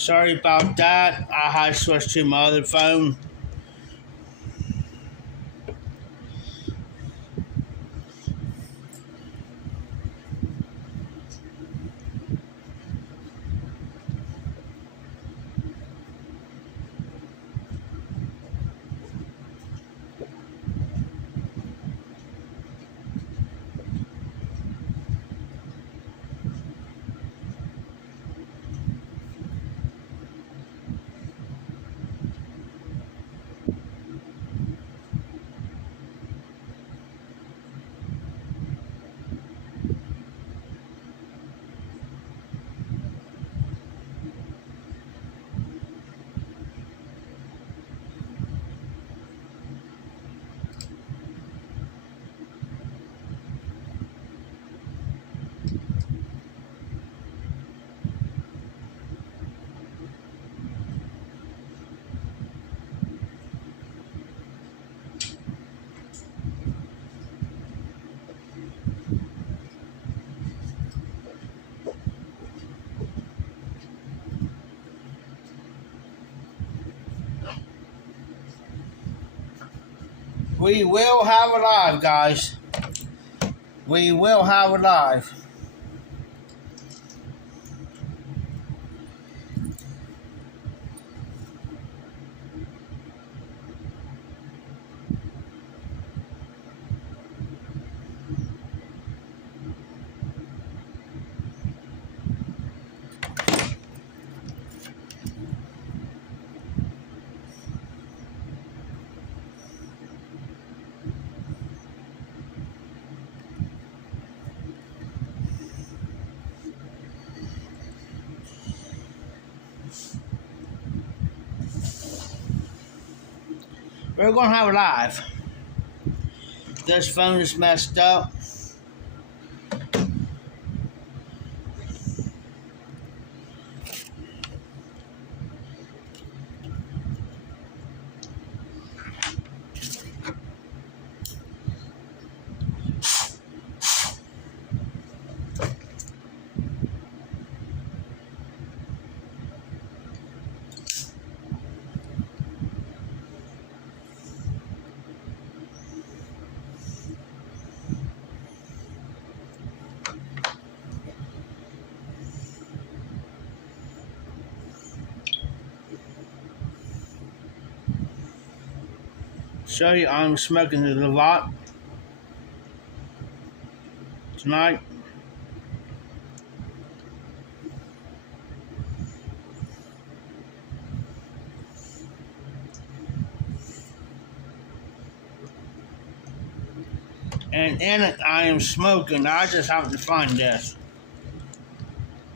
Sorry about that. I had switched to my other phone. We will have a live, guys. We will have a live. We're going to have a live. This phone is messed up. Show you I'm smoking a lot tonight. And in it, I am smoking. I just happened to find this.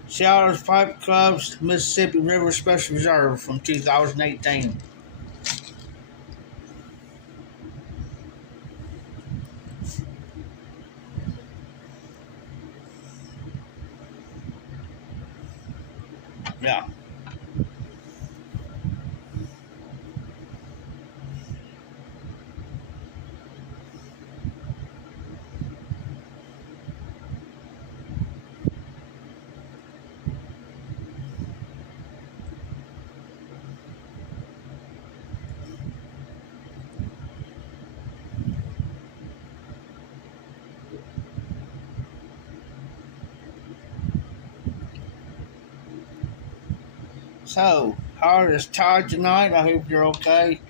Showers Pipe Club's Mississippi River Special Reserve from 2018. Yeah. So, how is Todd tonight? I hope you're okay.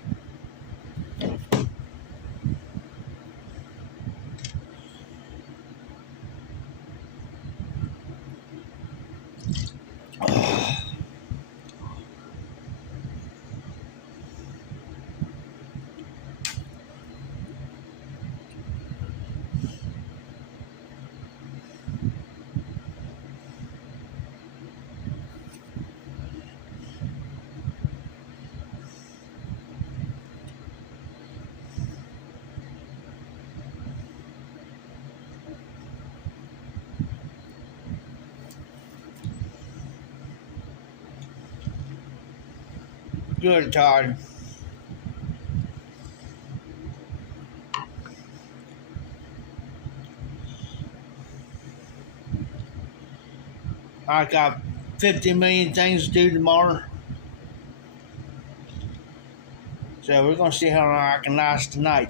Good, Todd. I got 50 million things to do tomorrow. So we're going to see how long I can last tonight.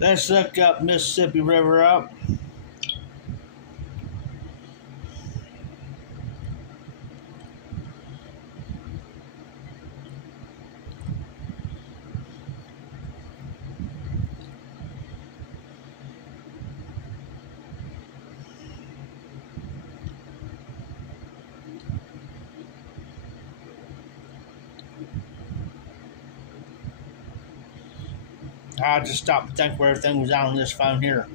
Let's look up Mississippi River up. I just stopped to think where everything was out on this phone here.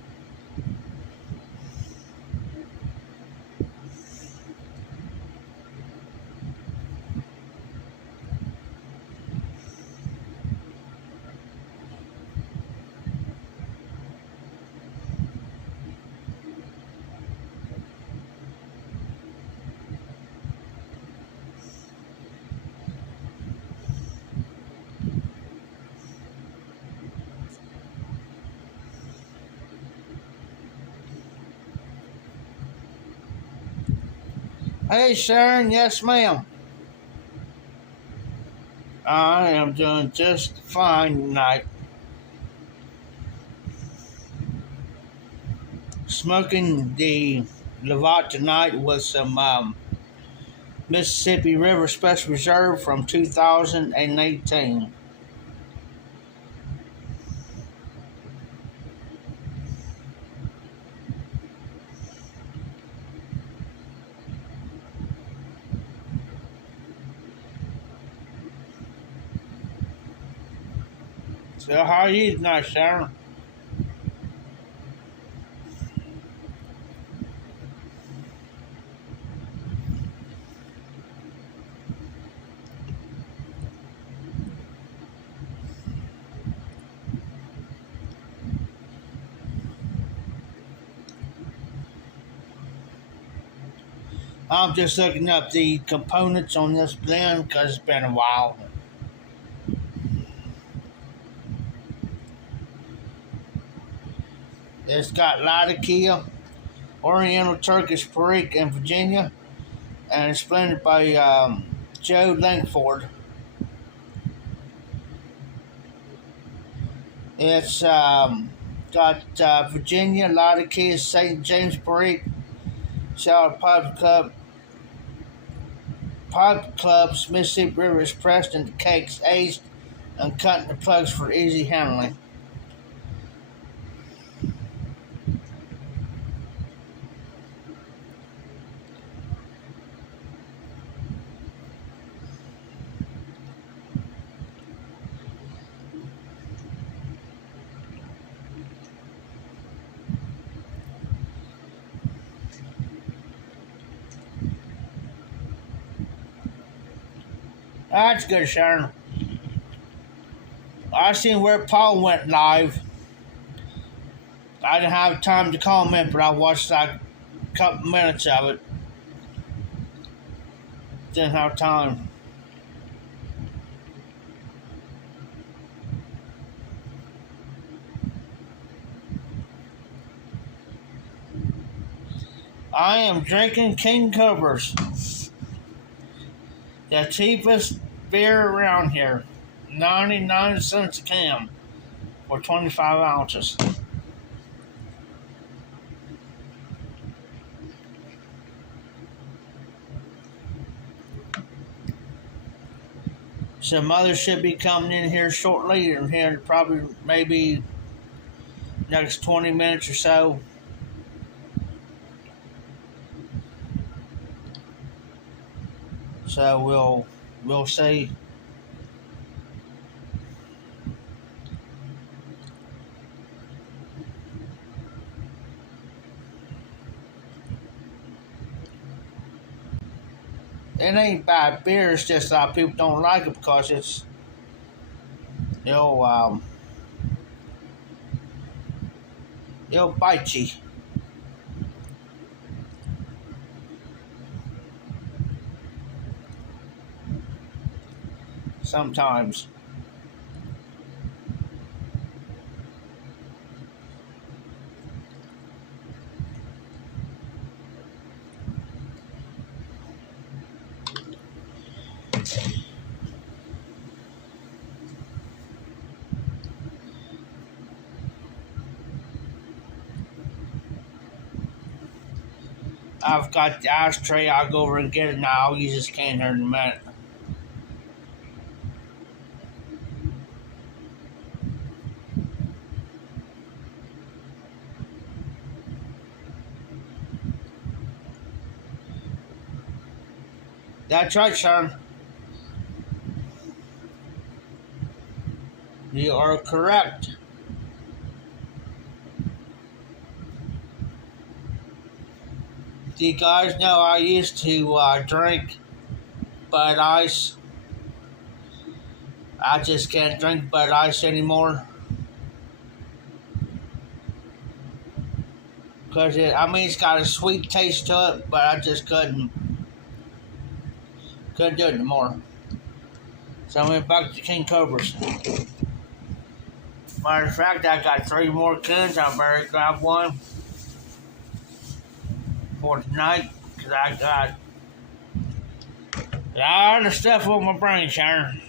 Hey Sharon, yes ma'am. I am doing just fine tonight. Smoking the Lovat tonight with some Mississippi River Special Reserve from 2018. So how are you tonight, Sharon? I'm just looking up the components on this blend because it's been a while. It's got Latakia, Oriental Turkish Perique in Virginia, and it's blended by Joe Langford. It's got Virginia, Latakia, St. James Perique, Charlotte Pipe Club's Mississippi River is pressed into cakes, aged, and cut into plugs for easy handling. That's good, Sharon. I seen where Paul went live. I didn't have time to comment, but I watched like a couple minutes of it. Didn't have time. I am drinking King Cobras, the cheapest beer around here. 99 cents a can for 25 ounces. Some others should be coming in here shortly, and here probably maybe next 20 minutes or so. So we'll see. It ain't bad beer. It's just a lot of people don't like it because it's it'll bite you. Sometimes. I've got the ashtray. I'll go over and get it now. I'll use this can here in a minute. That's right, son. You are correct. Do you guys know I used to drink Bud Ice? I just can't drink Bud Ice anymore. Because it's got a sweet taste to it, but I just couldn't do it anymore. So I went back to King Cobras. Matter of fact, I got 3 more cans. I better grab one for tonight, because I got a lot of stuff on my brain, Sharon.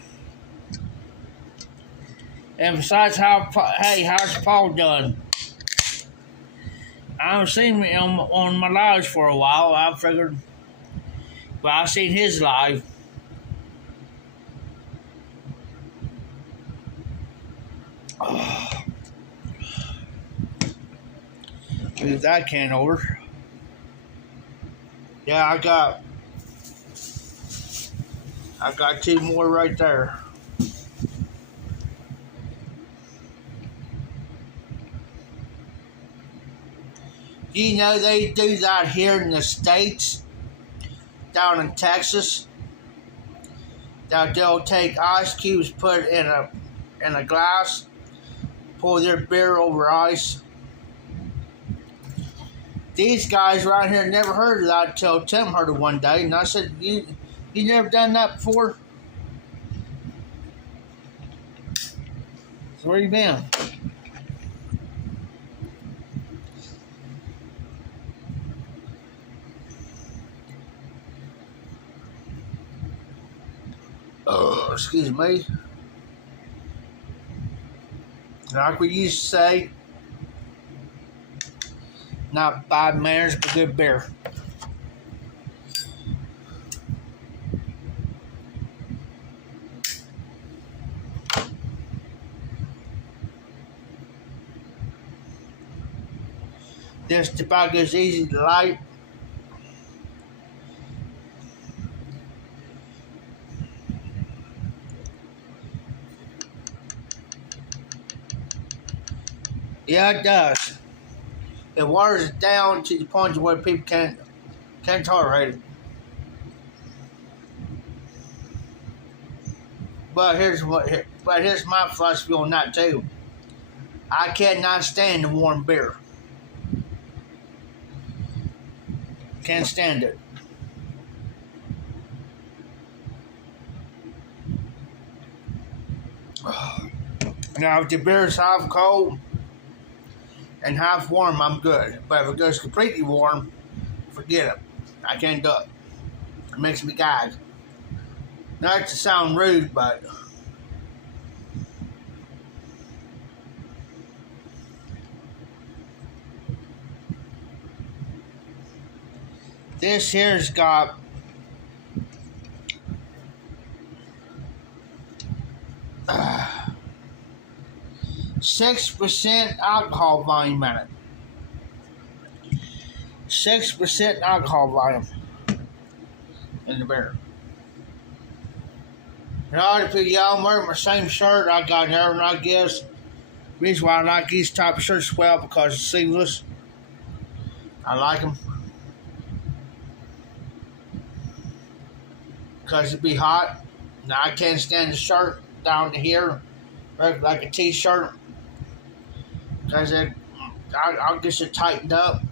And besides, how's Paul done? I haven't seen him on my lives for a while. I figured, but I seen his live. Move that can over. Yeah, I got 2 more right there. You know they do that here in the States, down in Texas. That they'll take ice cubes, put it in a glass, pour their beer over ice. These guys right here never heard of that until Tim heard it one day, and I said, "You never done that before?" So where you been? Oh, excuse me. Like we used to say, not bad manners, but good beer. This tobacco is easy to light. Yeah, it does. It waters it down to the point where people can't tolerate it. But here's my philosophy on that too. I cannot stand the warm beer. Can't stand it. Now, if the beer is half cold and half warm, I'm good. But if it goes completely warm, forget it. I can't do it. It makes me gag. Not to sound rude, but this here's got 6% alcohol volume in it. 6% alcohol volume in the beer. And all the people, y'all, I'm wearing my same shirt I got there, and I guess the reason why I like these type of shirts well because it's sleeveless. I like them because it'd be hot. Now I can't stand the shirt down to here, like a t-shirt, because I'll get it tightened up.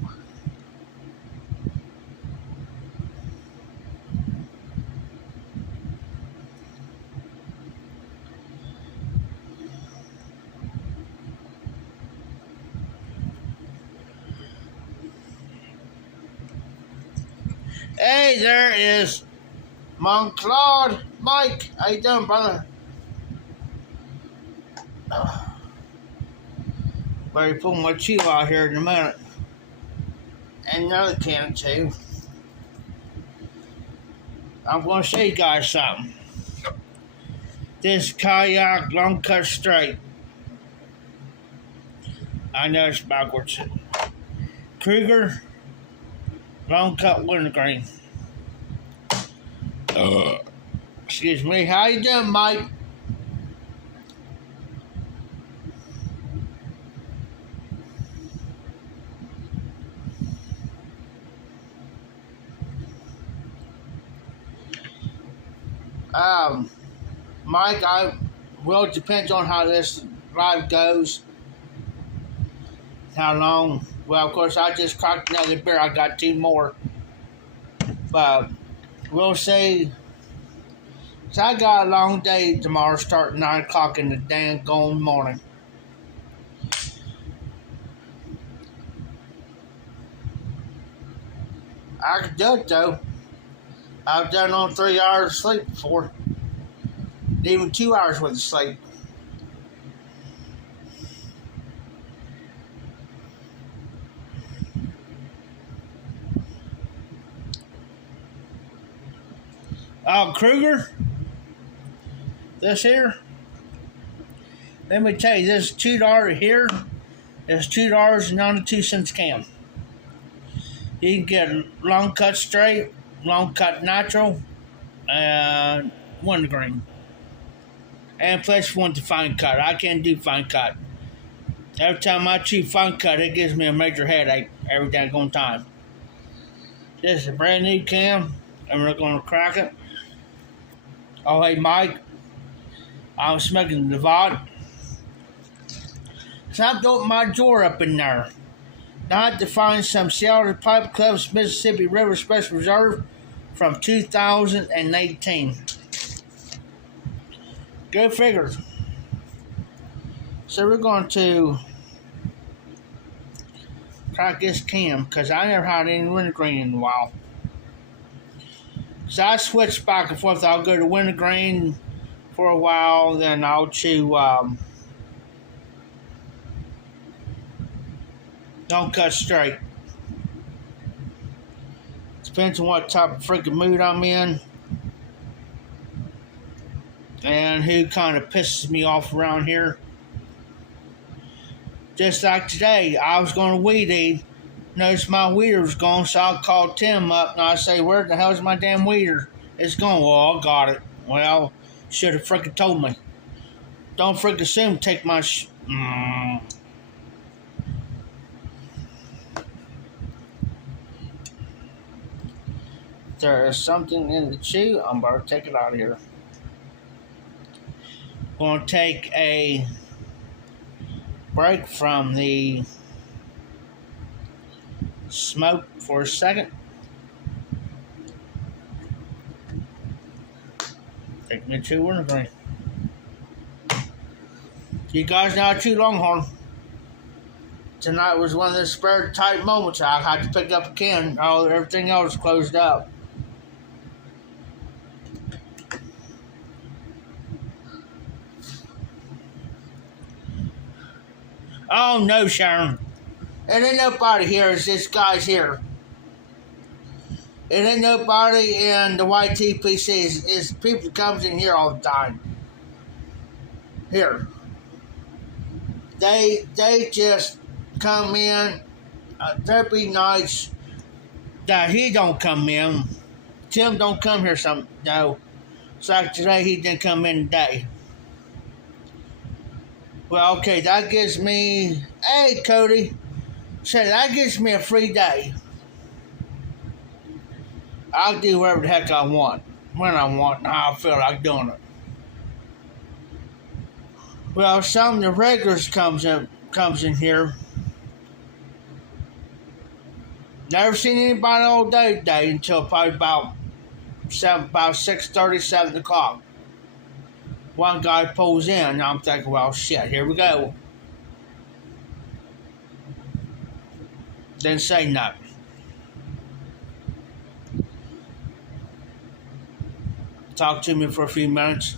Hey, there is Monclaude Mike. How you doing, brother? Better pull my chew out here in a minute. And another can too. I'm going to show you guys something. This kayak long cut straight. I know it's backwards. Kruger long cut wintergreen. Excuse me. How you doing, Mike? Mike, well, it depends on how this live goes. How long? Well, of course, I just cracked another beer. I got 2 more. But we'll see. So I got a long day tomorrow, starting 9 o'clock in the dang gone morning. I can do it though. I've done on 3 hours of sleep before. Even 2 hours worth of sleep. Oh, Kruger, this here, let me tell you, this $2 here is $2.92 can. You can get long cut straight, long cut natural, and wintergreen. And plus one to fine cut. I can't do fine cut. Every time I chew fine cut, it gives me a major headache every dang time. This is a brand new can, and we're going to crack it. Oh, hey, Mike. I'm smoking the VOD. So I've opened my drawer up in there. Now I had to find some Seattle Pipe Club's Mississippi River Special Reserve from 2018. Go figure. So we're going to crack this can because I never had any wintergreen in a while. So I switch back and forth. I'll go to wintergreen for a while, then I'll chew don't cut straight. Depends on what type of freaking mood I'm in and who kind of pisses me off around here. Just like today, I was going to weed eat. Noticed my weeder was gone, so I called Tim up and I say, "Where the hell's my damn weeder?" It's gone. Well, I got it. Well, should have freaking told me. Don't freaking assume take my There is something in the chew. I'm about to take it out of here. Going to take a break from the smoke for a second. Take me to wintergreen. You guys know I chew Longhorn. Tonight was one of the spare tight moments. I had to pick up a can. Everything else closed up. Oh no, Sharon. It ain't nobody here, it's just guys here. It ain't nobody in the YTPC. It's people that comes in here all the time. Here. they just come in. There be nights that he don't come in. Tim don't come here no. It's like today he didn't come in today. Well, okay, that gives me, hey Cody, said that gives me a free day. I'll do whatever the heck I want, when I want, and how I feel like doing it. Well, some of the regulars comes in here. Never seen anybody all day today until probably about 6:30, 7 o'clock. One guy pulls in, and I'm thinking, well, shit, here we go. Didn't say nothing. Talked to me for a few minutes.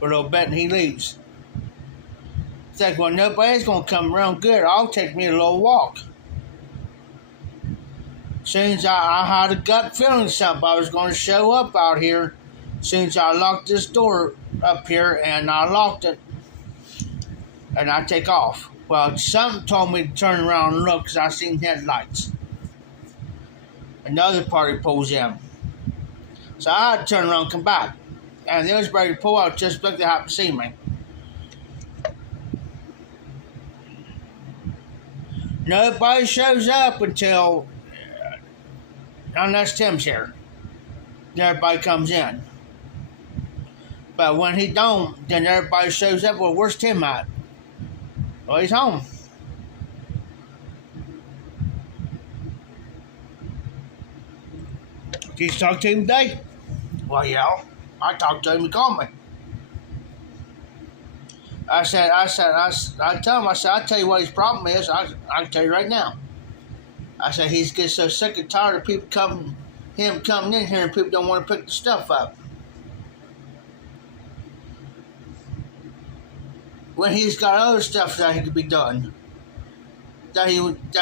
For a little bit, and he leaves. It's like, well, nobody's going to come around good. I'll take me a little walk. Soon as I had a gut feeling something, I was going to show up out here. Soon as I locked this door up here, and I locked it, and I take off. Well, something told me to turn around and look because I seen headlights. Another party pulls in. So I had to turn around and come back. And they was ready to pull out just because they happened to see me. Nobody shows up unless Tim's here. Everybody comes in. But when he don't, then everybody shows up. Well, where's Tim at? Well, he's home. Did you talk to him today? Well, yeah. I talked to him. He called me. I tell him, I'll tell you what his problem is. I can tell you right now. I said, he's getting so sick and tired of people coming in here and people don't want to pick the stuff up. When he's got other stuff that he could be done, that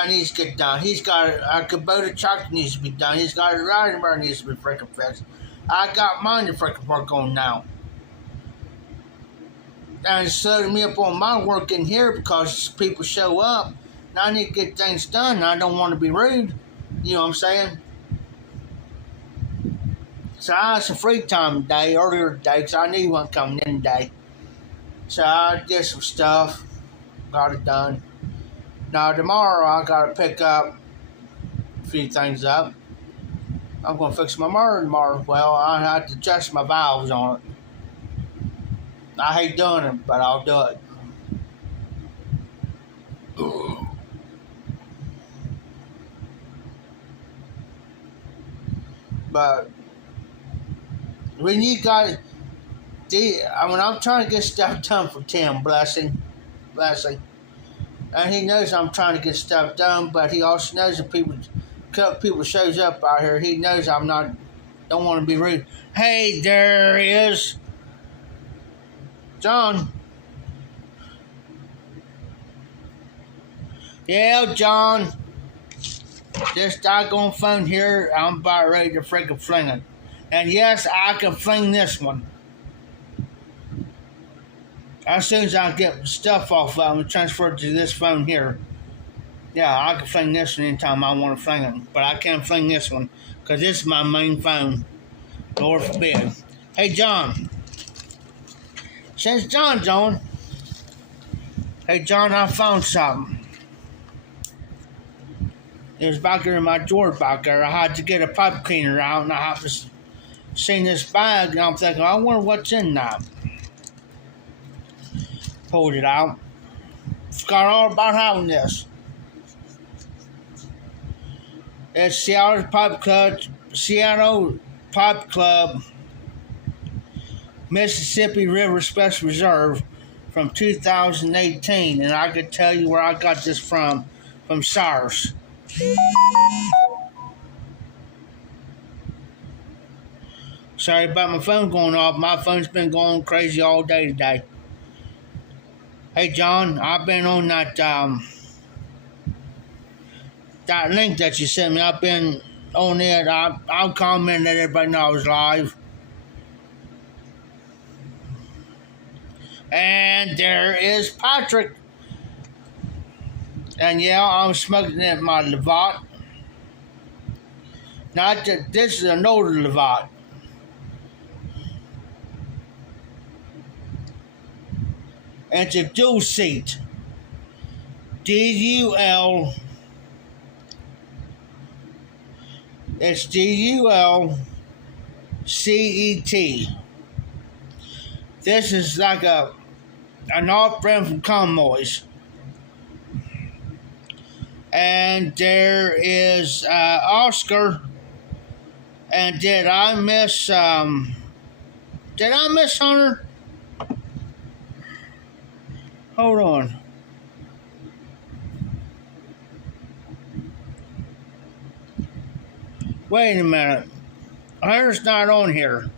needs to get done. He's got a Kubota truck that needs to be done. He's got a riding mower that needs to be freaking fixed. I got mine to freaking work on now. And it's slowing me up on my work in here because people show up. And I need to get things done. And I don't want to be rude. You know what I'm saying? So I had some free time today, earlier today, because I knew he wasn't coming in today. So I did some stuff, got it done. Now tomorrow I got to pick up a few things up. I'm going to fix my motor tomorrow. Well, I had to adjust my valves on it. I hate doing it, but I'll do it. But when you got when I'm trying to get stuff done for Tim, blessing, and he knows I'm trying to get stuff done, but he also knows that people shows up out here. He knows don't want to be rude. Hey, there he is, John. Yeah, John. This doggone phone here, I'm about ready to freaking fling it. And yes, I can fling this one. As soon as I get stuff off of it, and transfer it to this phone here. Yeah, I can fling this one anytime I want to fling it. But I can't fling this one, because this is my main phone. Lord forbid. Hey, John. Since John's on. Hey, John, I found something. It was back there in my drawer back there. I had to get a pipe cleaner out, and I happened to see this bag, and I'm thinking, I wonder what's in that. Pulled it out. Forgot all about having this. It's Seattle Pipe Club, Mississippi River Special Reserve from 2018, and I could tell you where I got this from Sars. Sorry about my phone going off. My phone's been going crazy all day today. Hey, John, I've been on that link that you sent me. I've been on it. I'll comment that everybody know I was live. And there is Patrick. And yeah, I'm smoking at my Levant. Not that this is an older Levant. And it's a dual seat. DUL. It's DULCET. This is like an off-brand from Convoys. And there is Oscar. And did I miss Hunter? Hold on. Wait a minute. Hunter's not on here.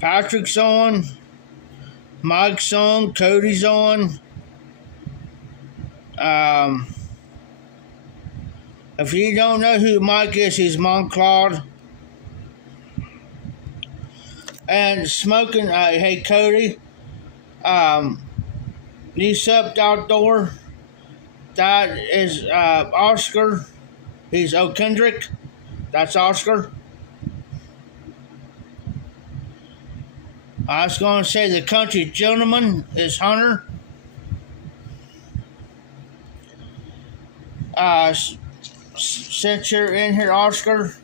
Patrick's on. Mike's on. Cody's on. If you don't know who Mike is, he's Monclaude. And smoking, hey Cody, you subbed outdoor. That is Oscar. He's O'Kendrick. That's Oscar. I was going to say the country gentleman is Hunter. Since you're in here, Oscar,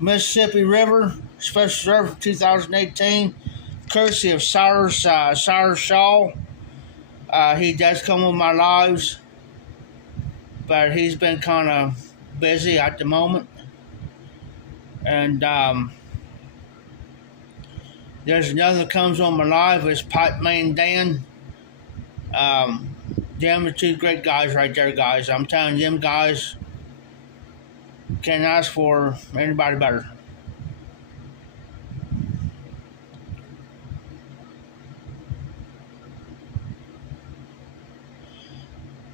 Mississippi River, Special Reserve for 2018, courtesy of Cyrus Shaw. He does come with my lives, but he's been kind of busy at the moment. And there's another that comes on my live, it's Pipe Man Dan. Them are two great guys right there, guys. I'm telling them guys, can't ask for anybody better.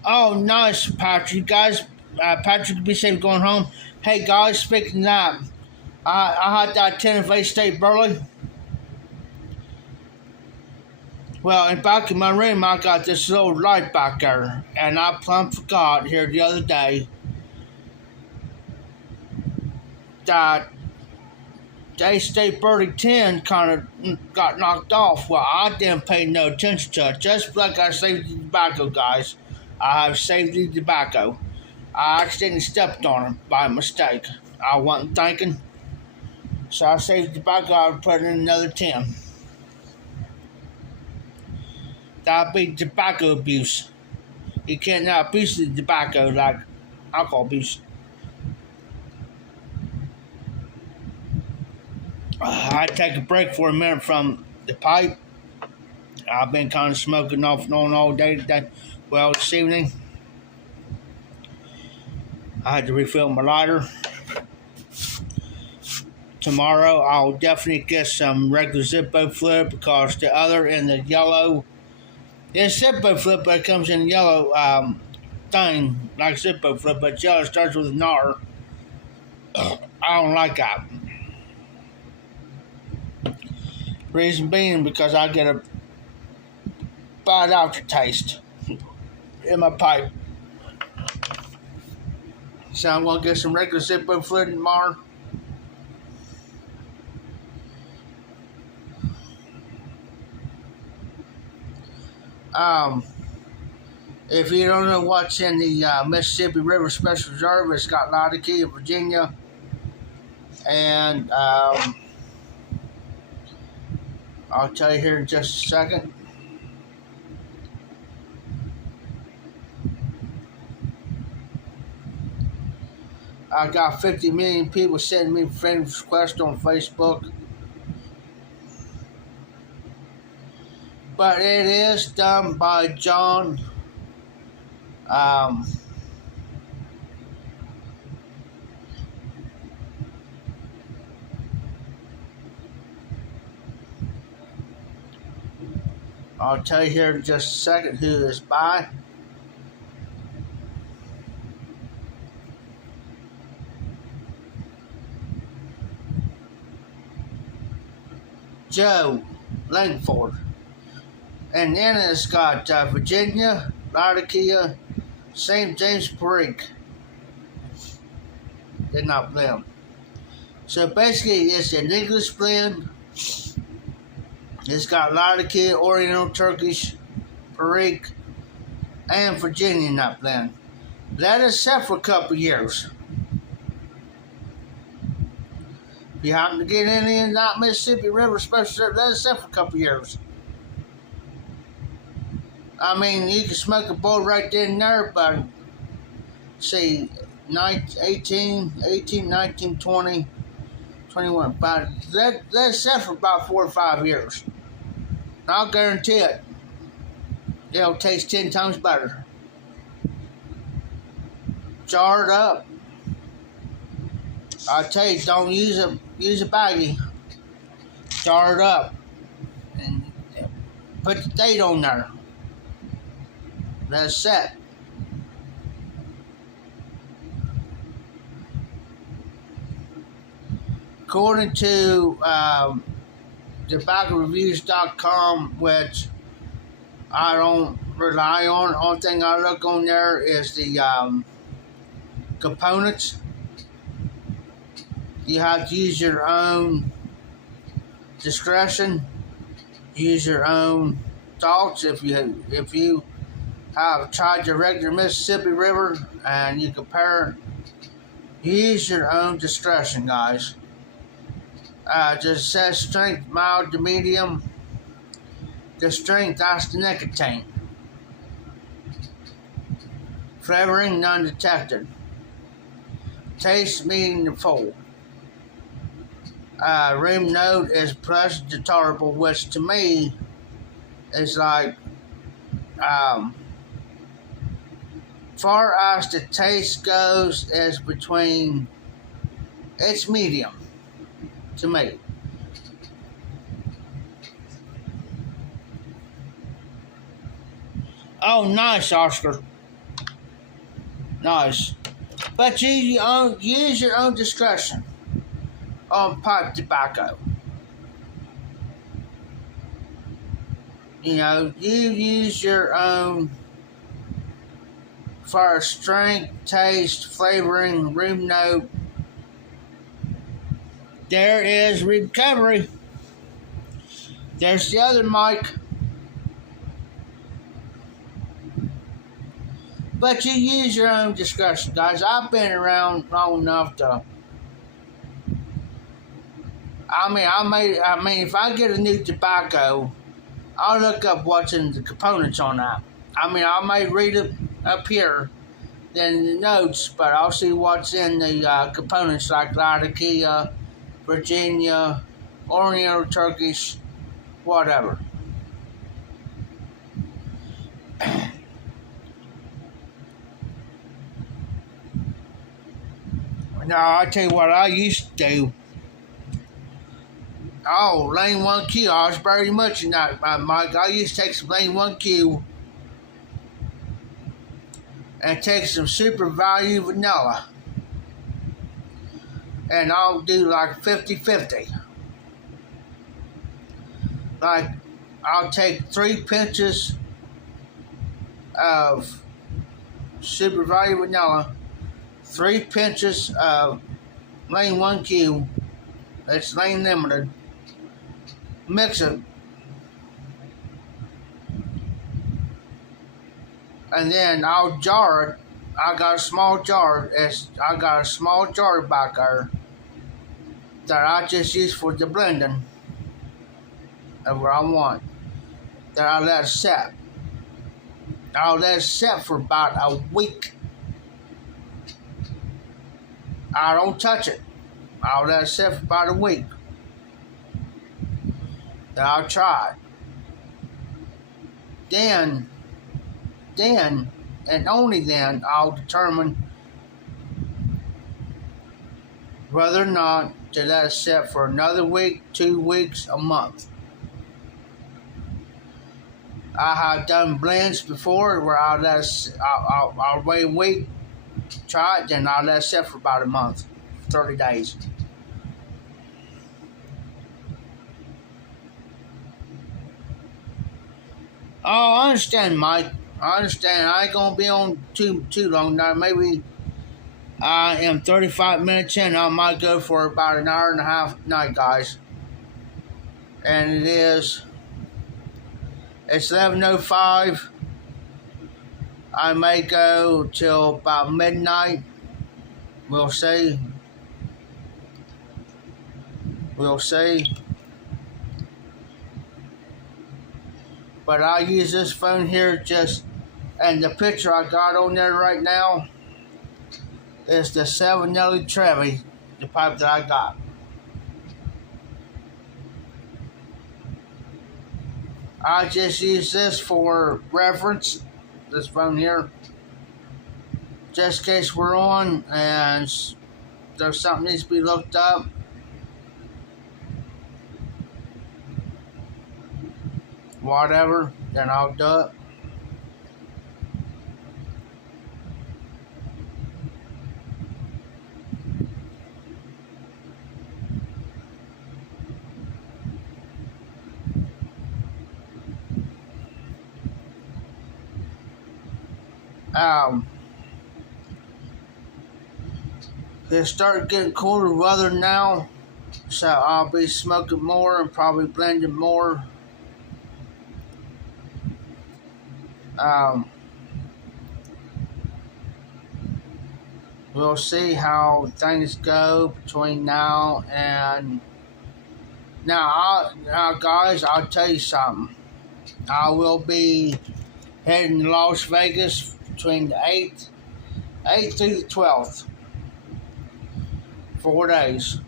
Oh, nice, Patrick. Guys, Patrick, be safe going home. Hey, guys, speaking of that, I had that 10 of 8 State Burley. Well, in back in my room, I got this little light back there, and I plumb forgot here the other day that the State Burley 10 kind of got knocked off. Well, I didn't pay no attention to it. Just like I saved the tobacco, guys. I have saved the tobacco. I accidentally stepped on it by mistake. I wasn't thinking. So I saved the tobacco, I put in another 10. That'd be tobacco abuse. You can't now abuse the tobacco like alcohol abuse. I take a break for a minute from the pipe. I've been kind of smoking off and on all day today. Well, this evening, I had to refill my lighter. Tomorrow, I'll definitely get some regular Zippo fluid because the other in the yellow, it's Zippo fluid, but it comes in yellow thing, like Zippo fluid, but yellow starts with an R. I don't like that. Reason being because I get a bad aftertaste in my pipe. So I'm going to get some regular Zippo fluid tomorrow. If you don't know what's in the Mississippi River Special Reserve, it's got Lauderdale, Virginia, and I'll tell you here in just a second. I got 50 million people sending me friend requests on Facebook. But it is done by John. I'll tell you here in just a second who it's by. Joe Langford. And then it's got Virginia, Laodicea, St. James Perique. They're not blend. So basically, it's an English blend. It's got Laodicea, Oriental Turkish, Perique, and Virginia nut blend. Let it set for a couple years. If you happen to get any in that Mississippi River Special, let it set for a couple years. I mean, you can smoke a bowl right there and there, but say 18, 19, 20, 21. But let it set for about 4 or 5 years. And I'll guarantee it. It'll taste 10 times better. Jar it up. I tell you, don't use a baggie. Jar it up and put the date on there. Let it set. According to TobaccoReviews.com, which I don't rely on. The only thing I look on there is the components. You have to use your own discretion. Use your own thoughts. If you have tried your regular Mississippi River and you compare, use your own discretion, guys. Just says strength mild to medium. The strength, that's the nicotine. Flavoring, none detected. Taste, medium to full. Room note is pleasant to tolerable, which to me is like, far as the taste goes, is between, it's medium to me. Oh, nice, Oscar. Nice. But you use your own discretion on pipe tobacco. You know, you use your own for strength, taste, flavoring, room note. There is recovery. There's the other mic. But you use your own discretion, guys. I've been around long enough to. I mean, if I get a new tobacco, I'll look up what's in the components on that. I mean, I may read it up here, then the notes, but I'll see what's in the components like Laodicea, Virginia, Oriental Turkish, whatever. Now, I tell you what I used to do. Oh, Lane 1Q. I was very much in that, Mike. I used to take some Lane 1Q and take some Super Value Vanilla. And I'll do like 50-50. Like, I'll take 3 pinches of Super Value Vanilla, 3 pinches of Lane 1Q, that's Lane Limited, mix it, and then I'll jar it. I got a small jar back there that I just use for the blending of what I want, that I let it set. I'll let it set for about a week. I don't touch it. I'll let it sit for about a week. Then I'll try it. Then, and only then, I'll determine whether or not to let it sit for another week, 2 weeks, a month. I have done blends before where I'll wait a week, try it, then I'll let it sit for about a month, 30 days. Oh, I understand, Mike. I understand. I ain't gonna be on too long now. Maybe I am 35 minutes in. I might go for about an hour and a half night, guys. And it's 11:05. I may go till about midnight. We'll see. We'll see. But I use this phone here and the picture I got on there right now is the Savinelli Trevi, the pipe that I got. I just use this for reference, this phone here, just in case we're on and there's something needs to be looked up. Whatever, then I'll do it. It started getting cooler weather now, so I'll be smoking more and probably blending more. We'll see how things go between now and now, guys. I'll tell you something. I will be heading to Las Vegas between the 8th through the 12th. 4 days.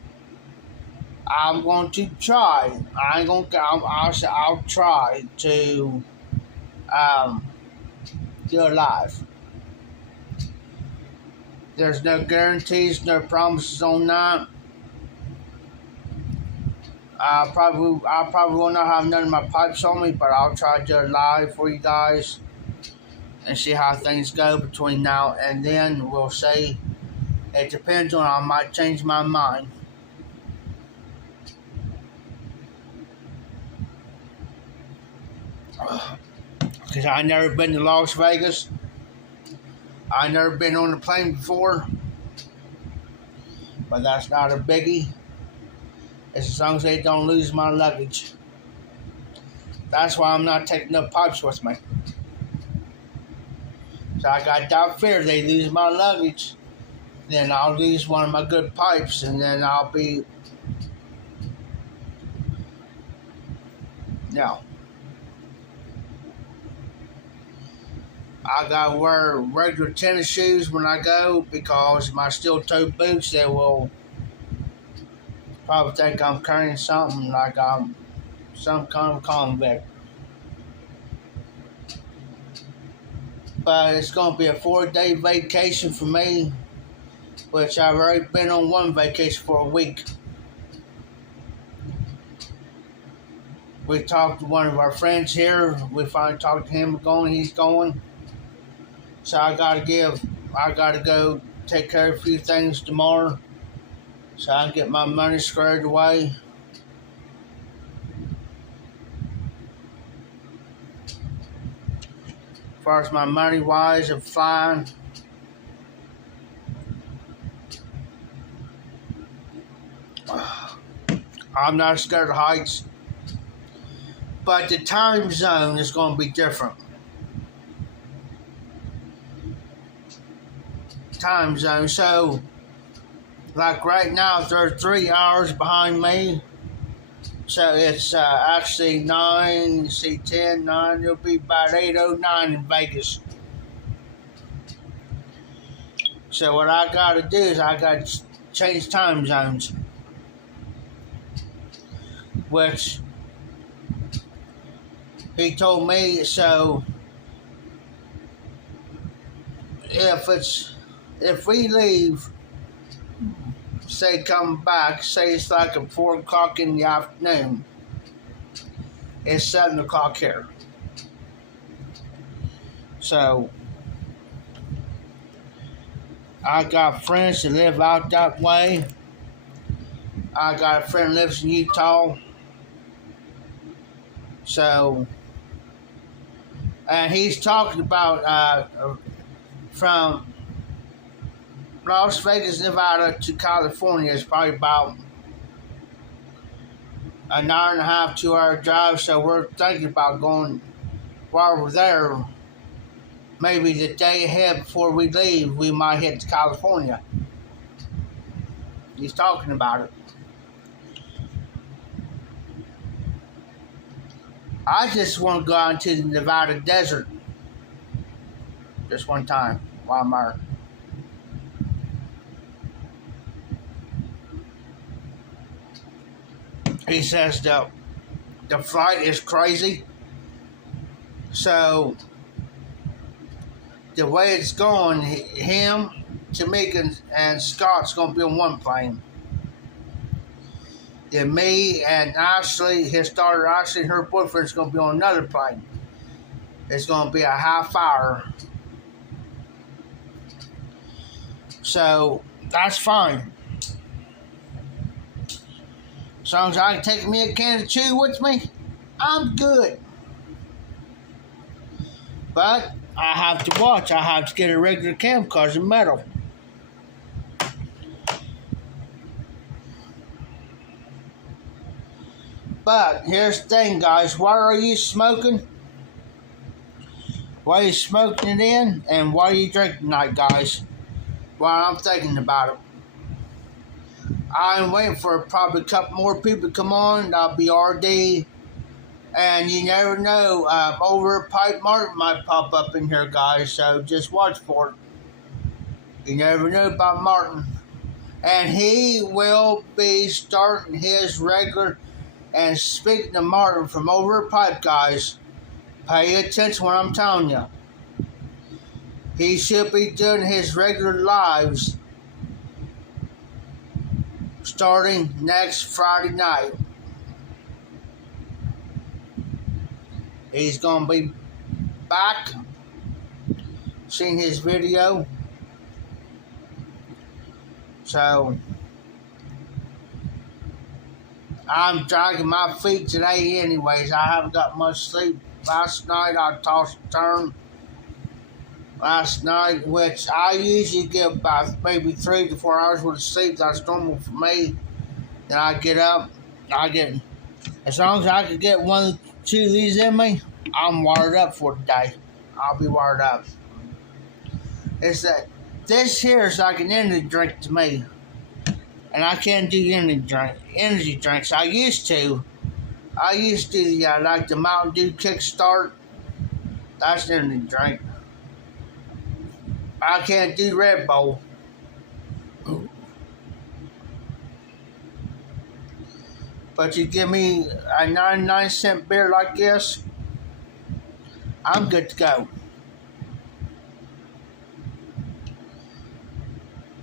I'm going to try. I ain't gonna. I'll try to do it live. There's no guarantees, no promises on that. I probably will not have none of my pipes on me, but I'll try to do it live for you guys and see how things go between now and then. We'll see. It depends on, I might change my mind. Because I never been to Las Vegas. I never been on a plane before. But that's not a biggie. As long as they don't lose my luggage. That's why I'm not taking no pipes with me. So I got that fear they lose my luggage. Then I'll lose one of my good pipes, and then I'll be... No. I gotta wear regular tennis shoes when I go because my steel-toed boots, they will probably think I'm carrying something like I'm some kind of convict. But it's gonna be a 4-day vacation for me, which I've already been on one vacation for a week. We talked to one of our friends here. We finally talked to him he's going. So I gotta go take care of a few things tomorrow so I can get my money squared away. As far as my money wise, I'm fine. I'm not scared of heights. But the time zone is going to be different. Time zone. So, like right now, they're 3 hours behind me. So it's actually 9, you see 10, 9, it'll be about 8:09 in Vegas. So what I got to do is I got to change time zones. Which he told me, so if we leave, say come back, say it's like at 4 o'clock in the afternoon, it's 7 o'clock here. So I got friends that live out that way. I got a friend that lives in Utah. So And he's talking about from Las Vegas, Nevada to California is probably about an hour and a half, 2 hour drive. So we're thinking about going while we're there. Maybe the day ahead before we leave, we might head to California. He's talking about it. I just want to go out into the Nevada desert just one time while I'm there. He says the flight is crazy. So the way it's going, him, Tamika, and Scott's going to be on one plane. Then me and Ashley, his daughter Ashley, and her boyfriend's going to be on another plane. It's going to be a half hour. So that's fine. As long as I can take me a can of chew with me, I'm good. But I have to watch. I have to get a regular cam because of metal. But here's the thing, guys. Why are you smoking? Why are you smoking it in? And why are you drinking tonight, guys? While I'm thinking about it. I'm waiting for probably a couple more people to come on. That'll be RD. And you never know, over Pipe Martin might pop up in here, guys. So just watch for it. You never know about Martin. And he will be starting his regular. And speaking to Martin from Over Pipe, guys, pay attention what I'm telling you. He should be doing his regular lives starting next Friday night. He's going to be back. Seen his video. So I'm dragging my feet today anyways. I haven't got much sleep. Last night I tossed and turned. Last night, which I usually get about maybe 3 to 4 hours worth of sleep. That's normal for me. Then I get up. As long as I can get 1 or 2 of these in me, I'm wired up for today. I'll be wired up. It's that this here is like an energy drink to me. And I can't do energy drinks. I used to do like the Mountain Dew Kickstart. That's an energy drink. I can't do Red Bull. But you give me a 99-cent beer like this, I'm good to go.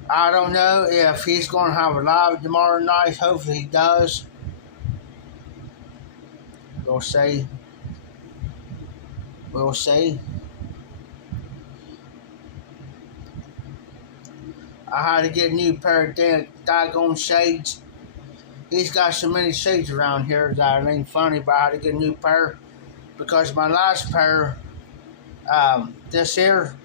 I don't know if he's going to have a live tomorrow night. Hopefully he does. We'll see. We'll see. I had to get a new pair of daggone shades. He's got so many shades around here that it ain't funny, but I had to get a new pair because my last pair, this here,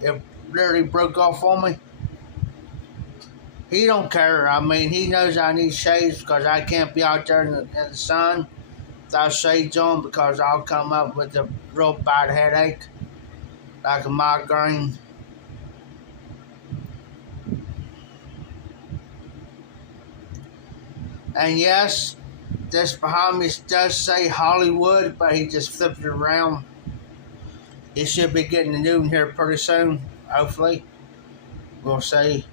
it literally broke off on me. He don't care. I mean, he knows I need shades because I can't be out there in the sun without shades on because I'll come up with a real bad headache, like a migraine. And yes, this behind me does say Hollywood, but he just flipped it around. He should be getting a new one here pretty soon, hopefully. We'll see.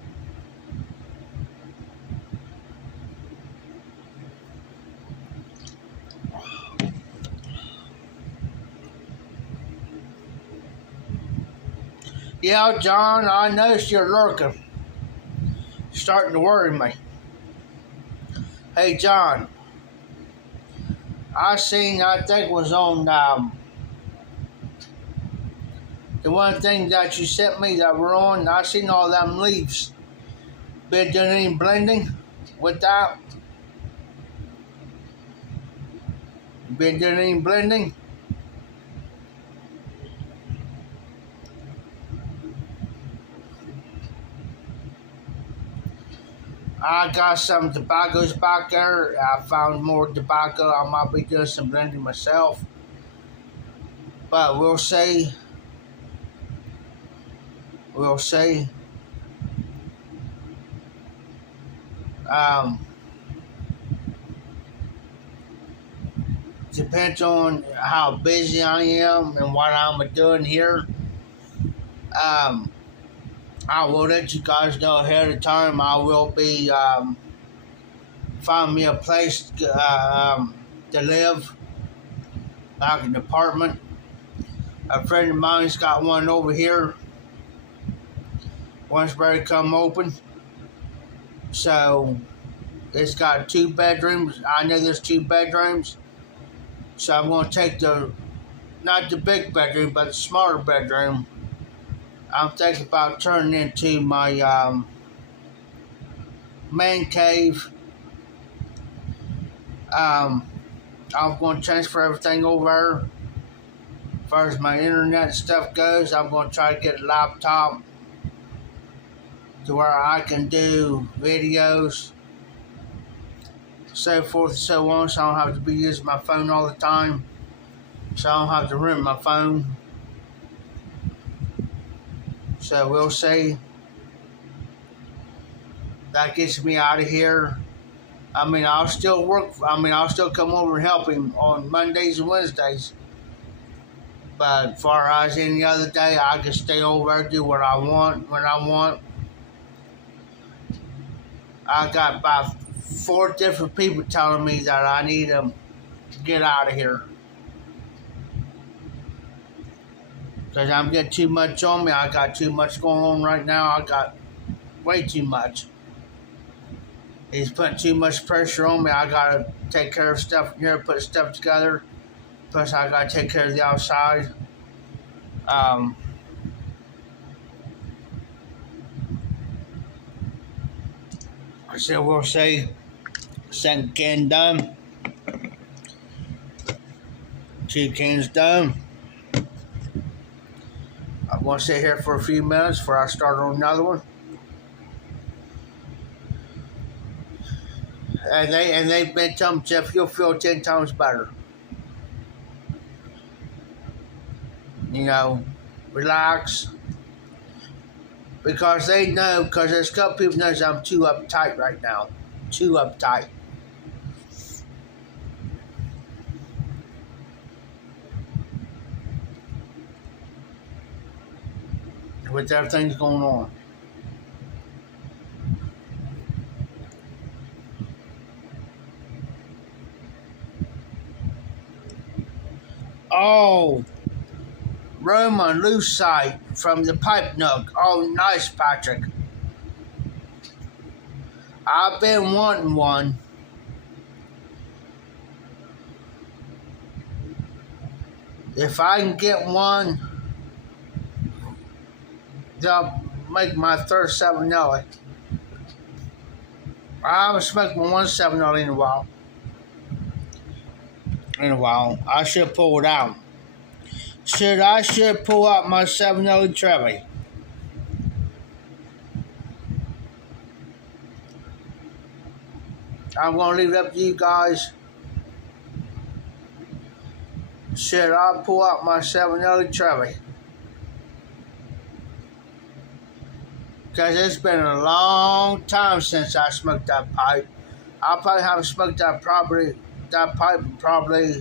Yeah, John, I noticed you're lurking. Starting to worry me. Hey, John. I think it was on the one thing that you sent me that we're on. I seen all them leaves. Been doing any blending with that? been doing any blending? I got some tobaccos back there. I found more tobacco. I might be doing some blending myself. But we'll see. We'll see. Depends on how busy I am and what I'm doing here. I will let you guys know ahead of time. I will be find me a place to live, like an apartment. A friend of mine's got one over here. Once come open. So it's got 2 bedrooms. I know there's 2 bedrooms. So I'm going to take not the big bedroom, but the smaller bedroom. I'm thinking about turning into my man cave. I'm going to transfer everything over. As far as my internet stuff goes, I'm going to try to get a laptop to where I can do videos, so forth and so on, so I don't have to be using my phone all the time, so I don't have to rent my phone. So we'll see. That gets me out of here. I'll still work. I'll still come over and help him on Mondays and Wednesdays. But as far as any other day, I can stay over there, do what I want, when I want. I got about 4 different people telling me that I need to get out of here. Because I'm getting too much on me. I got too much going on right now. I got way too much. He's putting too much pressure on me. I got to take care of stuff here, put stuff together. Plus, I got to take care of the outside. So we'll say, second can done. 2 cans done. I'm going to sit here for a few minutes before I start on another one. And they've been telling me, Jeff, you'll feel 10 times better. Relax. Because they know, because there's a couple people knows I'm too uptight right now. Too uptight. With everything that's going on. Oh, Roman Lucite from the Pipe Nook. Oh, nice, Patrick. I've been wanting one. If I can get one, they'll make my third 7-Nelly. I haven't smoked my 1 7-Nelly in a while. I should pull it out. I should pull out my 7-Nelly Trevi. I'm going to leave it up to you guys. Should I pull out my 7-Nelly Trevi? Because it's been a long time since I smoked that pipe. I probably haven't smoked that pipe probably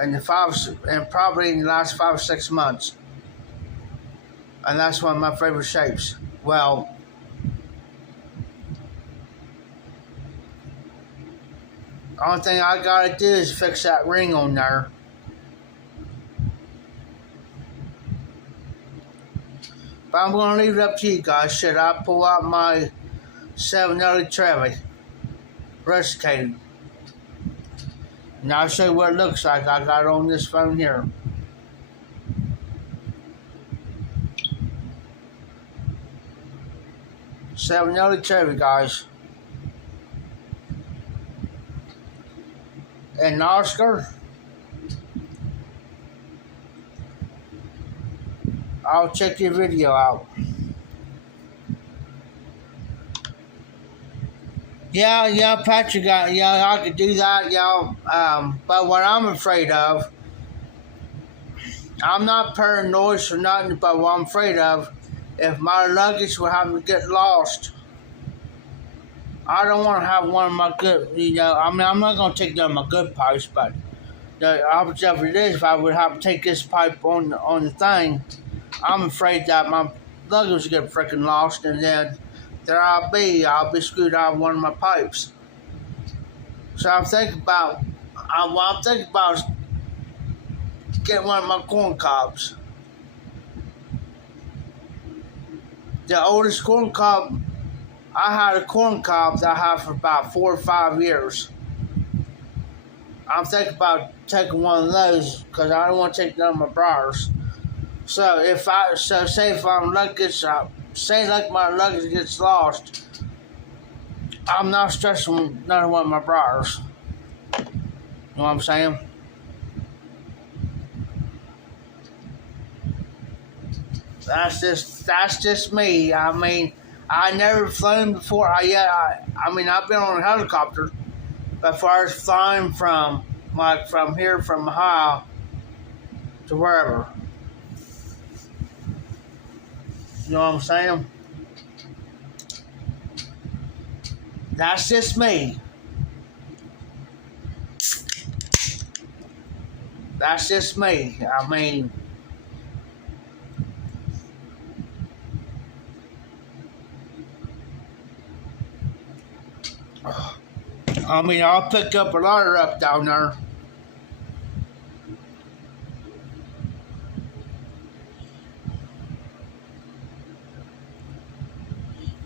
in the last 5 or 6 months. And that's one of my favorite shapes. Well, the only thing I gotta do is fix that ring on there. But I'm gonna leave it up to you guys. Should I pull out my 7-Nelly Trevi rusticated? And I'll show you what it looks like. I got it on this phone here. 7-Nelly Trevi, guys. and Oscar. I'll check your video out. Yeah, Patrick, I could do that, but what I'm afraid of, I'm not paranoid or nothing, but what I'm afraid of, if my luggage will happen to get lost, I don't want to have one of my good, I'm not going to take none of my good pipes, but the opposite of it is, if I would have to take this pipe on the thing, I'm afraid that my luggage will get freaking lost, and then there I'll be screwed out of one of my pipes. So I'm thinking about getting one of my corn cobs. The oldest corn cob, I had a corn cob that I had for about 4 or 5 years. I'm thinking about taking one of those because I don't want to take none of my briars. So say if my luggage gets lost, I'm not stressing none of one of my briars. You know what I'm saying? That's just me. I mean, I never flown before. I've been on a helicopter, but as far as flying from here from Ohio to wherever, you know what I'm saying? That's just me. That's just me. I mean, I'll pick up a ladder up down there.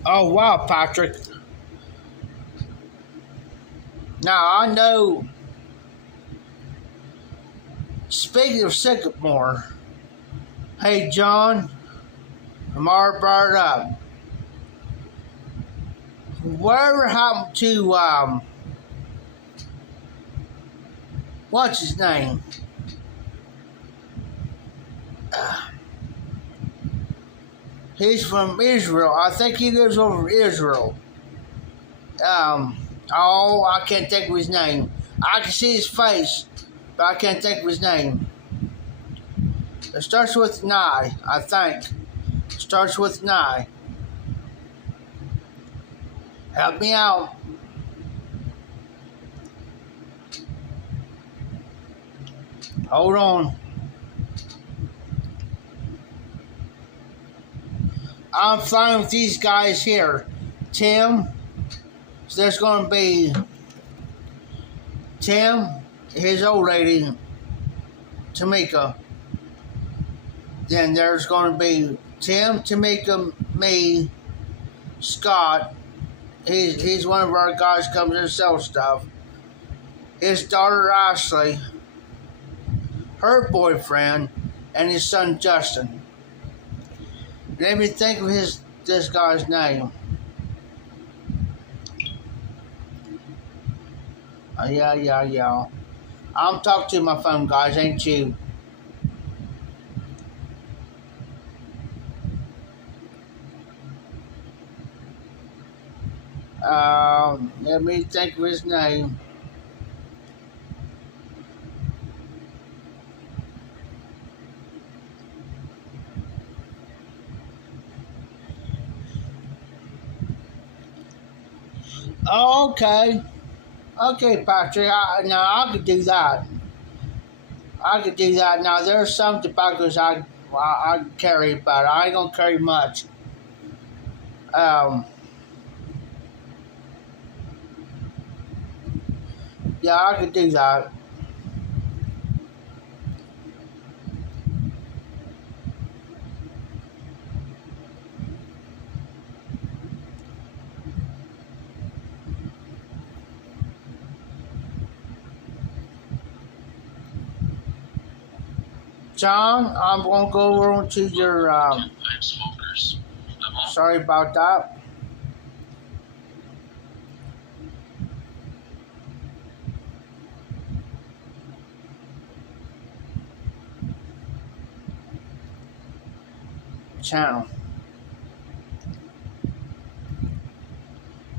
Oh, wow, Patrick. Now, I know, speaking of Sycamore, hey, John, I'm already brought it up. Whatever happened to, what's his name? He's from Israel. I think he lives over in Israel. I can't think of his name. I can see his face, but I can't think of his name. It starts with an I think. It starts with an I. Help me out. Hold on. I'm flying with these guys here. Tim. So there's going to be Tim, his old lady, Tamika. Then there's going to be Tim, Tamika, me, Scott. He's one of our guys who comes in and sells stuff. His daughter Ashley, her boyfriend, and his son Justin. Let me think of this guy's name. Yeah. I'm talking to my phone, guys, ain't you? Let me think of his name. Oh, okay. Okay, Patrick. I could do that. Now, there's some tobaccos I carry, but I ain't gonna carry much. Yeah, I could do that. John, I'm going to go over to your, smokers. Sorry about that. channel.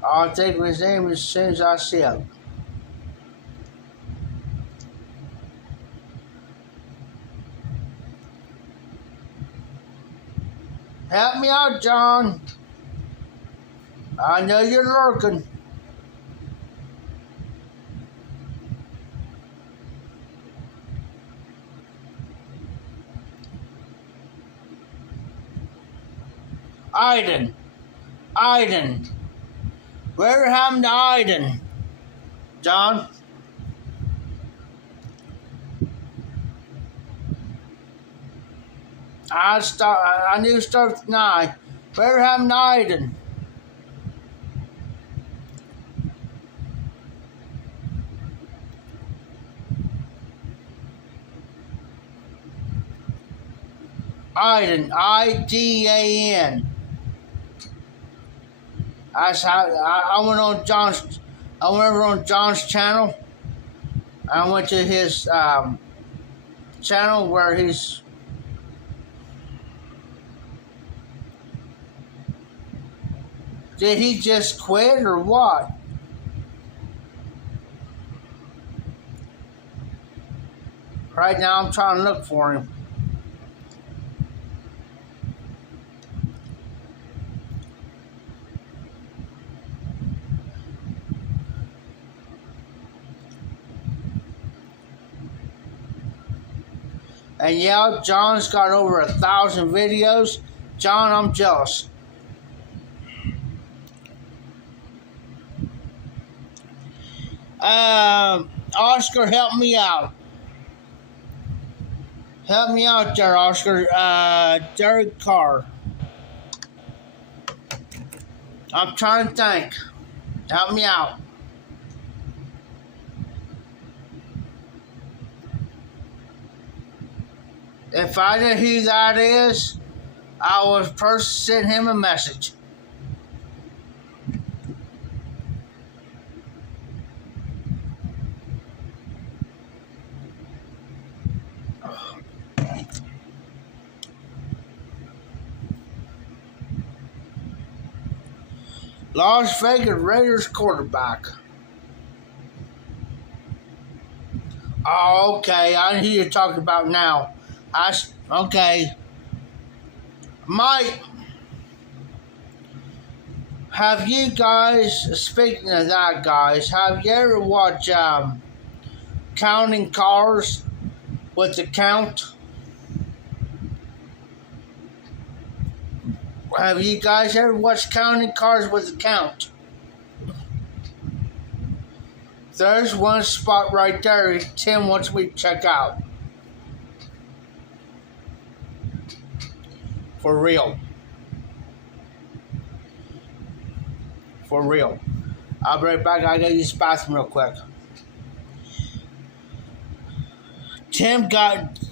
I'll think of his name as soon as I see it. Help me out, John. I know you're lurking. Iden. Where happened to Iden? John? I knew start with 9. Where happened to Iden? Iden, I-D-A-N. That's how I went on John's. I went over on John's channel. I went to his channel where he's. Did he just quit or what? Right now, I'm trying to look for him. And yeah, John's got over 1,000 videos. John, I'm jealous. Oscar, help me out. Help me out there, Oscar. Derek Carr. I'm trying to think. Help me out. If I know who that is, I will first send him a message. Las Vegas Raiders quarterback. Oh, okay. I know who you're talking about now. Okay. Mike, have you guys, speaking of that, guys, have you ever watched Counting Cars with the Count? Have you guys ever watched Counting Cars with the Count? There's one spot right there Tim wants me to check out. For real. For real. I'll be right back. I gotta use the bathroom real quick.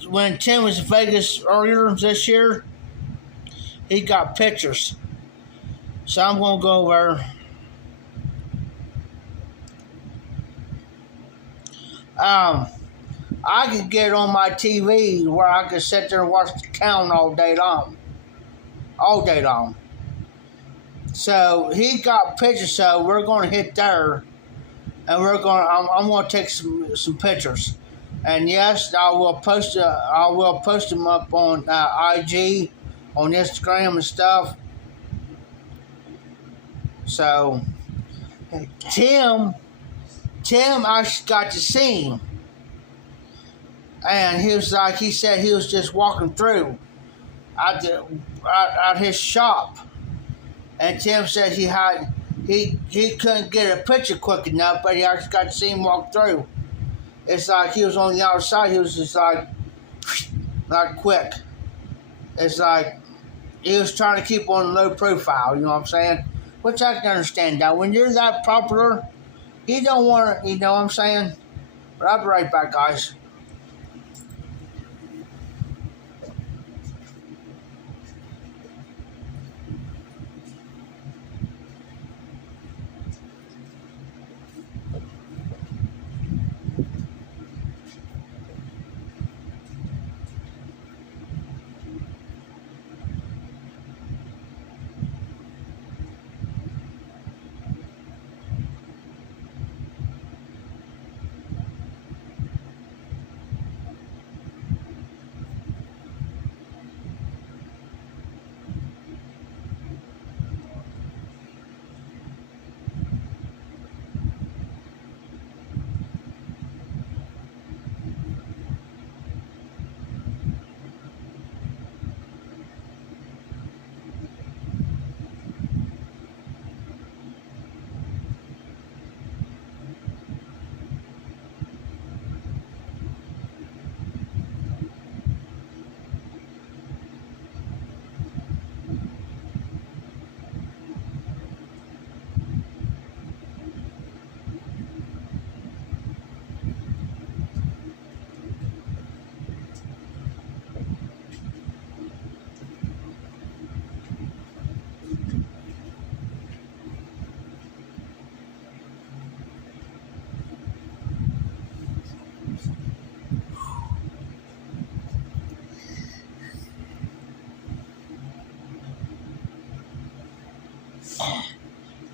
When Tim was in Vegas earlier this year, he got pictures. So I'm gonna go over. I could get it on my TV where I could sit there and watch the Count all day long. All day long. So he got pictures, so we're going to hit there, and I'm going to take some pictures, and yes, I will post them up on IG, on Instagram and stuff. So Tim, I got to see him, and he said he was just walking through at his shop, and Tim said he couldn't get a picture quick enough, but he actually got to see him walk through. It's like he was on the outside. He was just like quick. It's like he was trying to keep on low profile. You know what I'm saying? Which I can understand. Now, when you're that popular, you don't want to. You know what I'm saying? But I'll be right back, guys.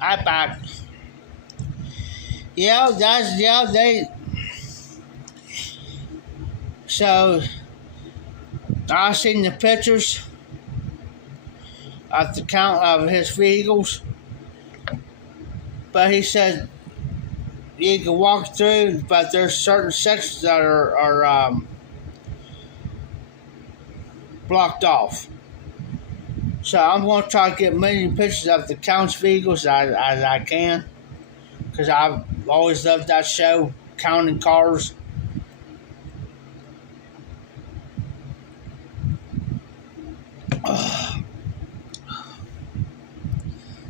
I back. They. So I seen the pictures of the count of his vehicles, but he said you can walk through, but there's certain sections that are blocked off. So I'm going to try to get many pictures of the count's vehicles as I can, because I've always loved that show, counting cars.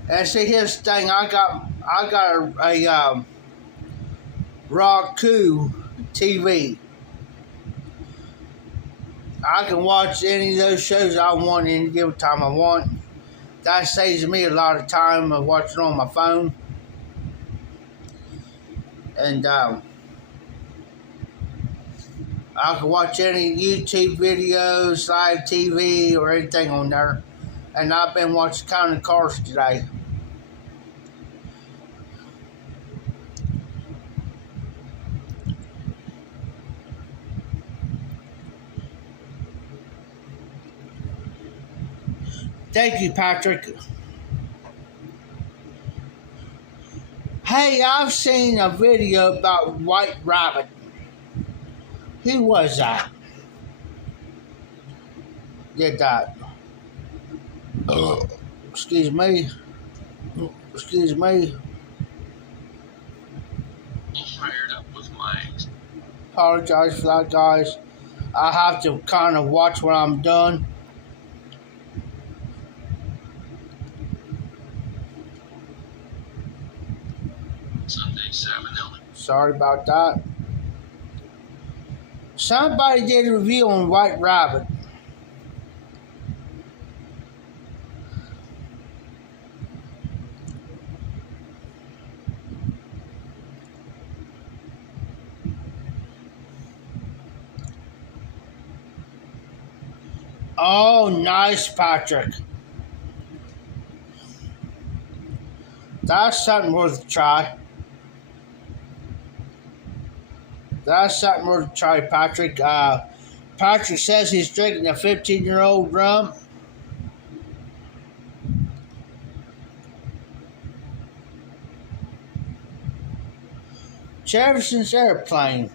And see, here's the thing. I got a Roku TV. I can watch any of those shows I want any given time I want. That saves me a lot of time of watching on my phone. And I can watch any YouTube videos, live TV, or anything on there. And I've been watching Counting Cars today. Thank you, Patrick. Hey, I've seen a video about White Rabbit. Who was that? Did that? Excuse me. Excuse me. Fired up with my. Apologize for that, guys. I have to kind of watch what I'm doing. Sunday salmonella. Sorry about that. Somebody did a review on White Rabbit. Oh, nice, Patrick. That's something worth a try. That's something worth a try, Patrick. Patrick says he's drinking a 15-year-old rum. Jefferson's Airplane.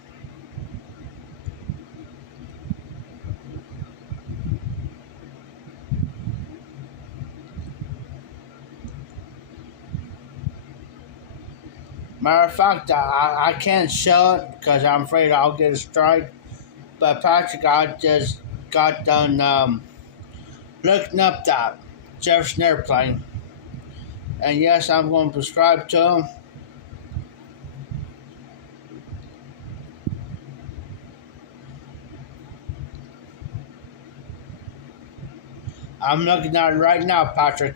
Matter of fact, I can't show it because I'm afraid I'll get a strike. But Patrick, I just got done looking up that Jefferson Airplane. And yes, I'm going to prescribe to him. I'm looking at it right now, Patrick.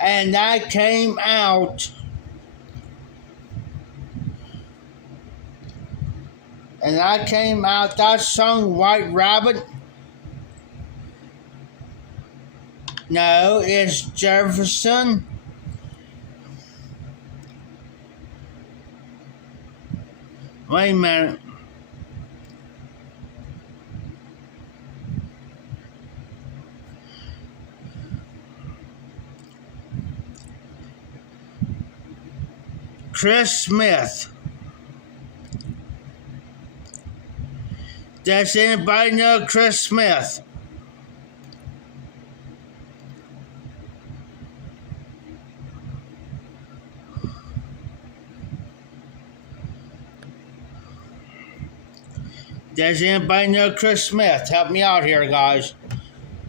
And that came out. That song, White Rabbit. No, it's Jefferson. Wait a minute. Chris Smith. Does anybody know Chris Smith? Does anybody know Chris Smith? Help me out here, guys.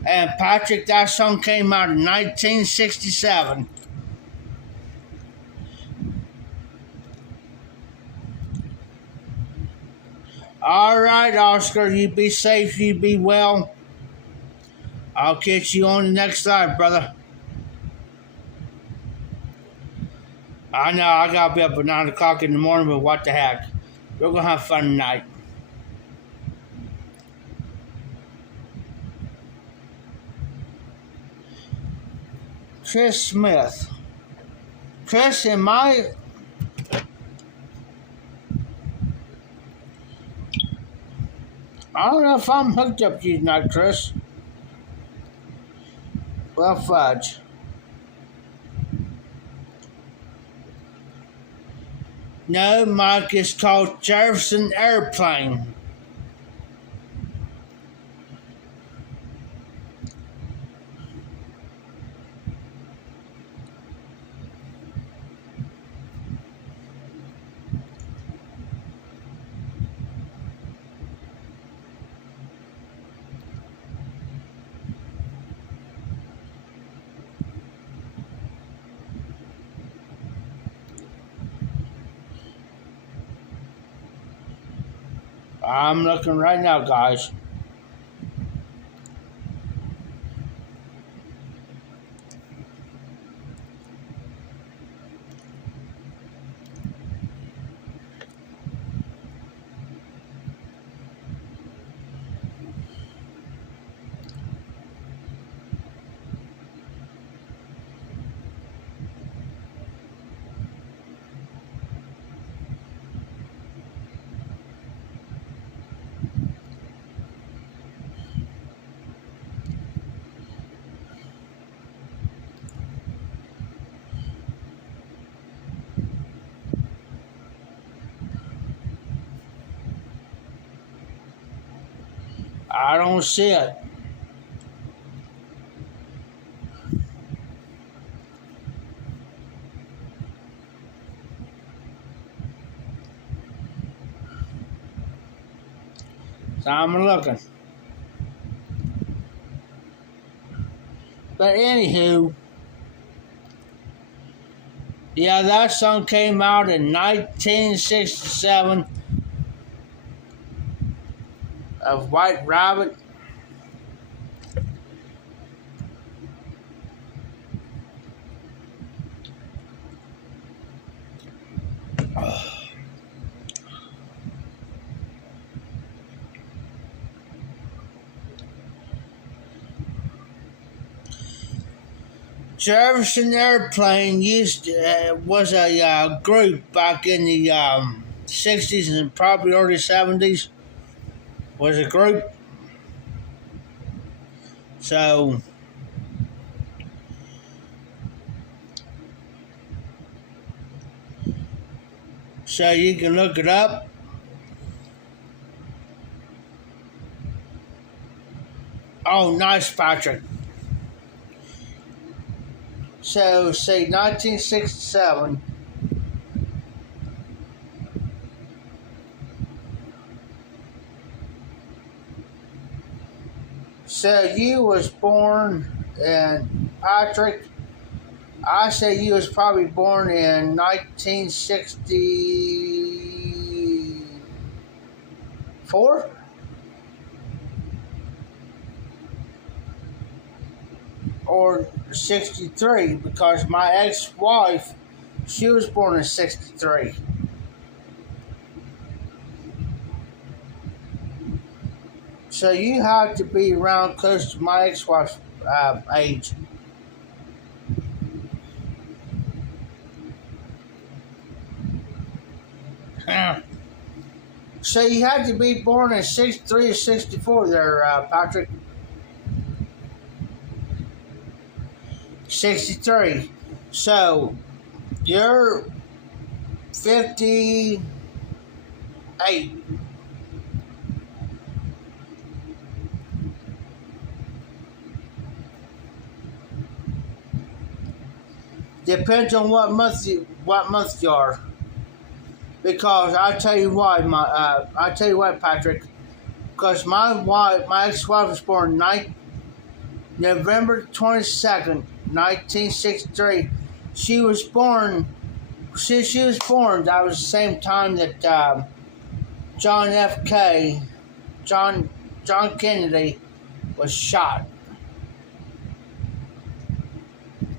And Patrick, that song came out in 1967. All right, Oscar, you be safe, you be well. I'll catch you on the next slide, brother. I know I gotta be up at 9 o'clock in the morning, but what the heck? We're gonna have fun tonight. Chris Smith. Chris, I don't know if I'm hooked up to you tonight, Chris. Well, fudge. No, Mike, it's called Jefferson Airplane. I'm looking right now, guys. I don't see it. So I'm looking. But anywho, yeah, that song came out in 1967 of White Rabbit. Jefferson Airplane was a group back in the 60s and probably early 70s. Was a group. So you can look it up. Oh, nice, Patrick. So, say 1967. So, you was born, and Patrick, I say you was probably born in 1964? Or 63, because my ex-wife, she was born in 63. So you have to be around close to my ex-wife's age. So you had to be born in 63 or 64 there, Patrick. 63. So you're 58. Depends on what month you are. Because I tell you why, Patrick. Because my ex-wife was born November 22nd, 1963. She was born. Since she was born, that was the same time that John Kennedy was shot.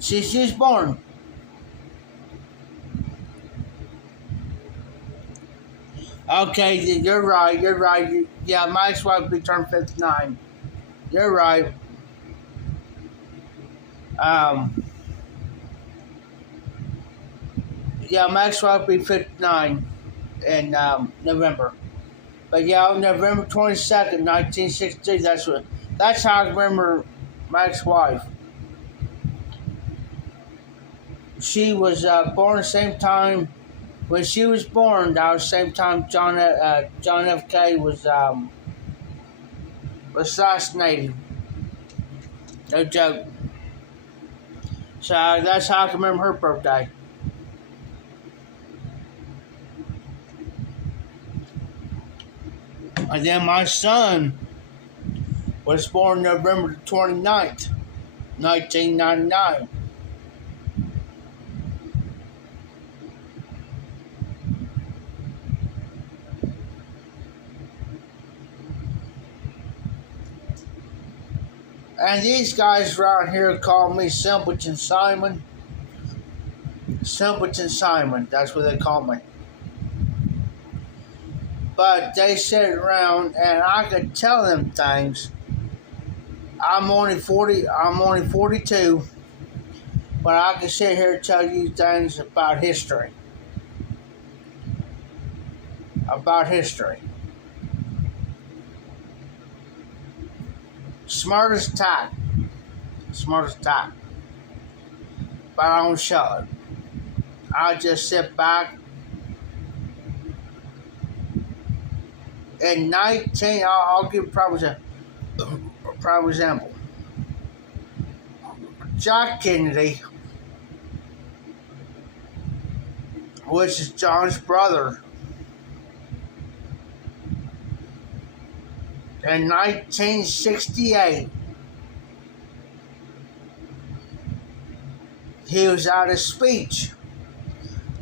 She was born. Okay, you're right. You're right. Yeah, my ex-wife will be turned 59. You're right. Um, yeah, my ex-wife will be 59 in November. But yeah, on November 22nd, 1963. That's how I remember my ex-wife. She was born the same time when she was born. That was the same time John F. K. was assassinated. No joke. So that's how I can remember her birthday. And then my son was born November 29th, 1999. And these guys around here call me Simpleton Simon. Simpleton Simon, that's what they call me. But they sit around and I could tell them things. I'm only 42, but I can sit here and tell you things about history. About history. Smart as tack. Smart as tack. But I don't show it. I just sit back. In I'll give a prime example. Jack Kennedy, which is John's brother, in 1968, he was at a speech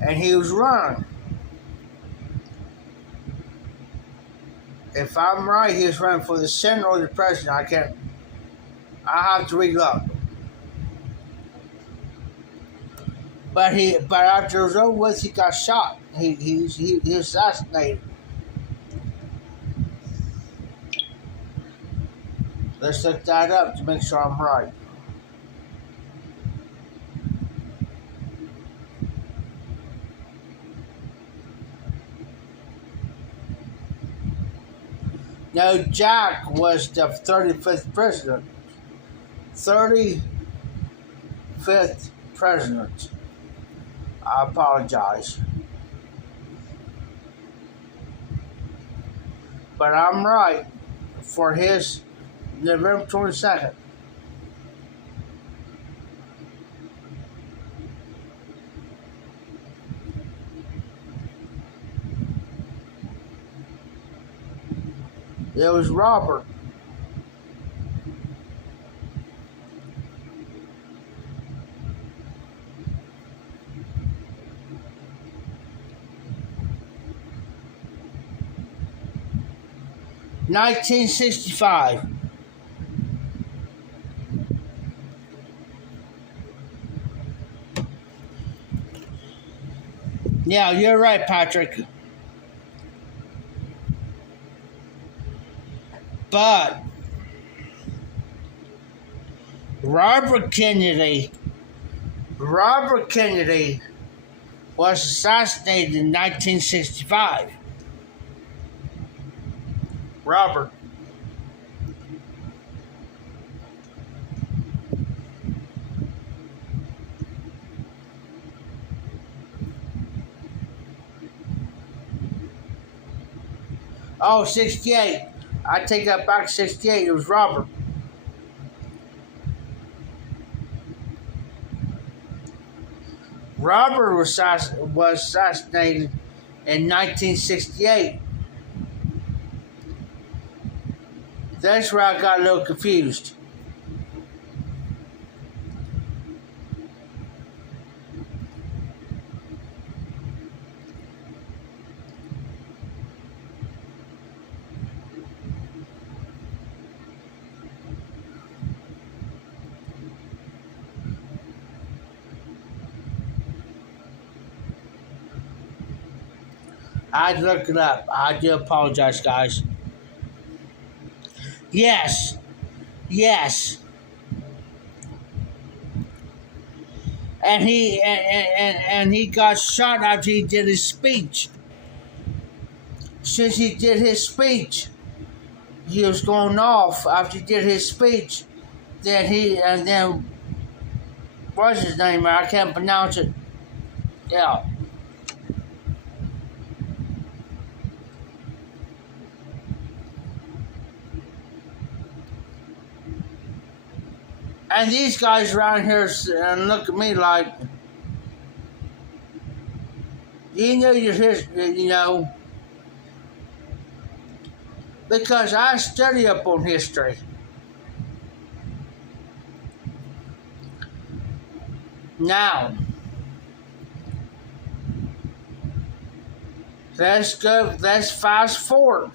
and he was running. If I'm right, he was running for the Senate or the president. I have to read up. But after it was over with, he got shot. He was assassinated. Let's look that up to make sure I'm right. No, Jack was the 35th president. 35th president. I apologize. But I'm right for his November 22nd. It was Robert. $1965. Yeah, you're right, Patrick. But Robert Kennedy was assassinated in 1965. Robert. Oh, 68. I take that back, 68. It was Robert. Robert was assassinated in 1968. That's where I got a little confused. I'd look it up. I do apologize, guys. Yes. Yes. And he got shot after he did his speech. Since he did his speech, he was going off after he did his speech. Then what's his name? I can't pronounce it. Yeah. And these guys around here and look at me like, you know your history, you know, because I study up on history. Now, let's fast forward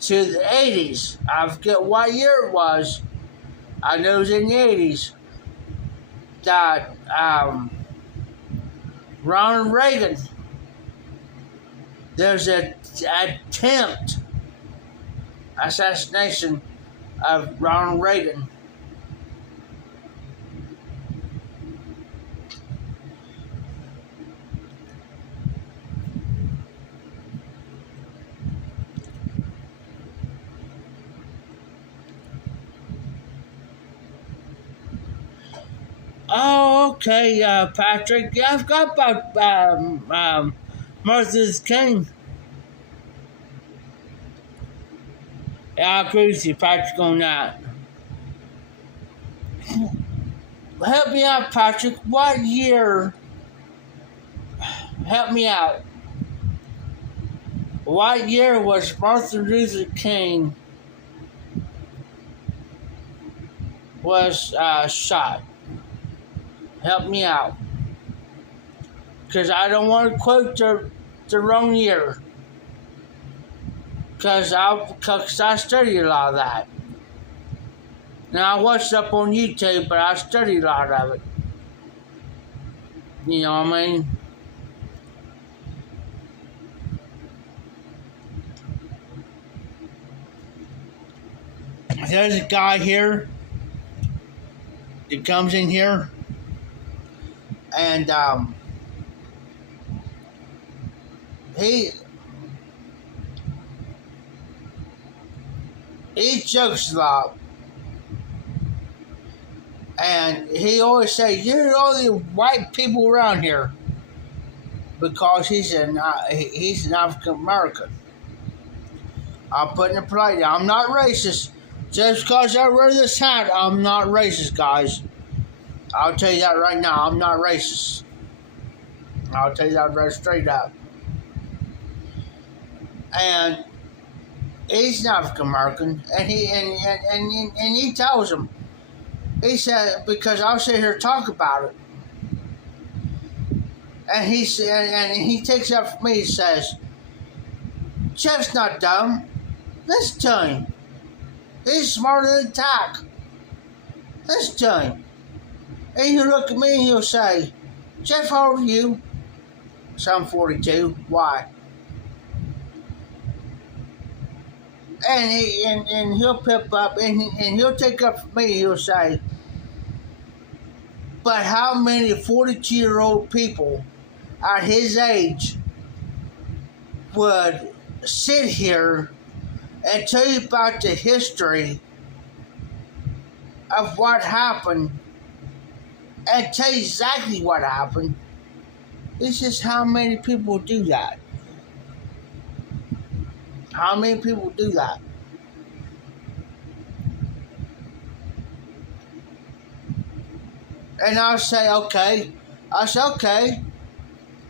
to the 80s. I forget what year it was. I know it was in the 80s that Ronald Reagan, there's an attempt assassination of Ronald Reagan. Oh, okay, Patrick. Yeah, I forgot about Martin Luther King. Yeah, I agree with you, Patrick, on that. Help me out, Patrick. What year? Help me out. What year was Martin Luther King was shot? Help me out. Because I don't want to quote the wrong year. Because I studied a lot of that. Now, I watched up on YouTube, but I studied a lot of it. You know what I mean? There's a guy here that comes in here and he jokes a lot, and he always says, "You're the only white people around here," because he's an African American. I'm putting it politely. I'm not racist. Just because I wear this hat, I'm not racist, guys. I'll tell you that right now. I'm not racist. I'll tell you that right straight up. And he's an African American, and he tells him. He said, because I'll sit here and talk about it. And he takes up for me. He says, "Jeff's not dumb. Listen to him. He's smarter than Tack. Listen to him." And he'll look at me and he'll say, "Jeff, how old are you?" So I'm 42. Why? And he'll pip up and he'll take up for me. He'll say, "But how many 42-year-old people at his age would sit here and tell you about the history of what happened and tell you exactly what happened?" It's just how many people do that. How many people do that? And I'll say, okay. Let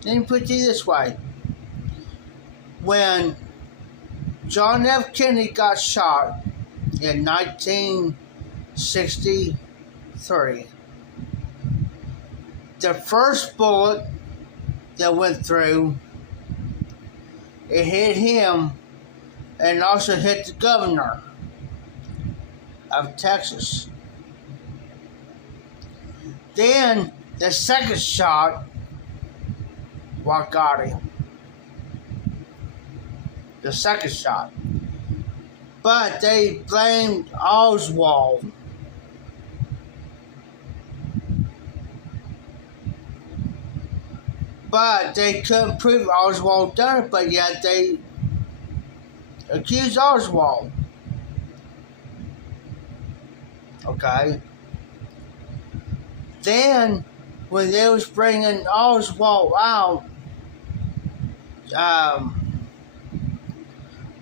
me put it this way. When John F. Kennedy got shot in 1963, the first bullet that went through, it hit him and also hit the governor of Texas. Then the second shot what got him. The second shot. But they blamed Oswald. But they couldn't prove Oswald done it, but yet they accused Oswald. Okay? Then, when they was bringing Oswald out,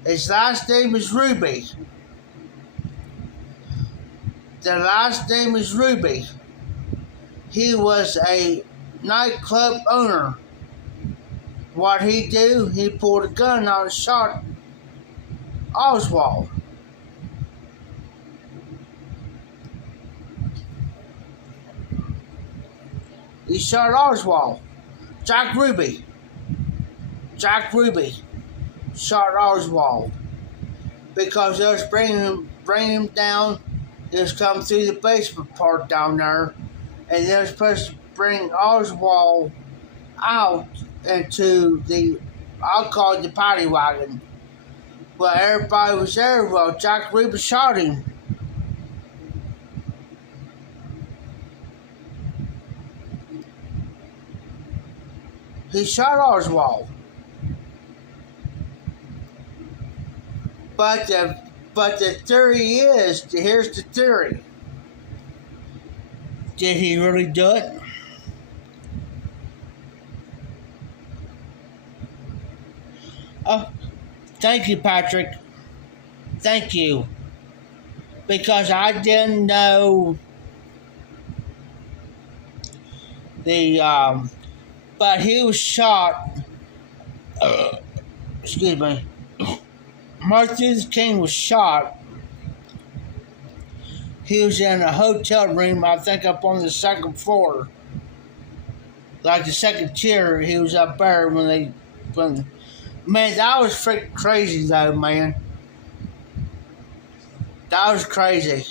his last name is Ruby. The last name is Ruby. He was a nightclub owner. What he do? He pulled a gun out and shot Oswald. He shot Oswald. Jack Ruby shot Oswald because they was bringing him down. They was coming through the basement part down there, and they was supposed to bring Oswald out into the, I'll call it the paddy wagon. Well, everybody was there. Well, Jack Ruby shot him. He shot Oswald. But the theory is, here's the theory. Did he really do it? Oh, thank you, Patrick. Thank you. Because I didn't know but he was shot. Excuse me. Martin Luther King was shot. He was in a hotel room, I think up on the second floor. Like the second tier, he was up there when man, that was freaking crazy though, man. That was crazy.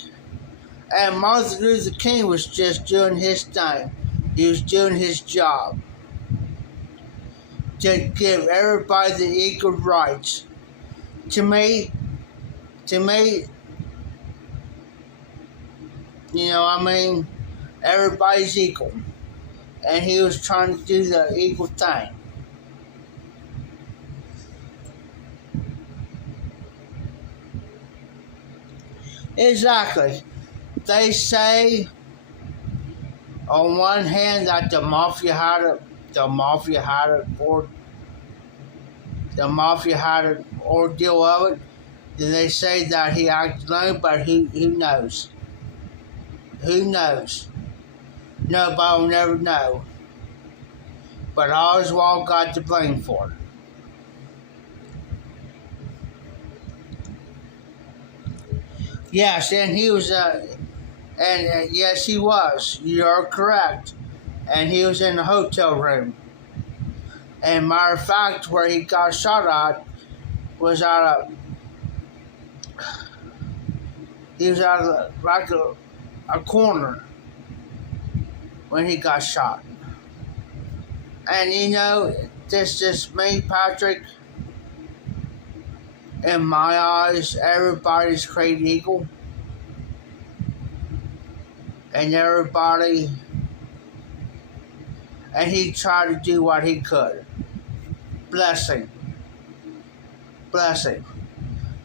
And Martin Luther King was just doing his thing. He was doing his job. To give everybody the equal rights. To me, you know, I mean, everybody's equal. And he was trying to do the equal thing. Exactly. They say, on one hand, that the mafia had an ordeal of it. Then they say that he acted alone, but who knows? Who knows? Nobody will never know. But Oswald got the blame for it. Yes, and he was, yes, he was. You are correct. And he was in the hotel room. And matter of fact, where he got shot at was he was out of like a corner when he got shot. And you know, this just me, Patrick. In my eyes, everybody's created equal. And he tried to do what he could. Bless him.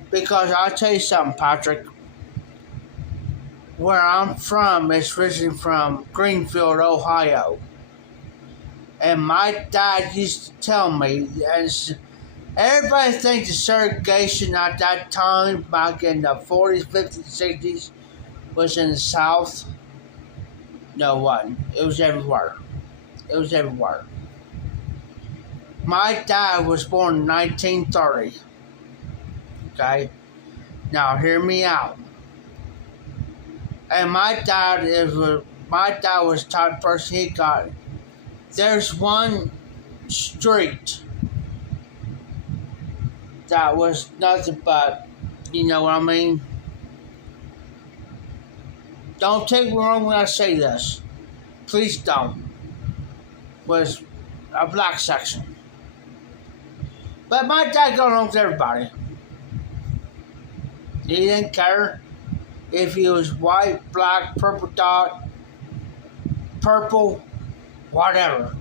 Because I'll tell you something, Patrick. Where I'm from is originally from Greenfield, Ohio. And my dad used to tell me, and everybody thinks the segregation at that time, back in the 40s, 50s, 60s, was in the South. No, it wasn't. It was everywhere. My dad was born in 1930. Okay? Now, hear me out. And my dad was the type of person he got. There's one street that was nothing but, you know what I mean? Don't take me wrong when I say this. Please don't. Was a black section. But my dad got along with everybody. He didn't care if he was white, black, purple dot, purple, whatever.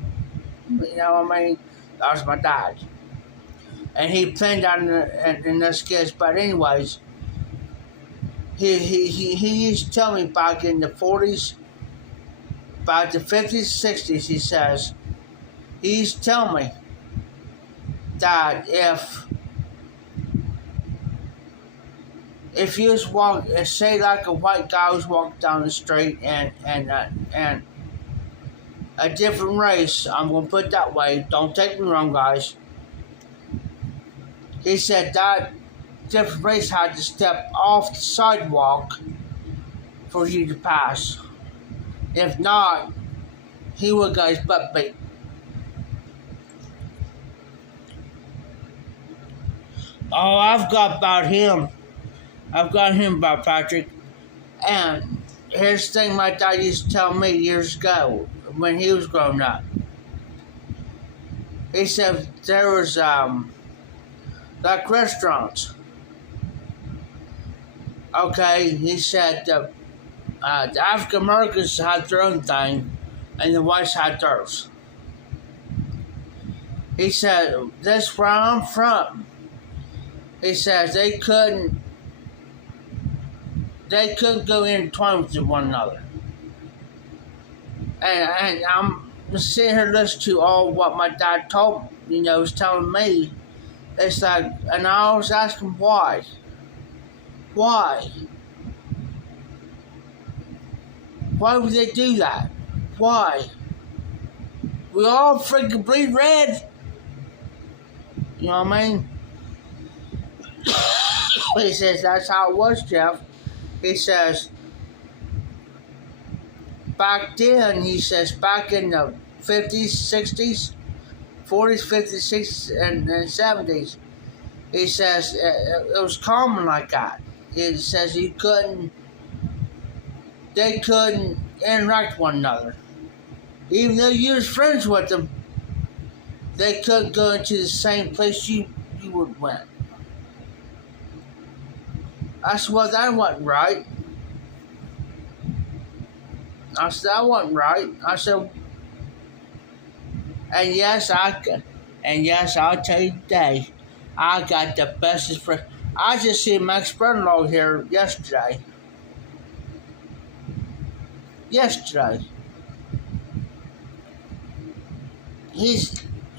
You know what I mean? That was my dad. And he planned on in this kids. But anyways, he used to tell me back in the 40s, about the 50s, 60s, he says, he used to tell me that if you was say like a white guy was walking down the street and a different race, I'm gonna put it that way, don't take me wrong, guys. He said that different race had to step off the sidewalk for you to pass. If not, he would get his butt beat. Oh, I've got him about Patrick. And here's the thing my dad used to tell me years ago when he was growing up. He said there was like restaurants. Okay, he said the African Americans had their own thing and the whites had theirs. He said, that's where I'm from. He says they couldn't go intertwined with one another. And I'm sitting here listening to all what my dad told me, was telling me. It's like, and I was asking why. Why? Why would they do that? Why? We all freaking bleed red. You know what I mean? He says, that's how it was, Jeff. He says, back then, he says, back in the 50s, 60s, 40s, 50s, 60s, and 70s, he says, it was common like that. He says they couldn't interact with one another. Even though you was friends with them, they couldn't go into the same place you would went. I said, well, that wasn't right. I said, that wasn't right. I said, and yes, I'll tell you today, I got the bestest friend. I just seen my ex-brother-in-law here yesterday. He's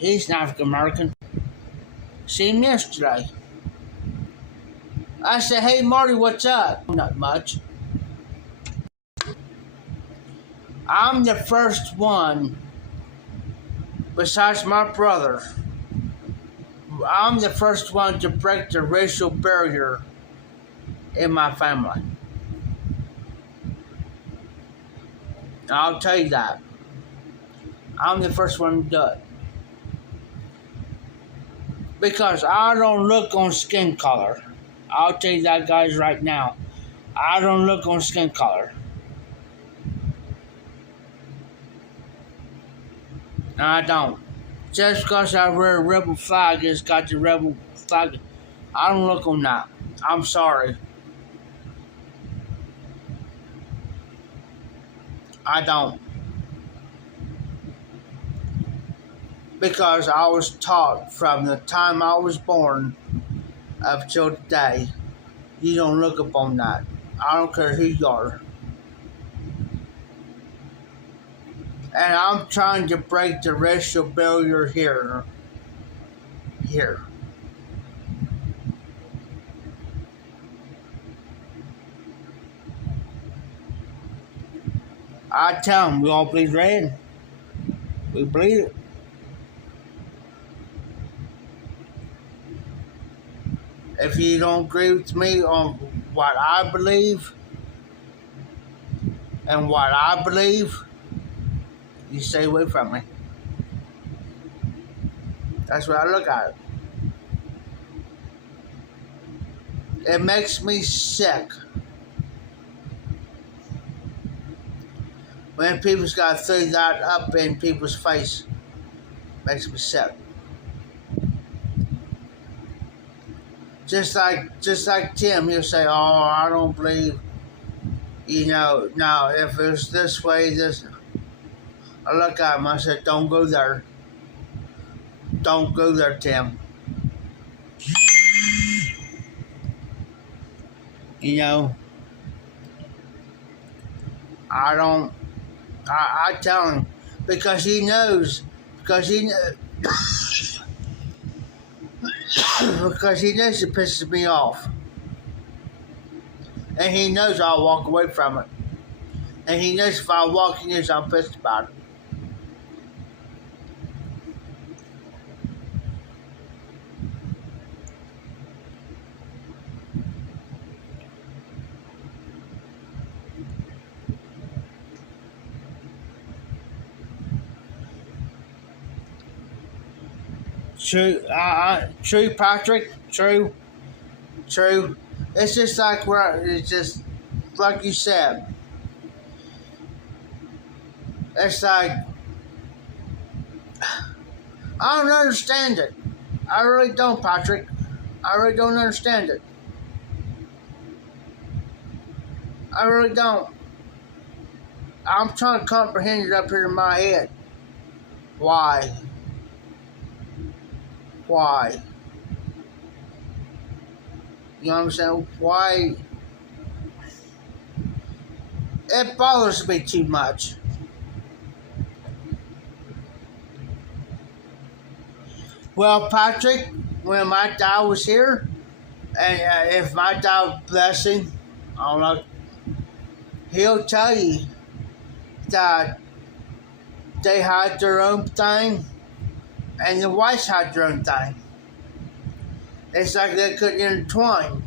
an African American. Seen him yesterday. I said, hey Marty, what's up? Not much. I'm the first one, besides my brother, I'm the first one to break the racial barrier in my family. I'll tell you that. I'm the first one to do it. Because I don't look on skin color. I'll tell you that, guys, right now. I don't look on skin color. I don't. Just because I wear a rebel flag, it's got the rebel flag. I don't look on that. I'm sorry. I don't. Because I was taught from the time I was born up till today, you don't look upon that. I don't care who you are. And I'm trying to break the racial barrier here. I tell them, we all bleed red. We bleed it. If you don't agree with me on what I believe, you stay away from me. That's what I look at it. It makes me sick when people's got to throw that up in people's face. Makes me sick. Just like Tim, he'll say, "Oh, I don't believe, now if it's this way, this." I look at him. I said, "Don't go there. Don't go there, Tim." I don't. I tell him because he knows. Because he because he knows it pisses me off, and he knows I'll walk away from it, and he knows if I walk, he knows I'm pissed about it. True, Patrick. True. It's just like it's just like you said. It's like I don't understand it. I really don't, Patrick. I really don't understand it. I really don't. I'm trying to comprehend it up here in my head. Why? Why? You know what I'm saying? Why? It bothers me too much. Well, Patrick, when my dad was here, and if my dad, bless him, I don't know, he'll tell you that they had their own thing, and the whites had their own thing. It's like they couldn't intertwine.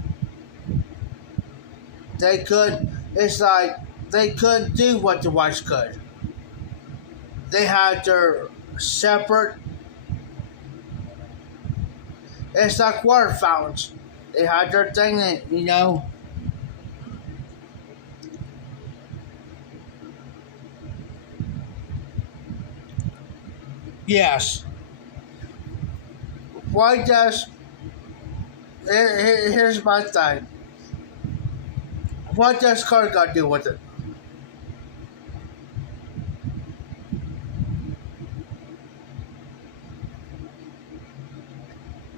It's like they couldn't do what the whites could. They had their separate, it's like water fountains. They had their thing that, Yes. Why does, here's my thing. What does Carter got to do with it?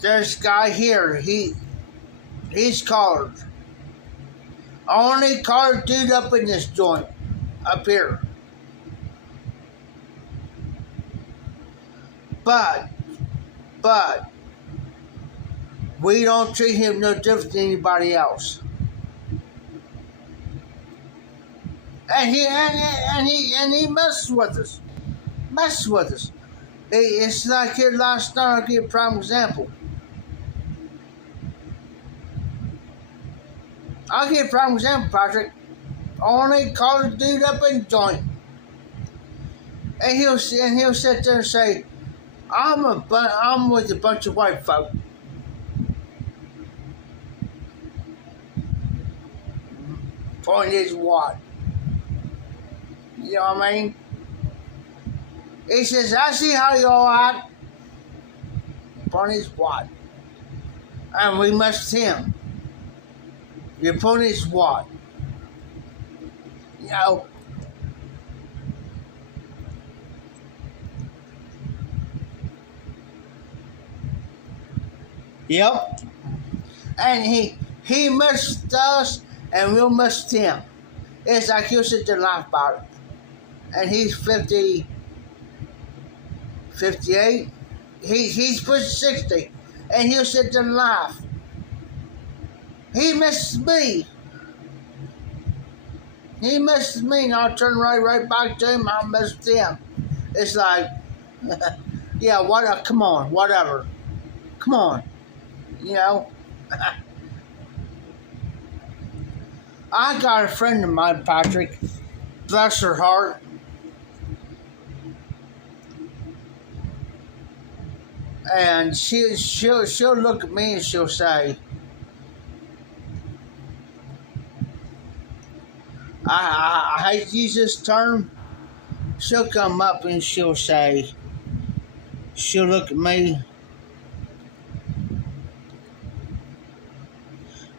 There's a guy here, he's colored. Only colored dude up in this joint, up here. But, we don't treat him no different than anybody else. And he messes with us. It's like here last night, I'll give you a prime example. Patrick. Only colored dude up in the joint. And he'll sit there and say, I'm with a bunch of white folk. Point is what? You know what I mean? He says, I see how you all act. Point is what? And we must him. Your point is what? Yep. And he must us, and we'll must him. It's like he'll sit there and laugh about it. And he's 50, 58. He's pushing 60. And he'll sit there and laugh. He misses me. And I'll turn right back to him. I'll miss him. It's like, yeah, come on, whatever. Come on. I got a friend of mine, Patrick. Bless her heart. And she'll look at me and she'll say, I hate to use this term. She'll come up and she'll say, she'll look at me.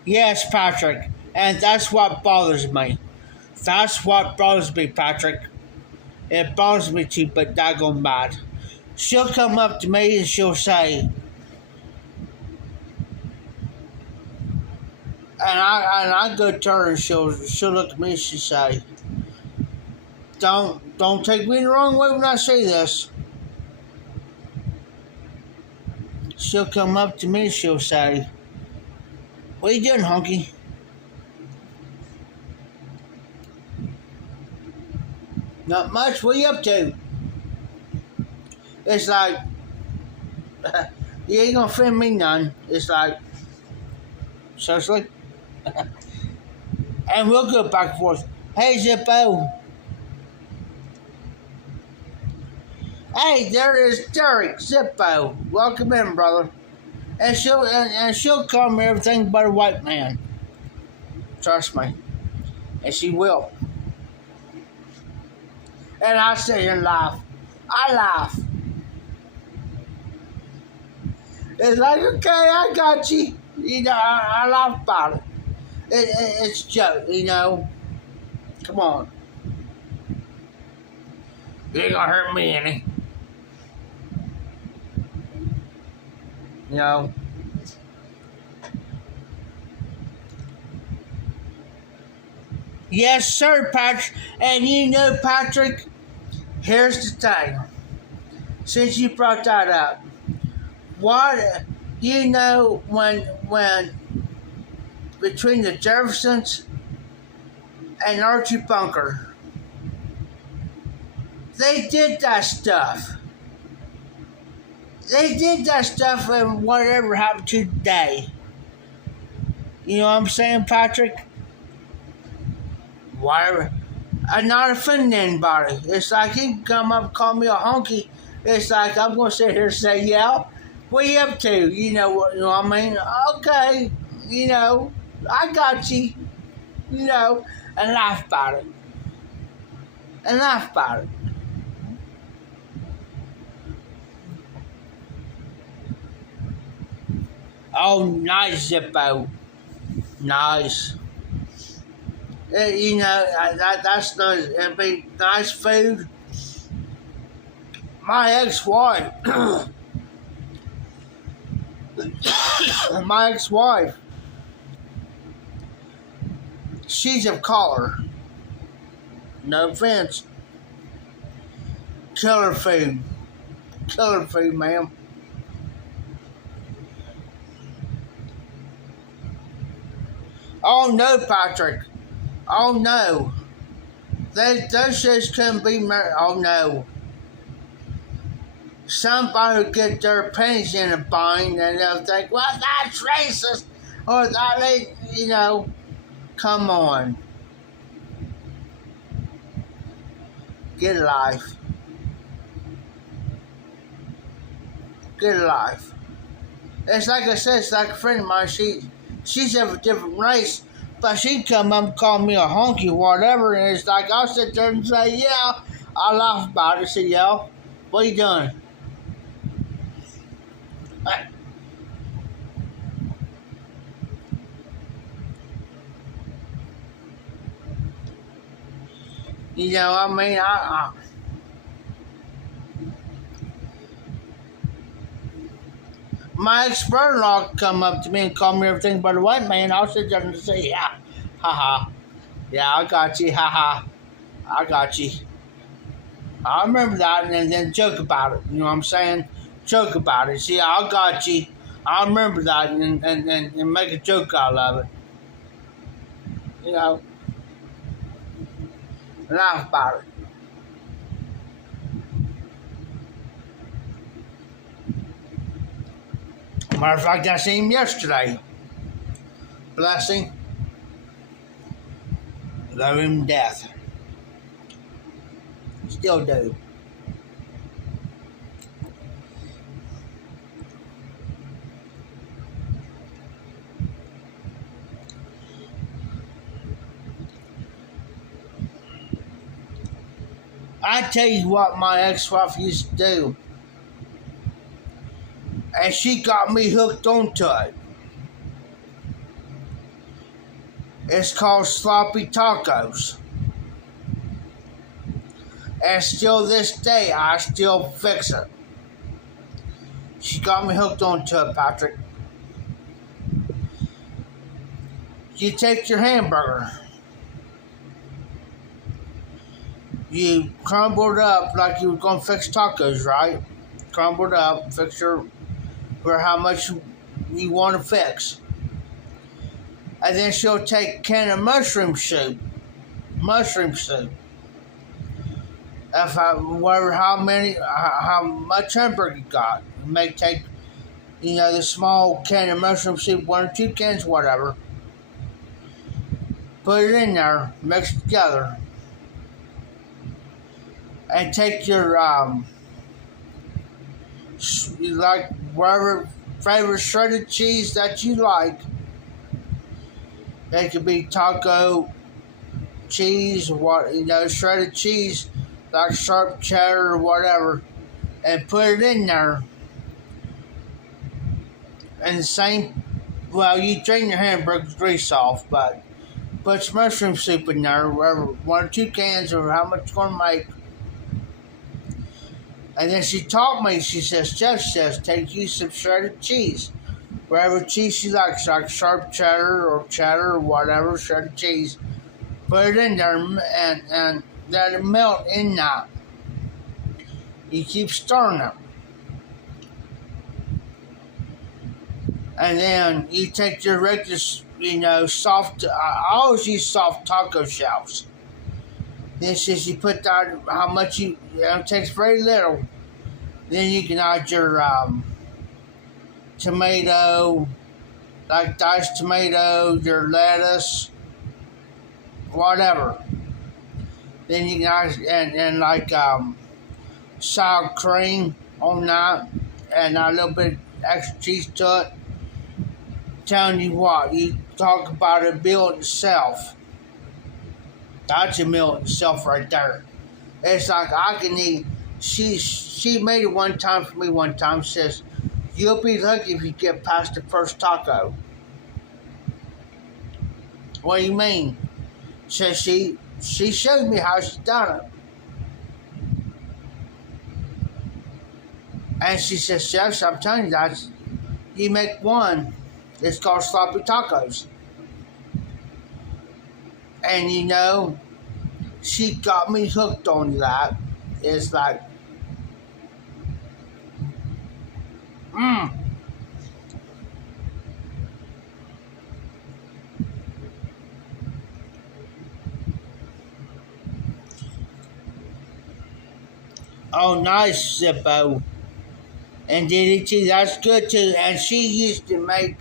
Yes, Patrick, and that's what bothers me. That's what bothers me, Patrick. It bothers me too, but daggone bad. She'll come up to me and she'll say, I go to her and she'll look at me and she'll say, Don't take me the wrong way when I say this. She'll come up to me and she'll say, What you doing, honky? Not much. What you up to? It's like, you ain't gonna offend me none. It's like, seriously? And we'll go back and forth. Hey, Zippo. Hey, there is Derek Zippo. Welcome in, brother. And she'll call me everything but a white man. Trust me. And she will. And I sit here and laugh. I laugh. It's like, okay, I got you. You know, I laugh about it. It's a joke, you know. Come on. You ain't gonna hurt me any. You know. Yes, sir, Patrick. And you know, Patrick, here's the thing. Since you brought that up, what you know when between the Jeffersons and Archie Bunker, they did that stuff. They did that stuff, and whatever happened to today. You know what I'm saying, Patrick? Why? I'm not offending anybody. It's like he can come up and call me a honky. It's like I'm going to sit here and say, yeah, what you up to? You know what I mean? Okay, you know, I got you. You know, and laugh about it. And laugh about it. Oh, nice, Zippo. Nice. You know, that's nice. It'd be nice food. My ex-wife, she's a caller. No offense. Killer food. Killer food, ma'am. Oh, no, Patrick. Oh, no. Those shits couldn't be married. Oh, no. Somebody will get their pennies in a bind and they'll think, well, that's racist. Or that, you know, come on. Get a life. Get a life. It's like I said, it's like a friend of mine, she's of a different race, but she'd come up and call me a honky or whatever, and it's like I'll sit there and say, yeah, I laugh about it. I say, yeah, what you doing? You know, I mean, my ex-brother-in-law come up to me and call me everything but a white man. I'll sit there and say, yeah, haha. Yeah, I got you, haha. I got you. I remember that and then joke about it. You know what I'm saying? Joke about it. See, I got you. I remember that and make a joke out of it. You know? Laugh about it. Matter of fact, I seen him yesterday. Bless him. Love him to death. Still do. I tell you what my ex-wife used to do. And she got me hooked onto it. It's called sloppy tacos. And still this day, I still fix it. She got me hooked onto it, Patrick. You take your hamburger. You crumble it up like you were going to fix tacos, right? Crumble it up, fix your for how much you want to fix. And then she'll take a can of mushroom soup. Mushroom soup. How much hamburger you got. You may take, the small can of mushroom soup, 1 or 2 cans, whatever. Put it in there, mix it together. And take your, whatever favorite shredded cheese that you like. It could be taco cheese, shredded cheese, like sharp cheddar or whatever, and put it in there. And you drain your hamburger grease off, but put some mushroom soup in there, whatever, 1 or 2 cans, or how much you're going to make. And then she taught me, she says, Jeff says, take you some shredded cheese. Whatever cheese she likes, like sharp cheddar or whatever, shredded cheese. Put it in there and let it melt in that. You keep stirring it. And then you take your regular, soft, I always use soft taco shells. Then since you put that, how much it takes very little. Then you can add your tomato, like diced tomato, your lettuce, whatever. Then you can add, and like sour cream on that, and a little bit extra cheese to it. Telling you what, you talk about a meal itself. That's a meal itself right there. It's like I can eat. She made it one time for me. One time says, "You'll be lucky if you get past the first taco." What do you mean? Says she showed me how she done it, and she says, "Chef, I'm telling you that you make one. It's called sloppy tacos." And she got me hooked on that. It's like, Oh, nice, Zippo. And DDT, that's good too. And she used to make,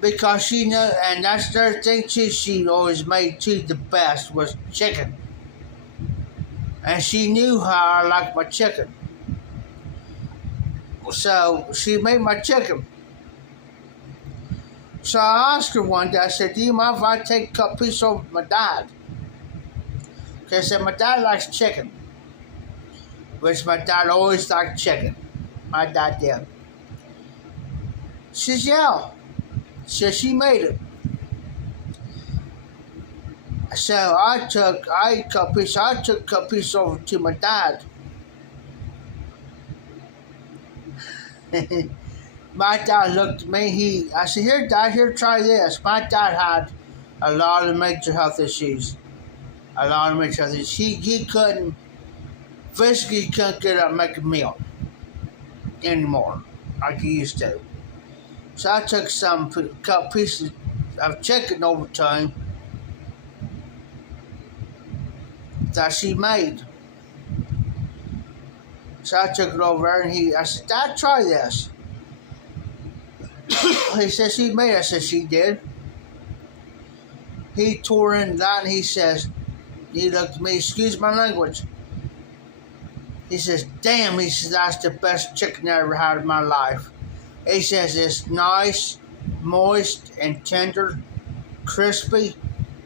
because she knew, and that's the thing too, she always made too, the best was chicken. And she knew how I liked my chicken. So she made my chicken. So I asked her one day, I said, "Do you mind if I take a cut piece over to my dad?" Because I said, my dad likes chicken. Which my dad always liked chicken. My dad did. She says, "Yeah." She made it. So I took a cut piece over to my dad. My dad looked at me. I said, "Here, Dad, try this." My dad had a lot of major health issues. He couldn't, physically couldn't get up and make a meal anymore like he used to. So I took some cut pieces of chicken over to him that she made. So I took it over there and I said, "Dad, try this." He says, "She made it." I said, "She did." He tore into that and he looked at me, excuse my language. He says, "Damn," he says, "that's the best chicken I ever had in my life." He says, "It's nice, moist, and tender, crispy."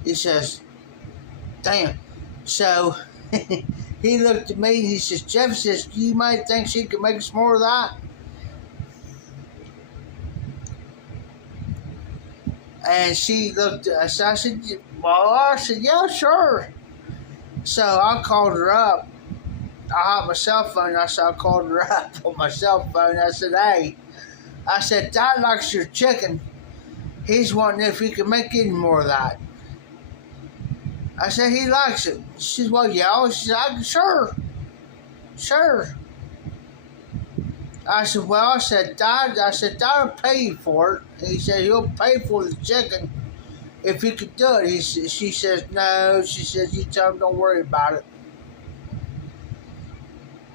He says, "Damn." So he looked at me and he says, "Jeff," says, "You might think she could make some more of that." And she looked at us. I said, well, I said, yeah, sure. So I called her up. I had my cell phone. I said, I called her up on my cell phone. I said, hey, I said, Dad likes your chicken. He's wondering if he can make any more of that. I said, he likes it. She said, well, yeah. She said, sure. I said, well, Dad will pay you for it. He said, he'll pay for the chicken if he could do it. She says, no. She says, you tell him don't worry about it.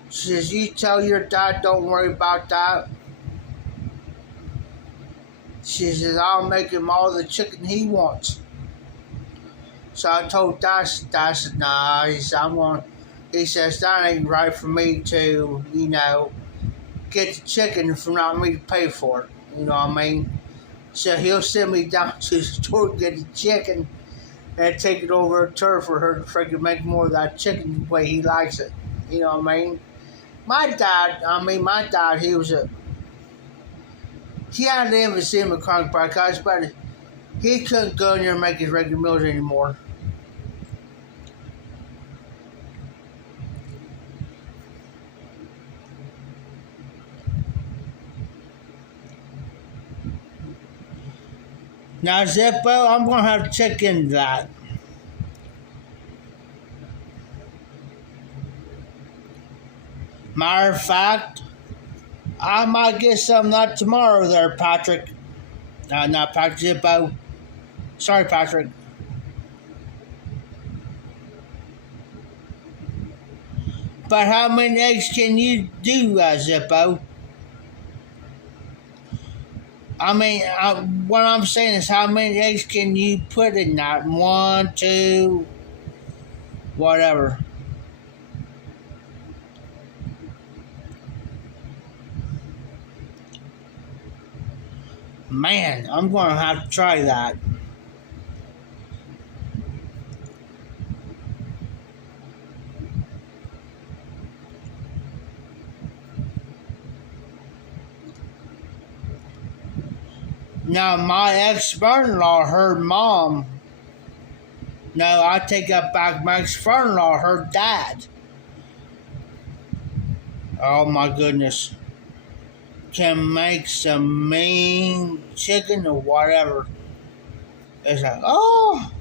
She says, you tell your dad don't worry about that. She says, I'll make him all the chicken he wants. So I told Dad, said, nah. He says, that ain't right for me to, get the chicken for not me to pay for it. You know what I mean? So he'll send me down to the store to get the chicken and take it over to her for her to freaking make more of that chicken the way he likes it. You know what I mean? My dad, he had an embassy in McConnell Park, but he couldn't go in there and make his regular meals anymore. Now, Zippo, I'm going to have to check into that. Matter of fact, I might get some of that tomorrow there, Patrick. Not Patrick, Zippo. Sorry, Patrick. But how many eggs can you do, Zippo? What I'm saying is, how many eggs can you put in that? 1, 2, whatever. Man, I'm going to have to try that. Now, my ex-brother-in-law, her mom. No, I take that back. My ex-brother-in-law, her dad. Oh, my goodness. Can make some mean chicken or whatever. It's like, oh.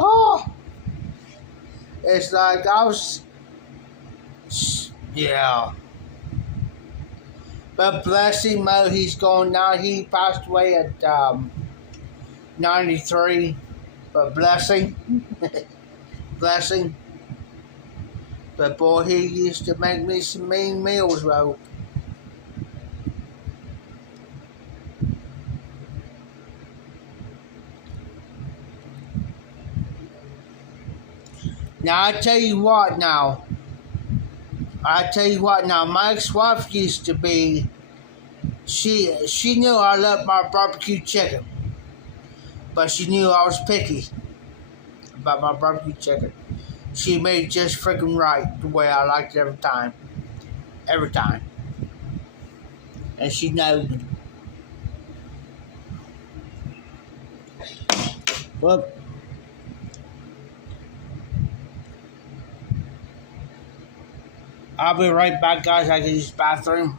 Oh. It's like yeah. But bless him, he's gone now. He passed away at 93. But bless him. Bless him. But boy, he used to make me some mean meals, bro. Now, I tell you what now, my ex-wife used to be, she knew I loved my barbecue chicken, but she knew I was picky about my barbecue chicken. She made it just freaking right, the way I liked it every time. And she knows. Well, I'll be right back, guys. I can use the bathroom.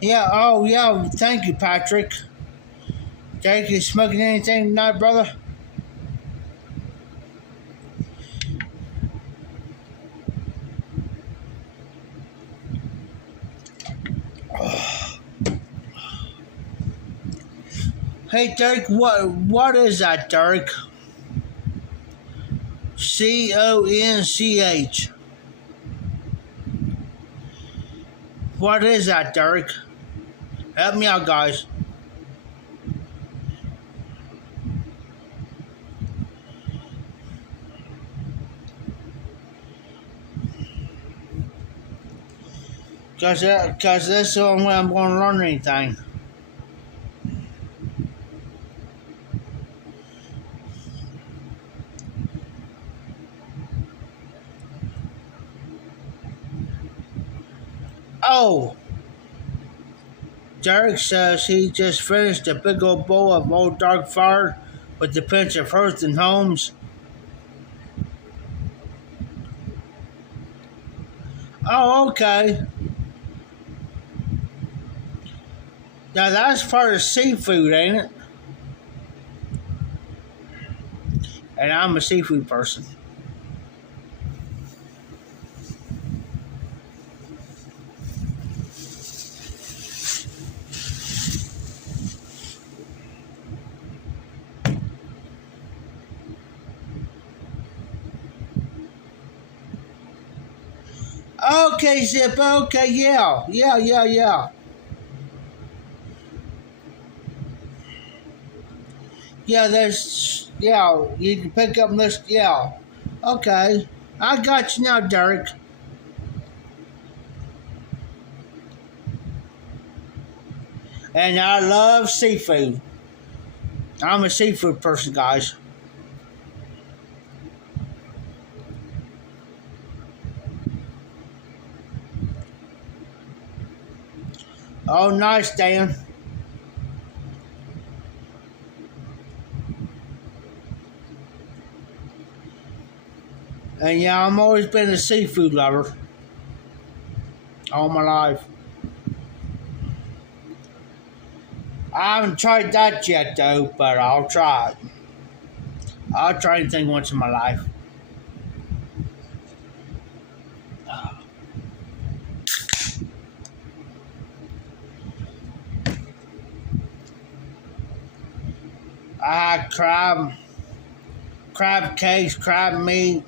Yeah, oh yeah, thank you, Patrick. Jake, you smoking anything tonight, brother? Hey, Derek, what is that, Derek? CONCH. What is that, Derek? Help me out, guys. Cause that's the only way I'm going to learn anything. Oh, Derek says he just finished a big old bowl of old dark fire with a pinch of Hearth and Holmes. Oh, okay. Now that's part of seafood, ain't it? And I'm a seafood person. Okay, Zip. Okay, yeah. Yeah, you can pick up this, yeah. Okay, I got you now, Derek. And I love seafood. I'm a seafood person, guys. Oh, nice, Dan. And yeah, I've always been a seafood lover all my life. I haven't tried that yet, though, but I'll try it. I'll try anything once in my life. I had crab cakes, crab meat,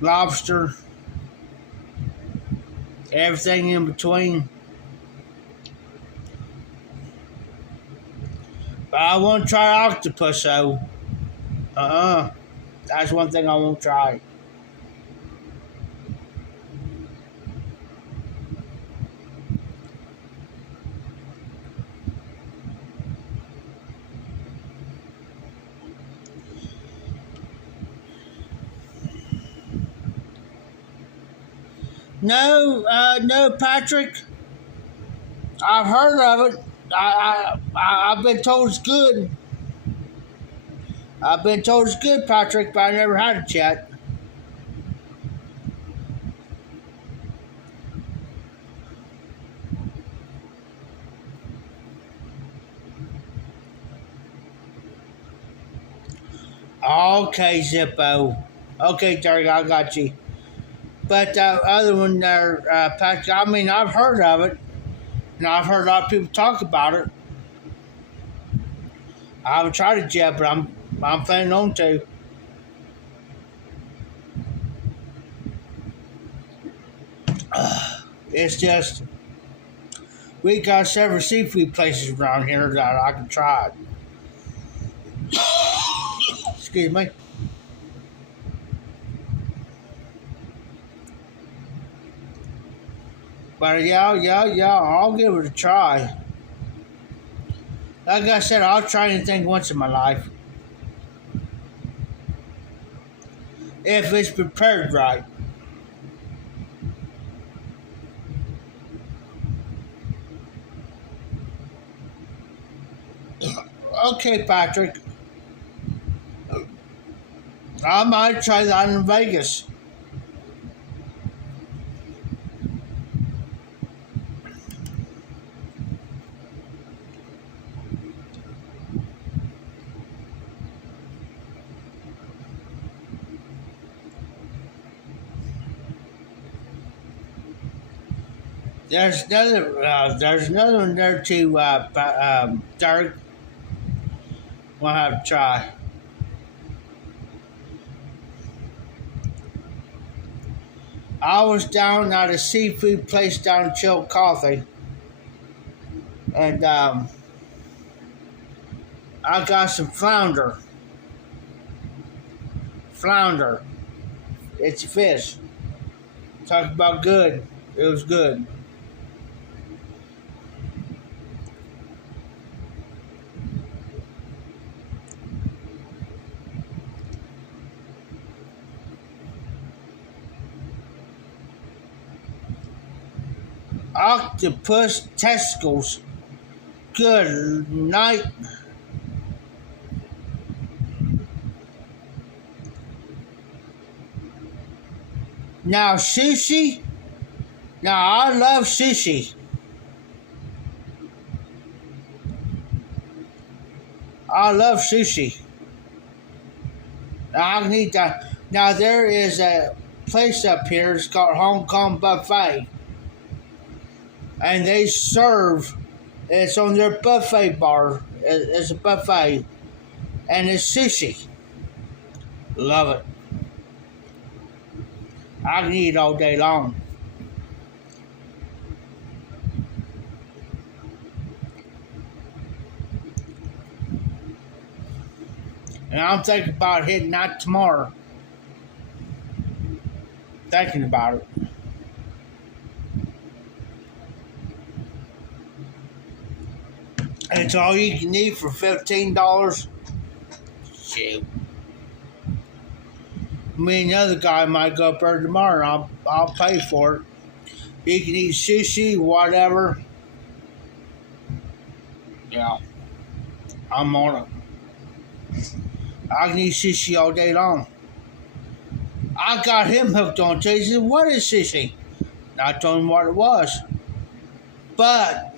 lobster, everything in between. But I won't try octopus, though. That's one thing I won't try. No, no, Patrick. I've heard of it. I've been told it's good. I've been told it's good, Patrick, but I never had it yet. Okay, Zippo. Okay, Terry, I got you. But other one there, Patrick, I mean, I've heard of it. And I've heard a lot of people talk about it. I haven't tried it yet, but I'm planning on to. It's just we got several seafood places around here that I can try it. Excuse me. But yeah, I'll give it a try. Like I said, I'll try anything once in my life. If it's prepared right. Okay, Patrick. I might try that in Vegas. There's another one there too. Dark. We'll have to try. I was down at a seafood place down in Chillicothe, and I got some flounder. Flounder. It's a fish. Talk about good. It was good. Octopus testicles. Good night. Now sushi. Now I love sushi. I love sushi. I need to. Now there is a place up here. It's called Hong Kong Buffet, and they serve. It's on their buffet bar. It's a buffet, and it's sushi. Love it. I can eat all day long. And I'm thinking about hitting that tomorrow. Thinking about it. And it's all you can eat for $15. Shoot. Me and the other guy might go up there tomorrow. I'll pay for it. You can eat sushi, whatever. Yeah. I'm on it. I can eat sushi all day long. I got him hooked on it. He said, "What is sushi?" And I told him what it was. But,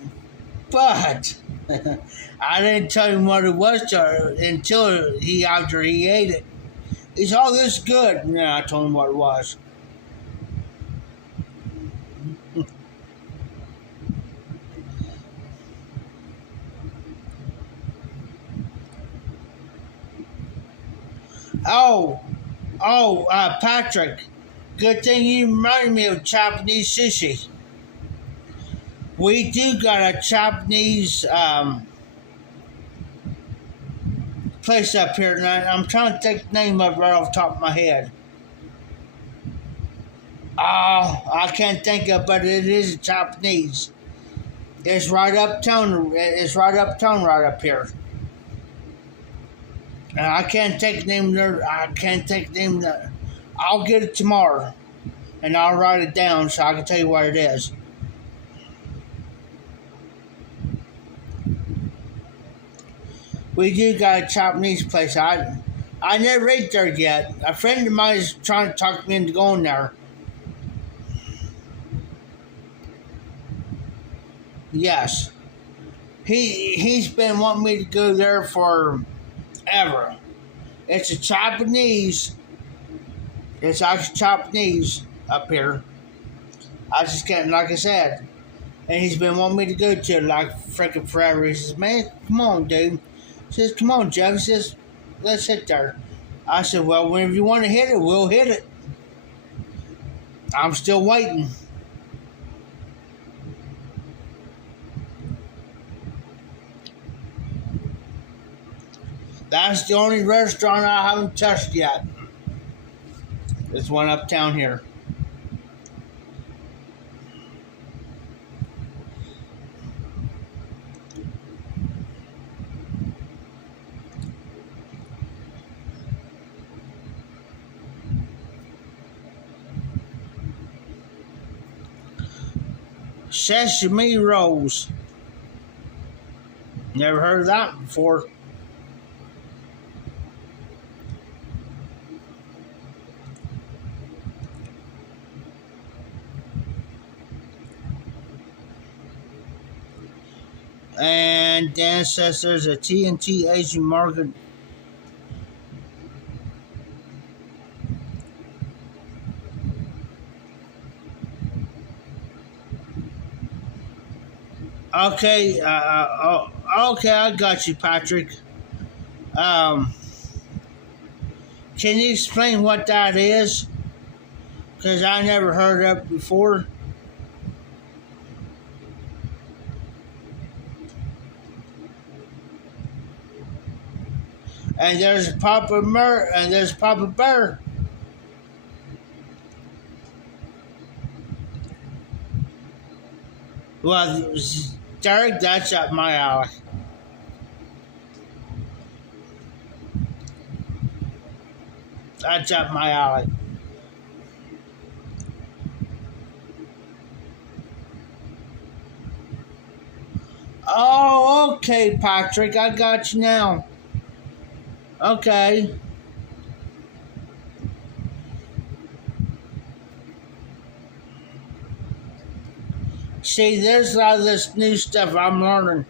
I didn't tell him what it was until after he ate it. He said, "Oh, this is good." Yeah, I told him what it was. Patrick, good thing you reminded me of Japanese sushi. We do got a Japanese place up here, and I'm trying to think the name of it right off the top of my head. I can't think of it, but it is Japanese. It's right uptown. It's right uptown, right up here. And I can't take the name there. I can't take the name there. I'll get it tomorrow, and I'll write it down so I can tell you what it is. We do got a Japanese place. I never ate there yet. A friend of mine is trying to talk me into going there. Yes. He's been wanting me to go there for ever. It's a Japanese. It's actually Japanese up here. I just can't, like I said. And he's been wanting me to go to it like freaking forever. He says, "Man, come on, dude." He says, "Come on, Jeff." He says, "Let's hit there." I said, "Well, whenever you want to hit it, we'll hit it." I'm still waiting. That's the only restaurant I haven't touched yet. There's one uptown here. Sesame rolls. Never heard of that before. And Dan says there's a TNT Asian market. Okay, okay, I got you, Patrick. Um, can you explain what that is? Because I never heard of it before. And there's Papa Bear. Well, Derek, that's up my alley. That's up my alley. Oh, okay, Patrick, I got you now. Okay. See, there's a lot of this new stuff I'm learning.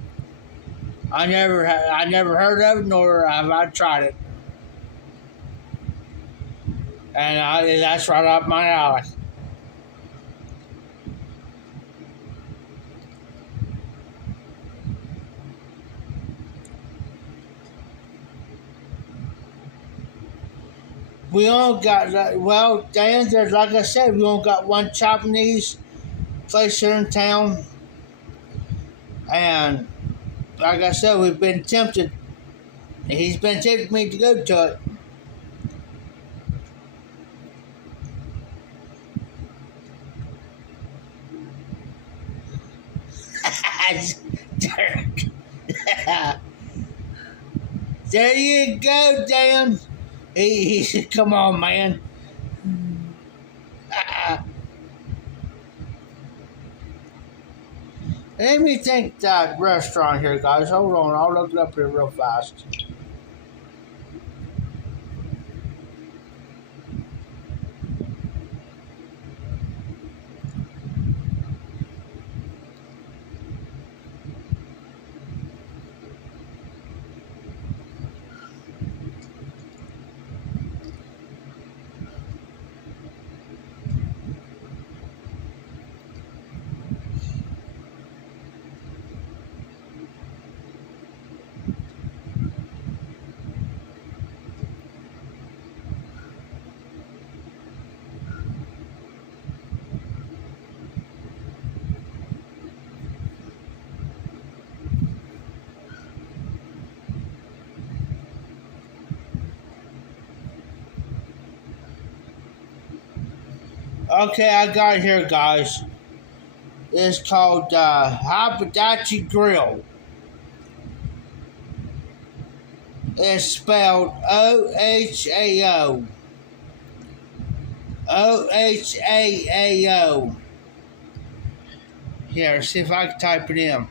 I never heard of it, nor have I tried it, and that's right up my alley. We only got well, Dan. There's like I said, we only got one Japanese place here in town, and like I said, we've been tempted. He's been tempting me to go to it. Derek. There you go, Dan. He come on, man. Let me think that restaurant here, guys. Hold on, I'll look it up here real fast. Okay, I got it here, guys. It's called Haberdashery Grill. It's spelled OHAO. Here, see if I can type it in.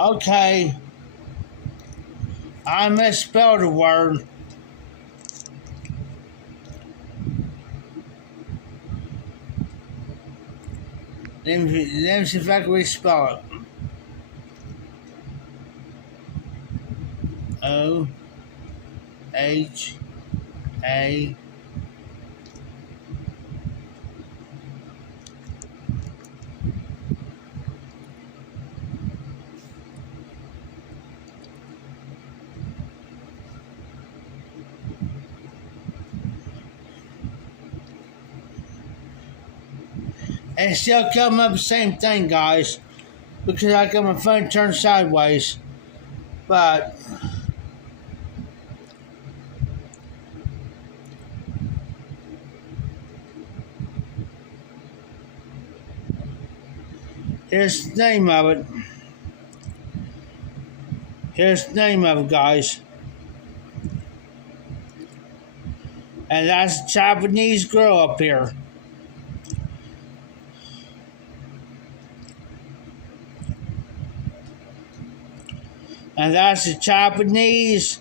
Okay, I misspelled a word. Let me see if I can respell it. OHA. And it still come up the same thing, guys, because I got my phone turned sideways. But Here's the name of it. Here's the name of it, guys. And that's a Japanese girl up here. And that's a Japanese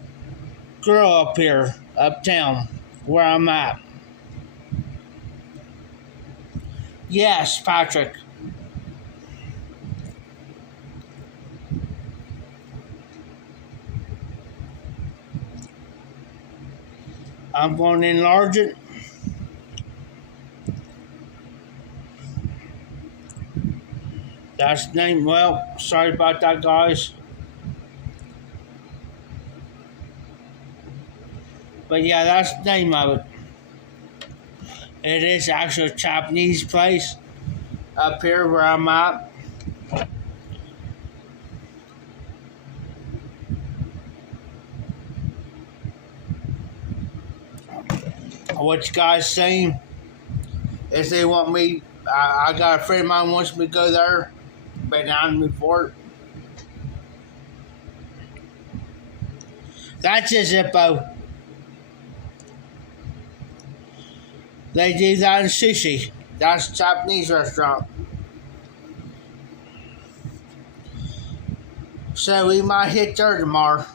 girl up here, uptown, where I'm at. Yes, Patrick. I'm going to enlarge it. That's the name. Well, sorry about that, guys. But yeah, that's the name of it. It is actually a Japanese place up here where I'm at. What you guys saying is they want me, I got a friend of mine wants me to go there, been on me for it. That's just Zippo. They do that in sushi. That's a Japanese restaurant. So we might hit there tomorrow.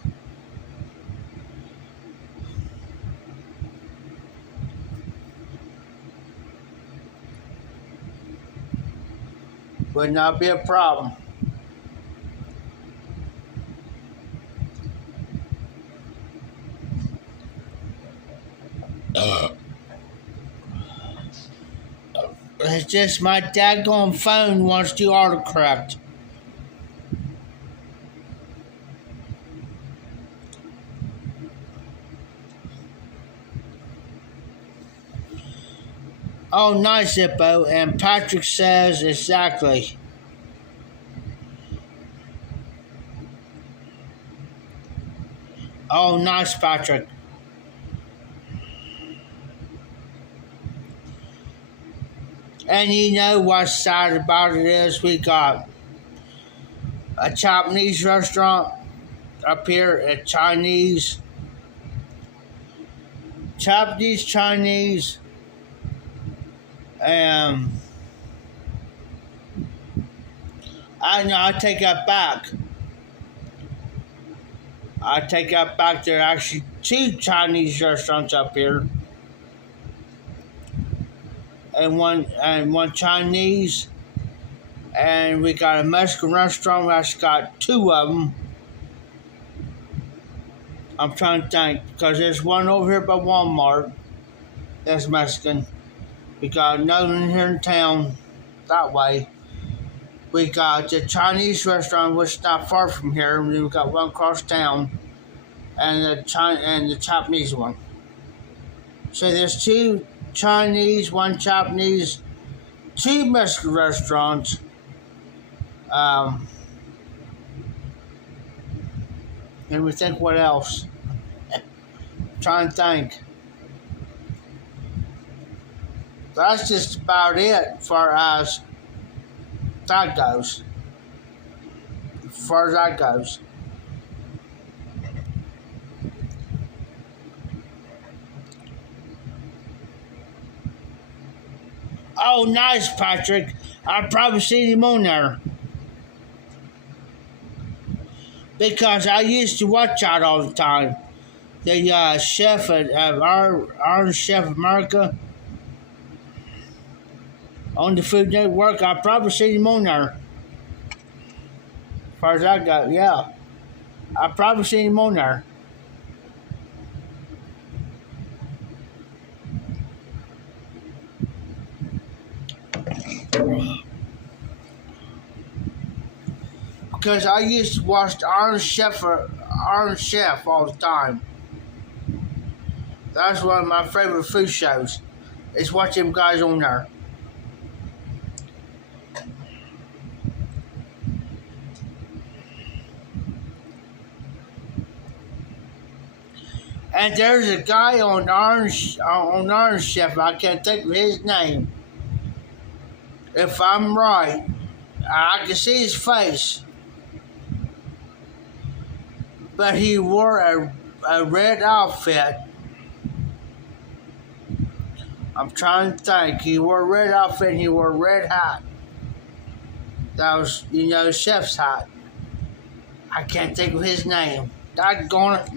Would not be a problem. It's just my daggone phone wants to autocorrect. Oh, nice, Zippo. And Patrick says exactly. Oh, nice, Patrick. And you know what's sad about it is we got a Japanese restaurant up here, a Chinese, Chinese, I take that back. I take that back. There are actually two Chinese restaurants up here. And one Chinese, and we got a Mexican restaurant that's got two of them. I'm trying to think, because there's one over here by Walmart that's Mexican. We got another one here in town, that way. We got the Chinese restaurant, which is not far from here, and then we got one across town, and the Japanese one. So there's two Chinese, one Japanese, two Mexican restaurants. And we think what else? Trying to think. That's just about it as far as that goes. As far as that goes. Oh, nice, Patrick. I've probably seen him on there. Because I used to watch that all the time. The chef at our Chef America on the Food Network. I've probably seen him on there. As far as that goes, yeah. I've probably seen him on there. Because I used to watch Iron Chef all the time. That's one of my favorite food shows. Is watch them guys on there. And there's a guy on Iron Chef. I can't think of his name. If I'm right, I can see his face, but he wore a red outfit. I'm trying to think. He wore a red outfit and he wore a red hat. That was, chef's hat. I can't think of his name. Doggone it.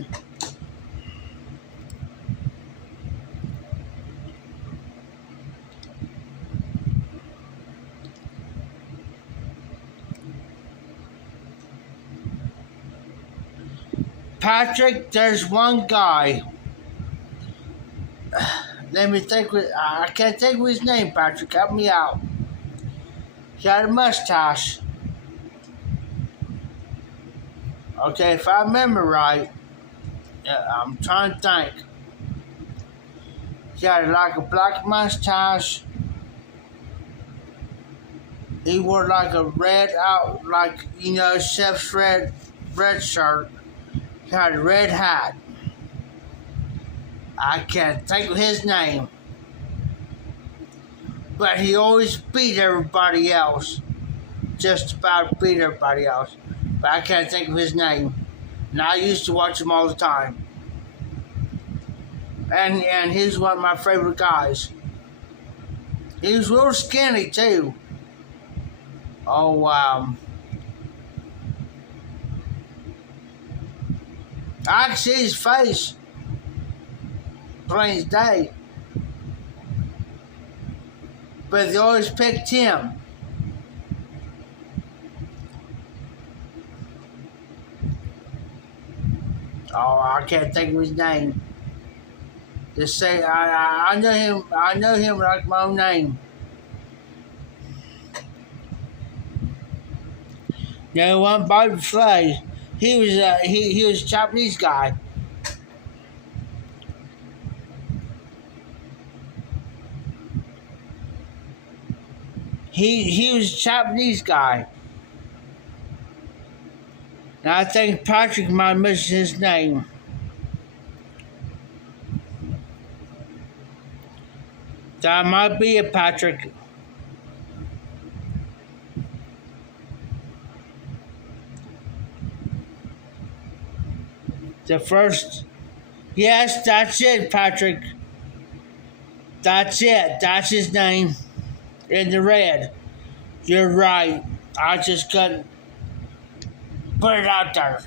Patrick, there's one guy. Let me think. I can't think of his name, Patrick. Help me out. He had a mustache. Okay, if I remember right, I'm trying to think. He had like a black mustache. He wore like a red out, like chef's red shirt. He had a red hat. I can't think of his name. But he always beat everybody else. Just about beat everybody else. But I can't think of his name. And I used to watch him all the time. And he's one of my favorite guys. He was real skinny too. Oh, wow. I can see his face. Plain as day. But they always picked him. Oh, I can't think of his name. Just say I know him. I know him like my own name. One Bobby Flay. He was he was a Japanese guy. He was a Japanese guy. And I think Patrick might miss his name. That might be a Patrick. The first. Yes, that's it, Patrick. That's it. That's his name. In the red. You're right. I just couldn't put it out there.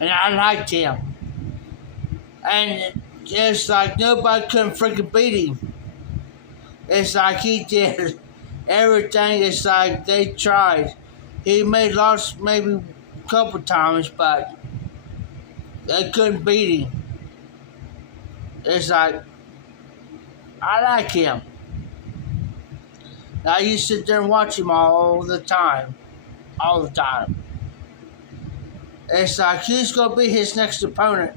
And I liked him. And it's like nobody couldn't freaking beat him. It's like he did everything. It's like they tried. He made lost maybe a couple times, but they couldn't beat him. It's like, I like him. I used to sit there and watch him all the time. All the time. It's like, who's going to be his next opponent?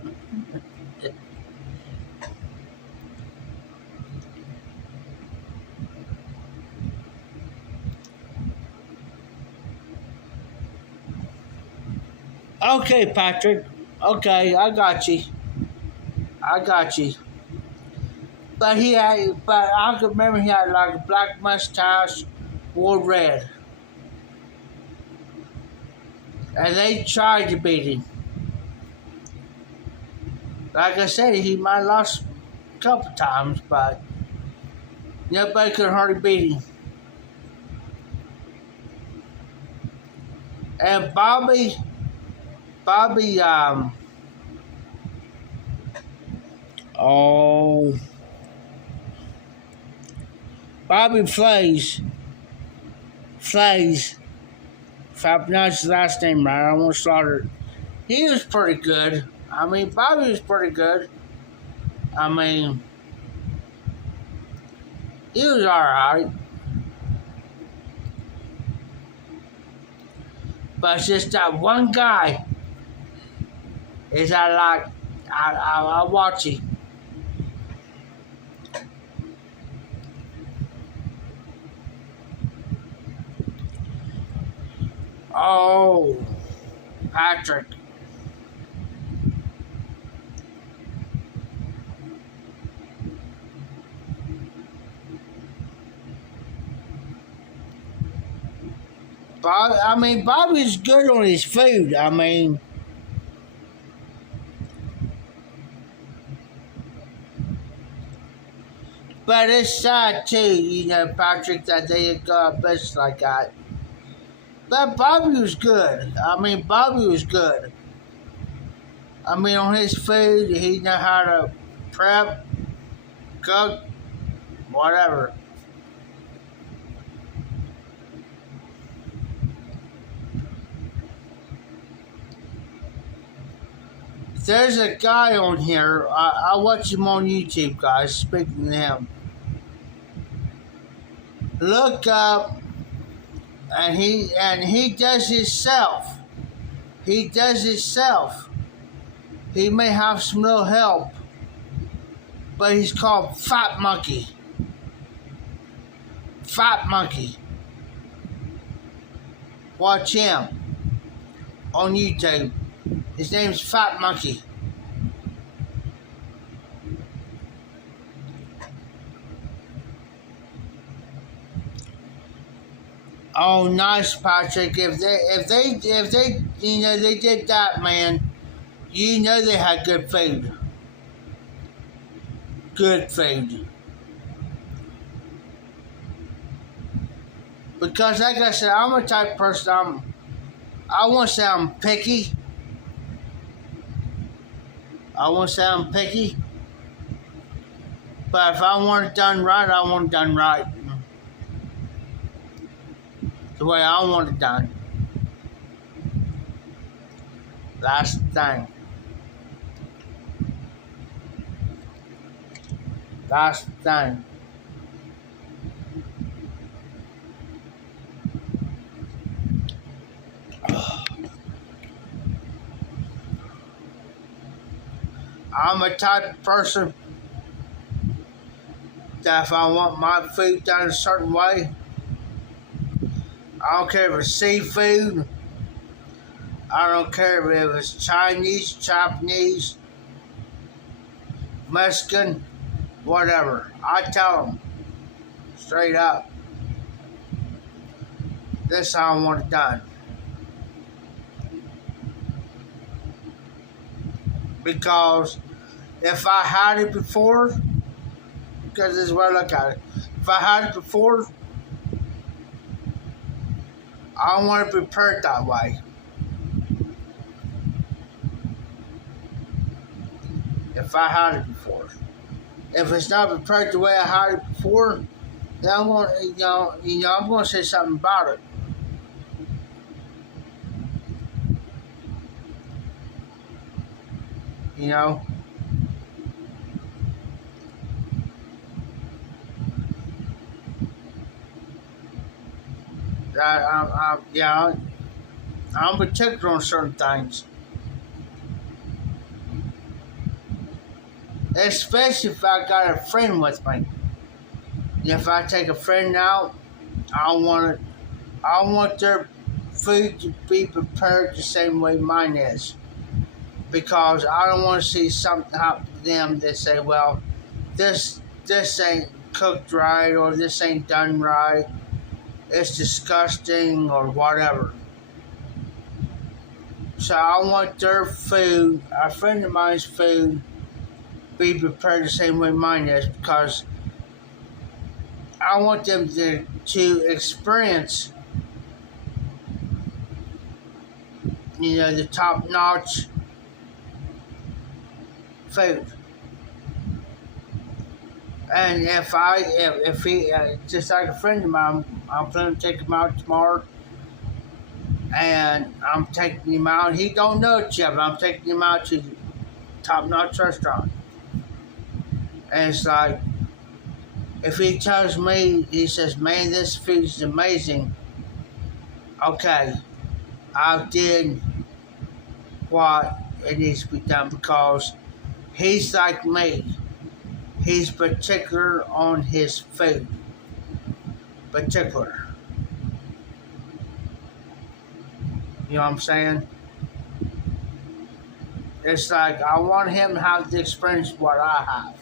Okay, Patrick. Okay, I got you. I got you. But I can remember he had like a black mustache, wore red. And they tried to beat him. Like I said, he might have lost a couple times, but nobody could hardly beat him. And Bobby, Bobby Flays, if I pronounce his last name right, I won't slaughter it. He was pretty good. I mean, Bobby was pretty good. I mean, he was alright. But it's just that one guy is I watch him. Oh, Patrick. Bobby's good on his food. But it's sad too, Patrick, that they got bitch like that. But Bobby was good. Bobby was good. On his food, he knew how to prep, cook, whatever. There's a guy on here. I watch him on YouTube, guys. Speaking to him, look up, and he does himself. He does himself. He may have some little help, but he's called Fat Monkey. Fat Monkey. Watch him on YouTube. His name's Fat Monkey. Oh, nice, Patrick. If they they did that, man, they had good food. Good food. Because, like I said, I'm a type of person. I won't say I'm picky. But if I want it done right, I want it done right. The way I want it done. That's the thing. That's the thing. I'm a type of person that if I want my food done a certain way, I don't care if it's seafood, I don't care if it's Chinese, Japanese, Mexican, whatever. I tell them straight up, this is how I want it done. Because if I had it before, because this is where I look at it, if I had it before, I don't want to prepare it that way. If I had it before. If it's not prepared the way I had it before, then I'm going I'm going to say something about it. I'm particular on certain things. Especially if I got a friend with me. If I take a friend out, I want their food to be prepared the same way mine is. Because I don't want to see something happen to them that say, well, this ain't cooked right, or this ain't done right, it's disgusting, or whatever. So I want their food, a friend of mine's food, be prepared the same way mine is, because I want them to experience, the top-notch food. And if he, just like a friend of mine, I'm planning to take him out tomorrow, and I'm taking him out. He don't know it yet, but I'm taking him out to the top-notch restaurant. And it's like, if he tells me, he says, man, this food is amazing, okay, I did what it needs to be done, because he's like me. He's particular on his food. Particular. You know what I'm saying? It's like, I want him to have the experience what I have.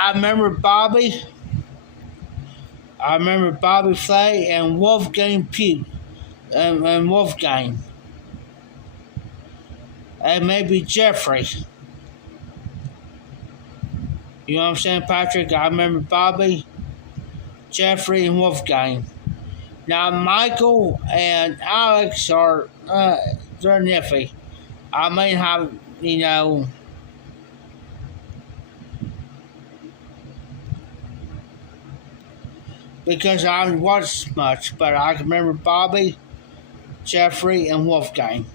I remember Bobby. I remember Bobby Flay and Wolfgang Pugh. And Wolfgang. And maybe Jeffrey. You know what I'm saying, Patrick? I remember Bobby, Jeffrey, and Wolfgang. Now, Michael and Alex are, they're niffy. I may have, because I haven't watched much, but I can remember Bobby, Jeffrey, and Wolfgang.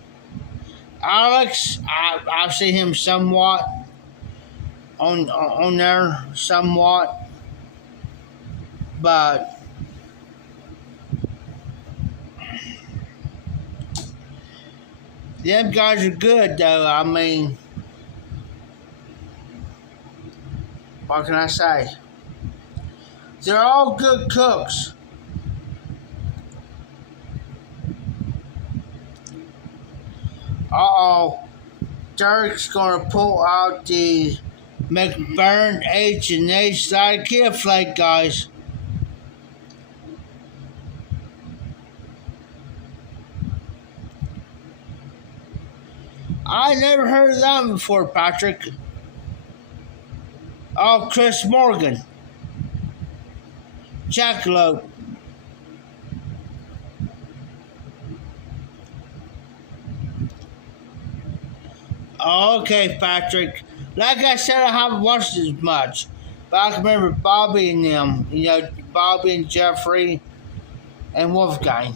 Alex, I've seen him somewhat on there, somewhat, but them guys are good, though. I mean, what can I say? They're all good cooks. Uh-oh. Derek's gonna pull out the McBurn H&H side kid flake, guys. I never heard of that before, Patrick. Oh, Chris Morgan. Jackalope. Okay, Patrick. Like I said, I haven't watched as much. But I can remember Bobby and them. Bobby and Jeffrey and Wolfgang.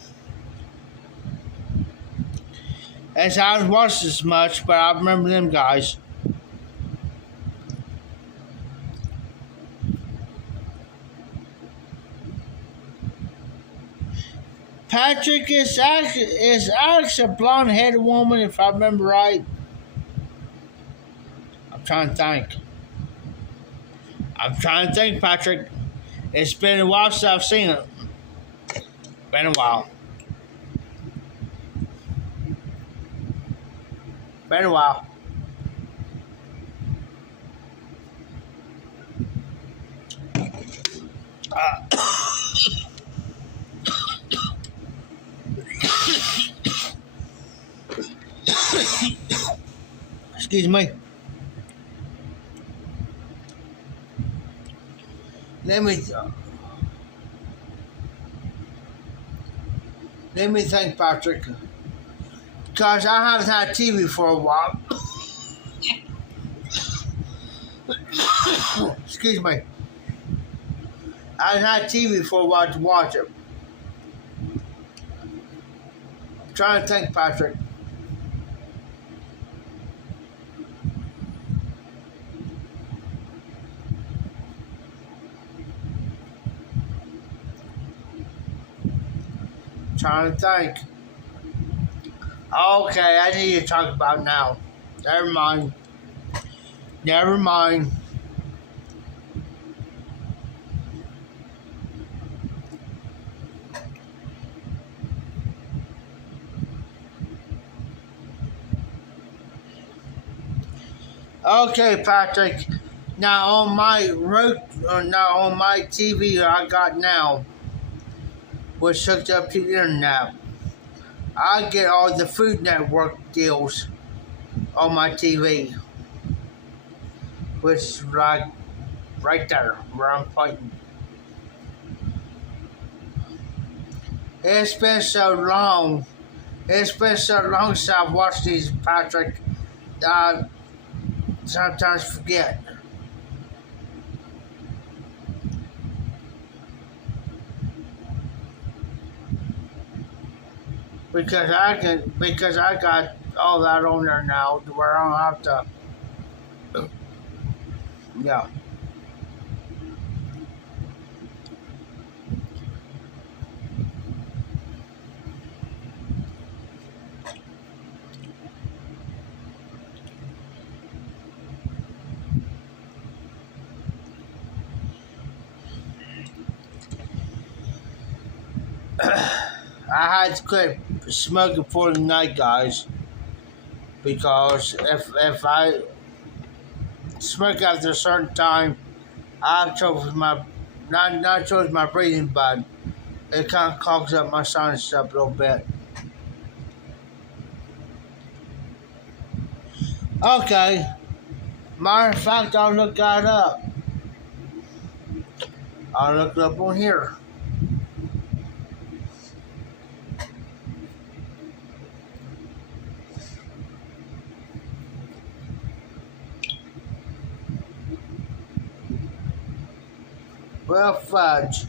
As I haven't watched as much, but I remember them guys. Patrick, is Alex a blonde-headed woman, if I remember right? I'm trying to think, Patrick. It's been a while since I've seen it. Been a while. Excuse me. Let me think, Patrick. Because I haven't had TV for a while. Excuse me. I haven't had TV for a while to watch it. I'm trying to think, Patrick. Trying to think. Okay, I need to talk about now. Never mind. Okay, Patrick. Now on my TV I got now, which hooked up to the internet, I get all the Food Network deals on my TV, which is right there where I'm pointing. It's been so long since I've watched these, Patrick, that I sometimes forget. Because I got all that on there now to where I don't have to. Yeah. I had to quit smoking for the night, guys, because if I smoke after a certain time, I have trouble with my not trouble with my breathing, but it kind of clogs up my sinus up a little bit. Okay. Matter of fact, I'll look that up. I'll look it up on here. Well, fudge.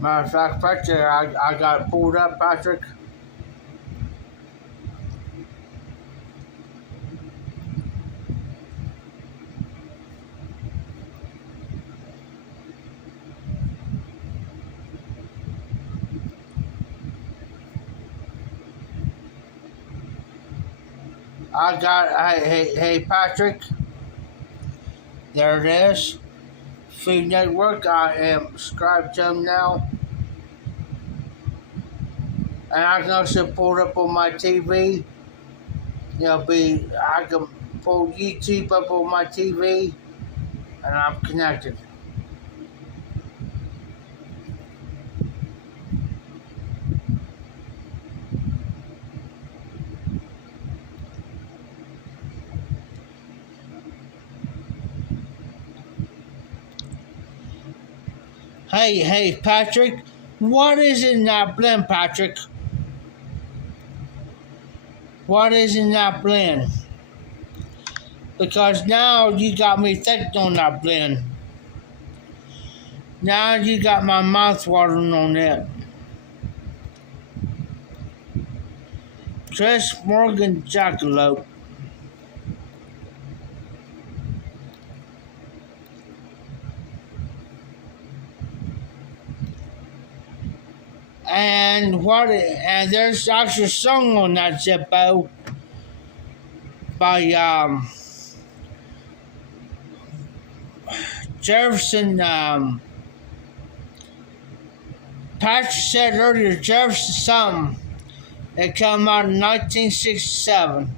Matter of fact, right there, I got it pulled up, Patrick. Hey, Patrick. There it is. Food Network. I am subscribed to them now. And I can also pull it up on my TV. I can pull YouTube up on my TV. And I'm connected. Hey, Patrick. What is in that blend, Patrick? What is in that blend? Because now you got me thinking on that blend. Now you got my mouth watering on it. Chris Morgan Jackalope. And there's actually a song on that Zippo by Jefferson. Patrick said earlier, Jefferson something. It came out in 1967.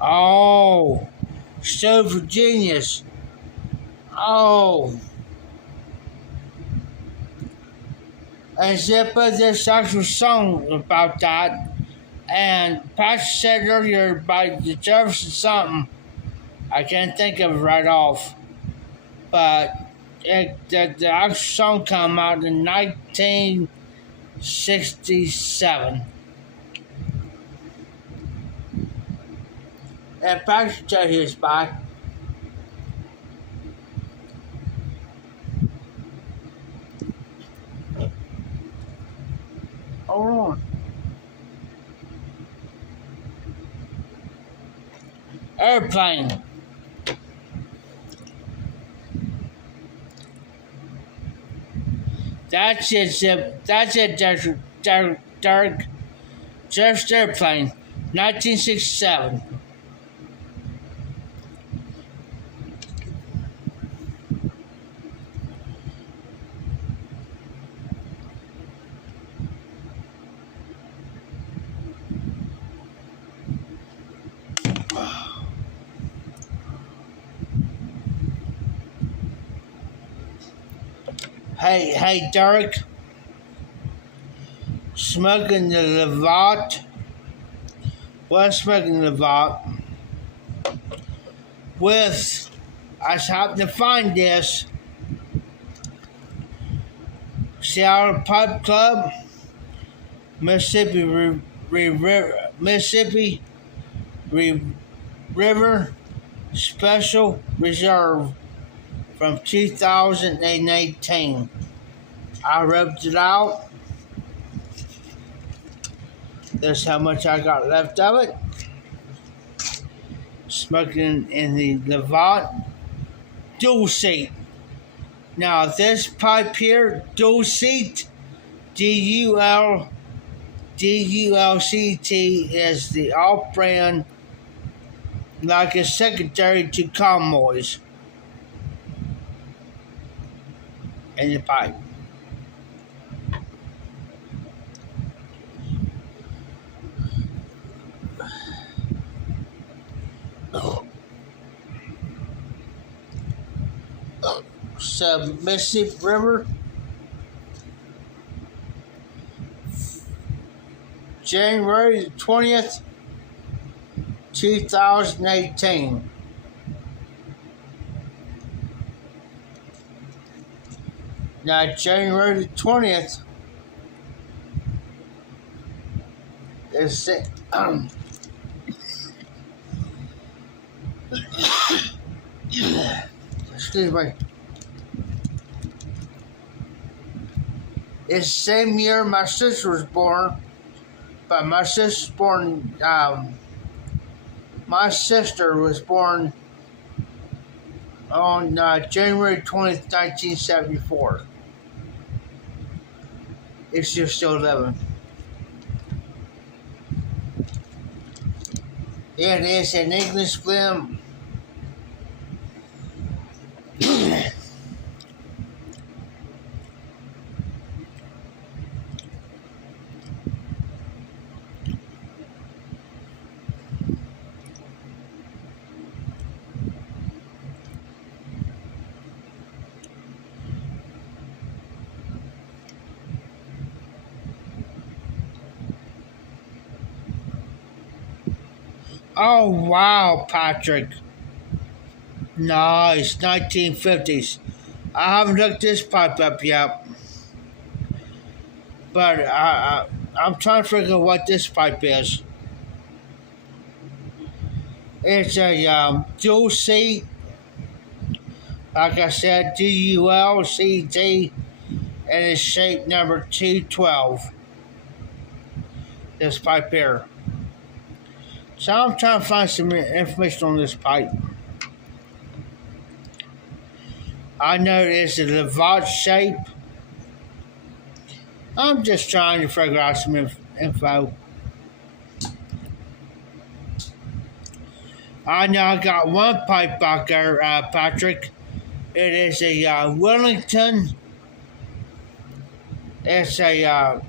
Oh, so Virginia's. Oh. And Zipper, there's actual song about that. And Patrick said earlier by the Jefferson something. I can't think of it right off. But the actual song came out in 1967. And Patrick tell you his by. Hold on. Airplane. That's it, Zip. That's it, Derek. Jeff's Airplane, 1967. Hey, Derek. Smoking the Levant. Well, smoking the Levant. With, I happened to find this. Seattle Pipe Club, Mississippi River Special Reserve from 2018. I rubbed it out. That's how much I got left of it. Smoking in the Levant dual seat. Now this pipe here, dual seat, DULCT, is the off-brand, like a secondary to Convoys in the pipe. So Mississippi River, January the 20th, 2018. Now January the 20th is excuse me. It's the same year my sister was born, but my sister was born on January 20th, 1974. It's just still living. It is an English film. Oh wow, Patrick. Nice, 1950s. I haven't looked this pipe up yet, but I'm trying to figure out what this pipe is. It's a dual seat, like I said, DULCT, and it's shape number 212. This pipe here. So I'm trying to find some information on this pipe. I know it's a Levant shape. I'm just trying to figure out some info. I know I got one pipe back there, Patrick. It is a Wellington. It's a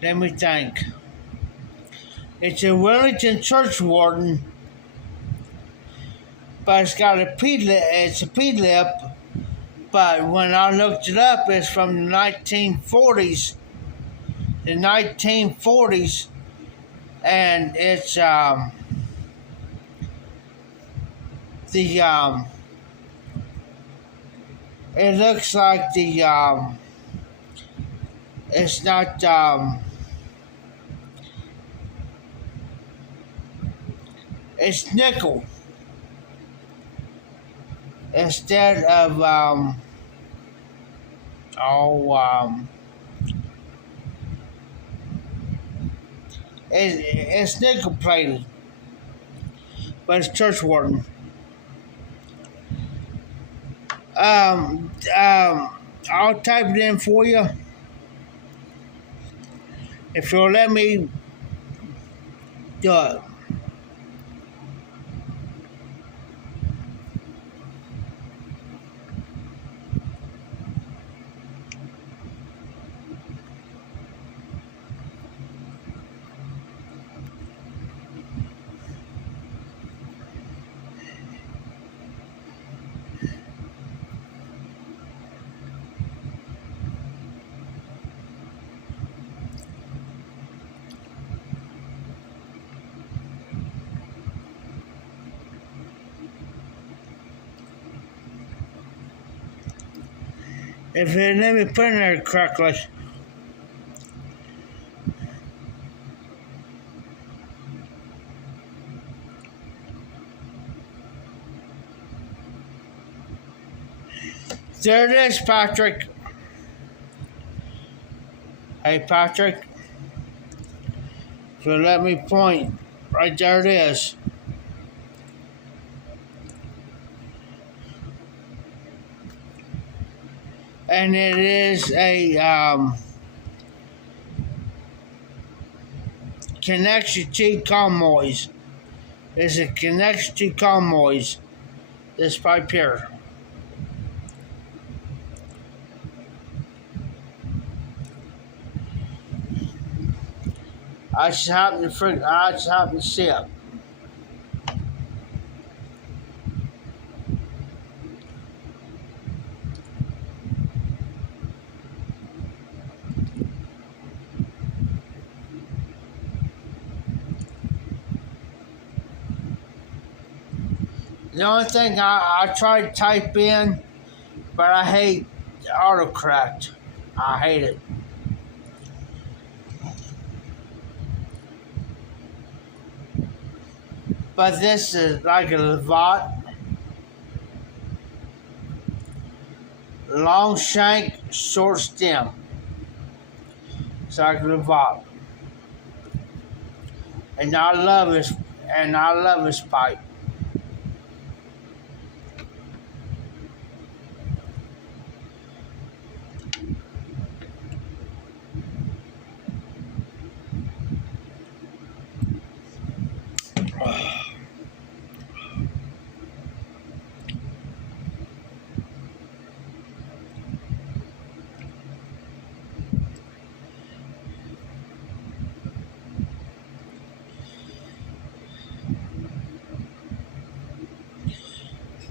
let me think. It's a Wellington Church Warden, but it's got a P-lip. It's a P-lip, but when I looked it up, it's from the 1940s. The 1940s, and it's it looks like the it's not it's nickel instead of it's nickel plated, but it's church warden. I'll type it in for you if you'll let me do it. If it let me put it there correctly. There it is, Patrick. Hey, Patrick. So let me point. Right there it is. and it is a connection to Comoys. It's a connection to Comoys. This pipe here. I just happened to see it. The only thing I tried to type in, but I hate autocorrect. I hate it. But this is like a Lavat, long shank, short stem. It's like a Lavat, and I love this pipe.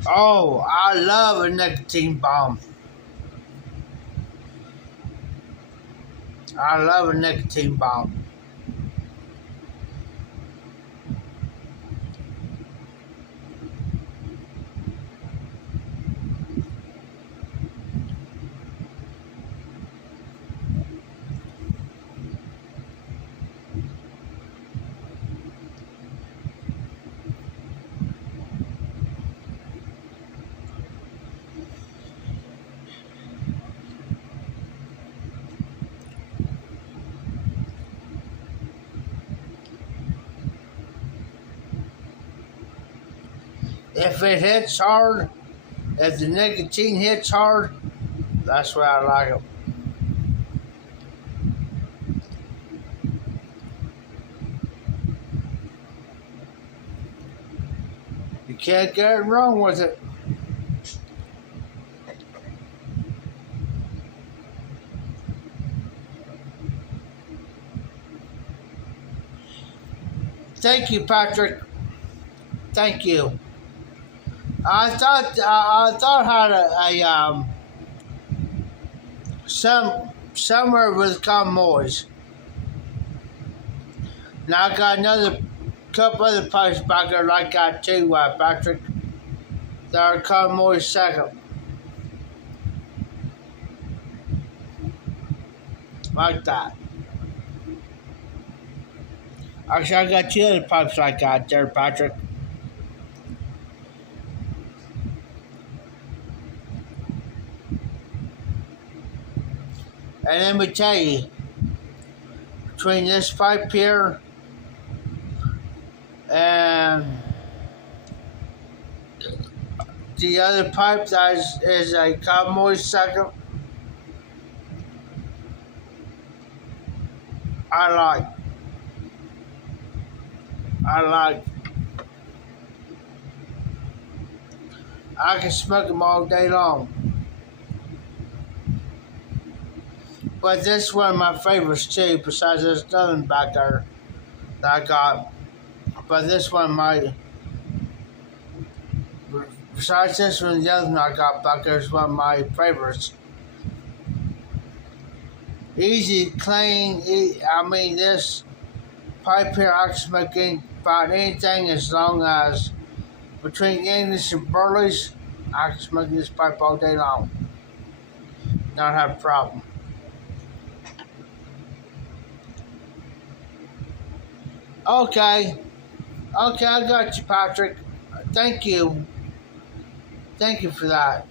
Oh, I love a nicotine bomb. I love a nicotine bomb. If it hits hard, if the nicotine hits hard, that's why I like it. You can't get wrong with it. Thank you, Patrick. Thank you. I thought I had somewhere with Comoys. Now I got another couple other pipes back there like that too, Patrick. That are Comoys second. Like that. Actually, I got two other pipes like that there, Patrick. And let me tell you, between this pipe here and the other pipe that is a Comoys second, I like. I can smoke them all day long. But this is one of my favorites too, besides there's nothing back there that I got. But this one besides this one, the other one I got back there is one of my favorites. Easy, clean, this pipe here I can smoke about anything as long as between English and Burley's, I can smoke this pipe all day long. Not have a problem. Okay, I got you, Patrick. Thank you. Thank you for that.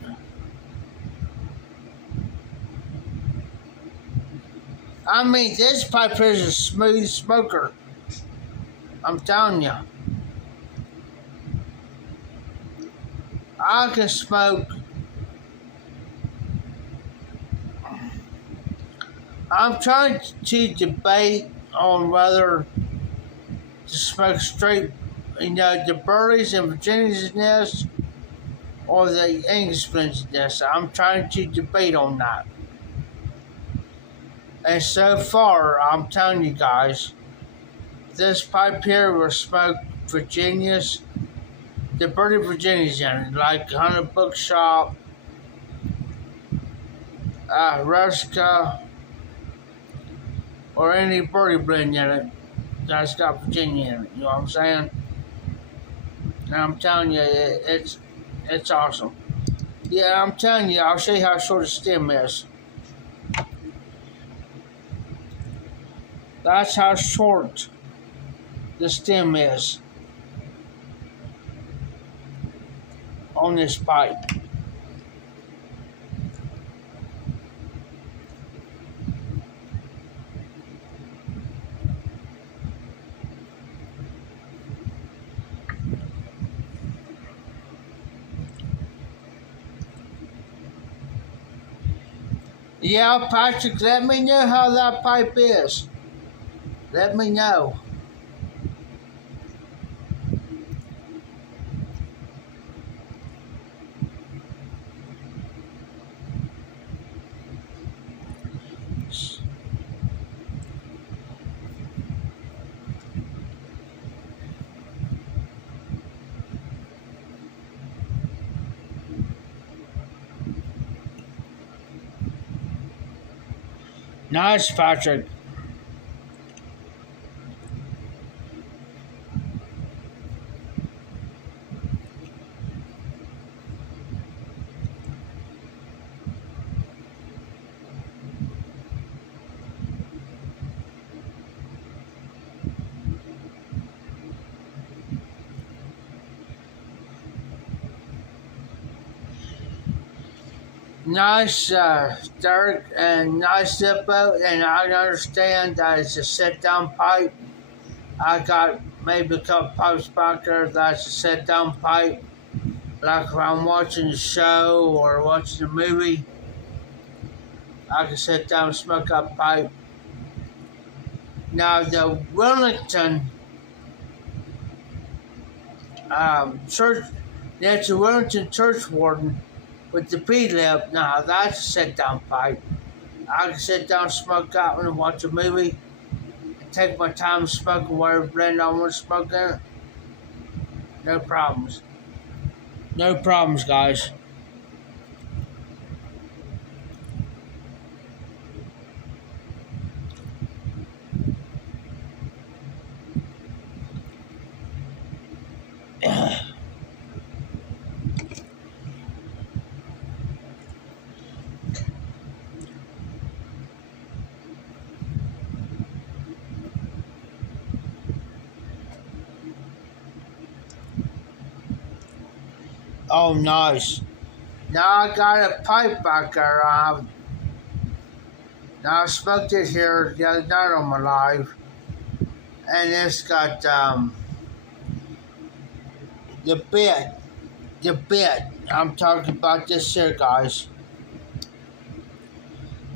This pipe is a smooth smoker. I'm telling you. I can smoke I'm trying to debate on whether to smoke straight, the birdies and Virginia's nest or the Englishman's nest. I'm trying to debate on that. And so far, I'm telling you guys, this pipe here will smoke Virginia's, the birdie Virginia's in it, like Hunter Bookshop, Rusca, or any birdie blend in it that's got Virginia in it. You know what I'm saying? And I'm telling you, it's awesome. Yeah, I'm telling you, I'll show you how short the stem is. That's how short the stem is on this pipe. Yeah, Patrick, let me know how that pipe is. Let me know. Nice, Patrick. Nice, Derek, and nice Zippo, and I understand that it's a sit-down pipe. I got maybe a couple pipes back there that's a sit-down pipe. Like if I'm watching a show or watching a movie, I can sit down and smoke up pipe. Now the Wellington church, that's a Wellington church warden with the P-lip. Now that's a sit-down pipe. I can sit down, smoke out and watch a movie, and take my time smoking whatever blend I want to smoke in it. No problems. No problems, guys. Oh, nice. Now I got a pipe back there. Now I smoked it here the other night on my live, and it's got the bit. I'm talking about this here, guys.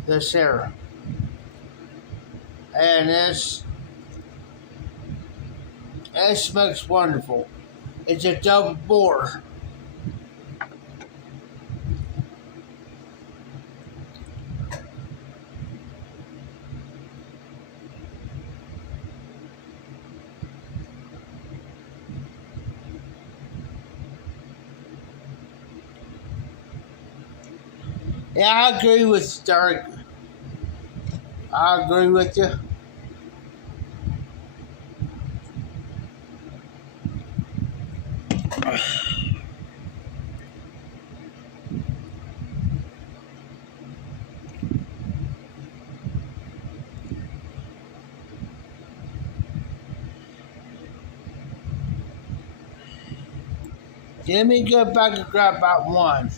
This here, and it smokes wonderful. It's a double bore. Yeah, I agree with Derek. I agree with you. Let me go back and grab about one.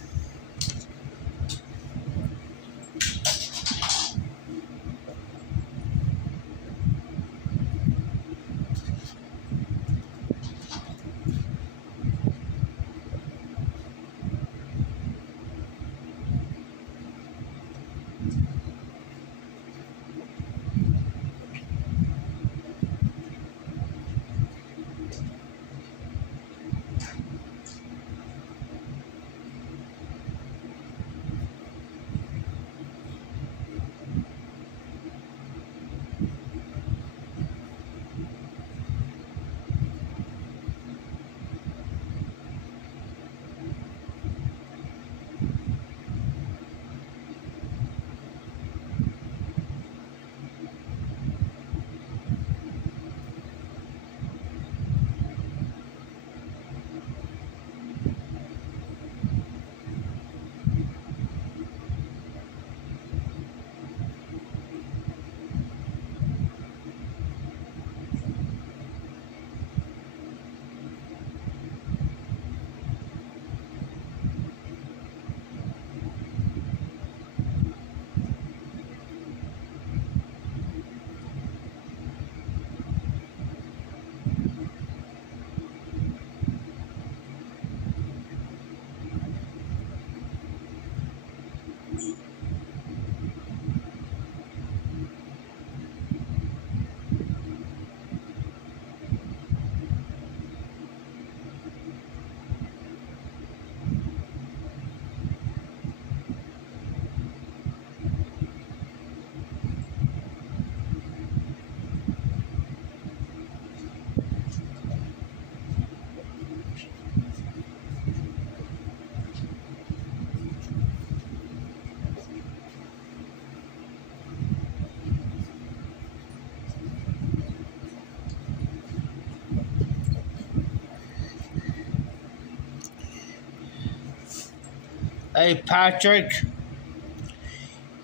Hey Patrick,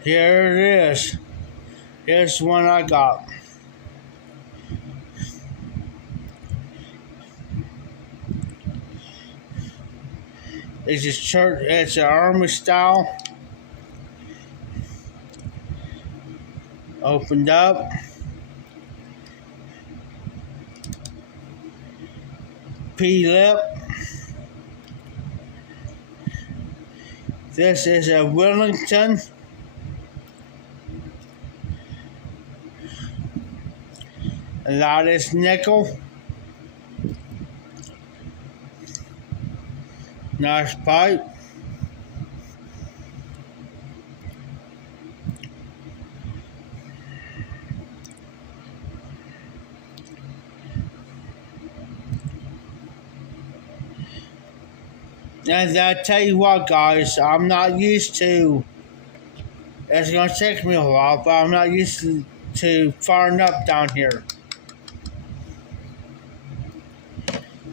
here it is. Here's one I got. It's a church. It's an army style. Opened up. P-lip. This is a Wellington. And that is nickel. Nice pipe. And I tell you what, guys, I'm not used to. It's gonna take me a while, but I'm not used to firing up down here.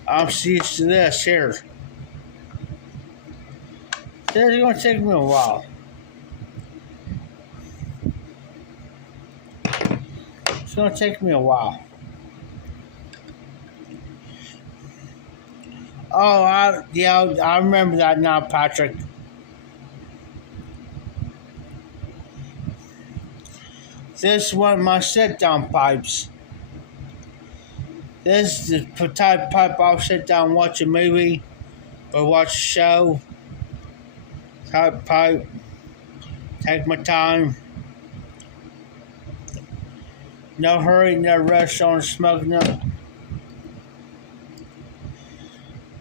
I'm used to this here. It's gonna take me a while. It's gonna take me a while. Oh, I remember that now, Patrick. This is one of my sit-down pipes. This is the type of pipe I'll sit down and watch a movie or watch a show. Type pipe. Take my time. No hurry, no rush on smoking it.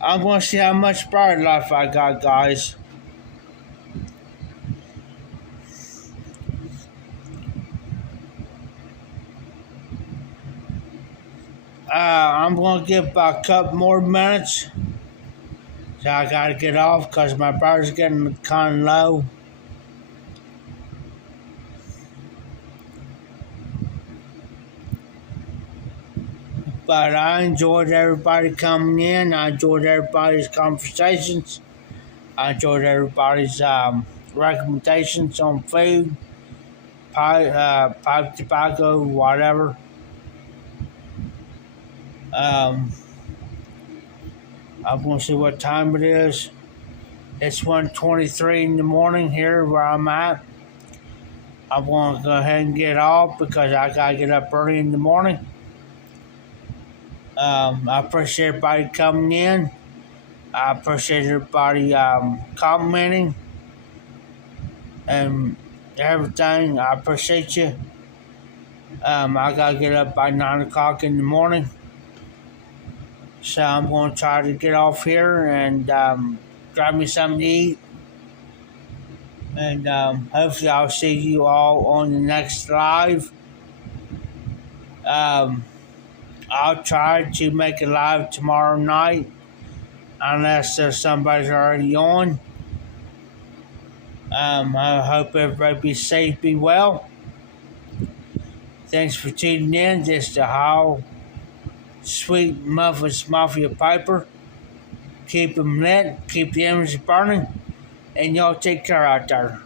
I'm going to see how much battery life I got, guys. I'm going to give about a couple more minutes. So I got to get off because my battery's getting kind of low. But I enjoyed everybody coming in. I enjoyed everybody's conversations. I enjoyed everybody's recommendations on food, pipe tobacco, whatever. I'm going to see what time it is. It's 1:23 in the morning here where I'm at. I'm going to go ahead and get off because I got to get up early in the morning. I appreciate everybody coming in. I appreciate everybody commenting and everything. I appreciate you. I gotta get up by 9 o'clock in the morning, so I'm going to try to get off here and grab me something to eat. And hopefully I'll see you all on the next live. I'll try to make it live tomorrow night, unless there's somebody's already on. I hope everybody be safe, be well. Thanks for tuning in. This is the How Sweet Muffins Mafia Piper. Keep them lit, keep the embers burning, and y'all take care out there.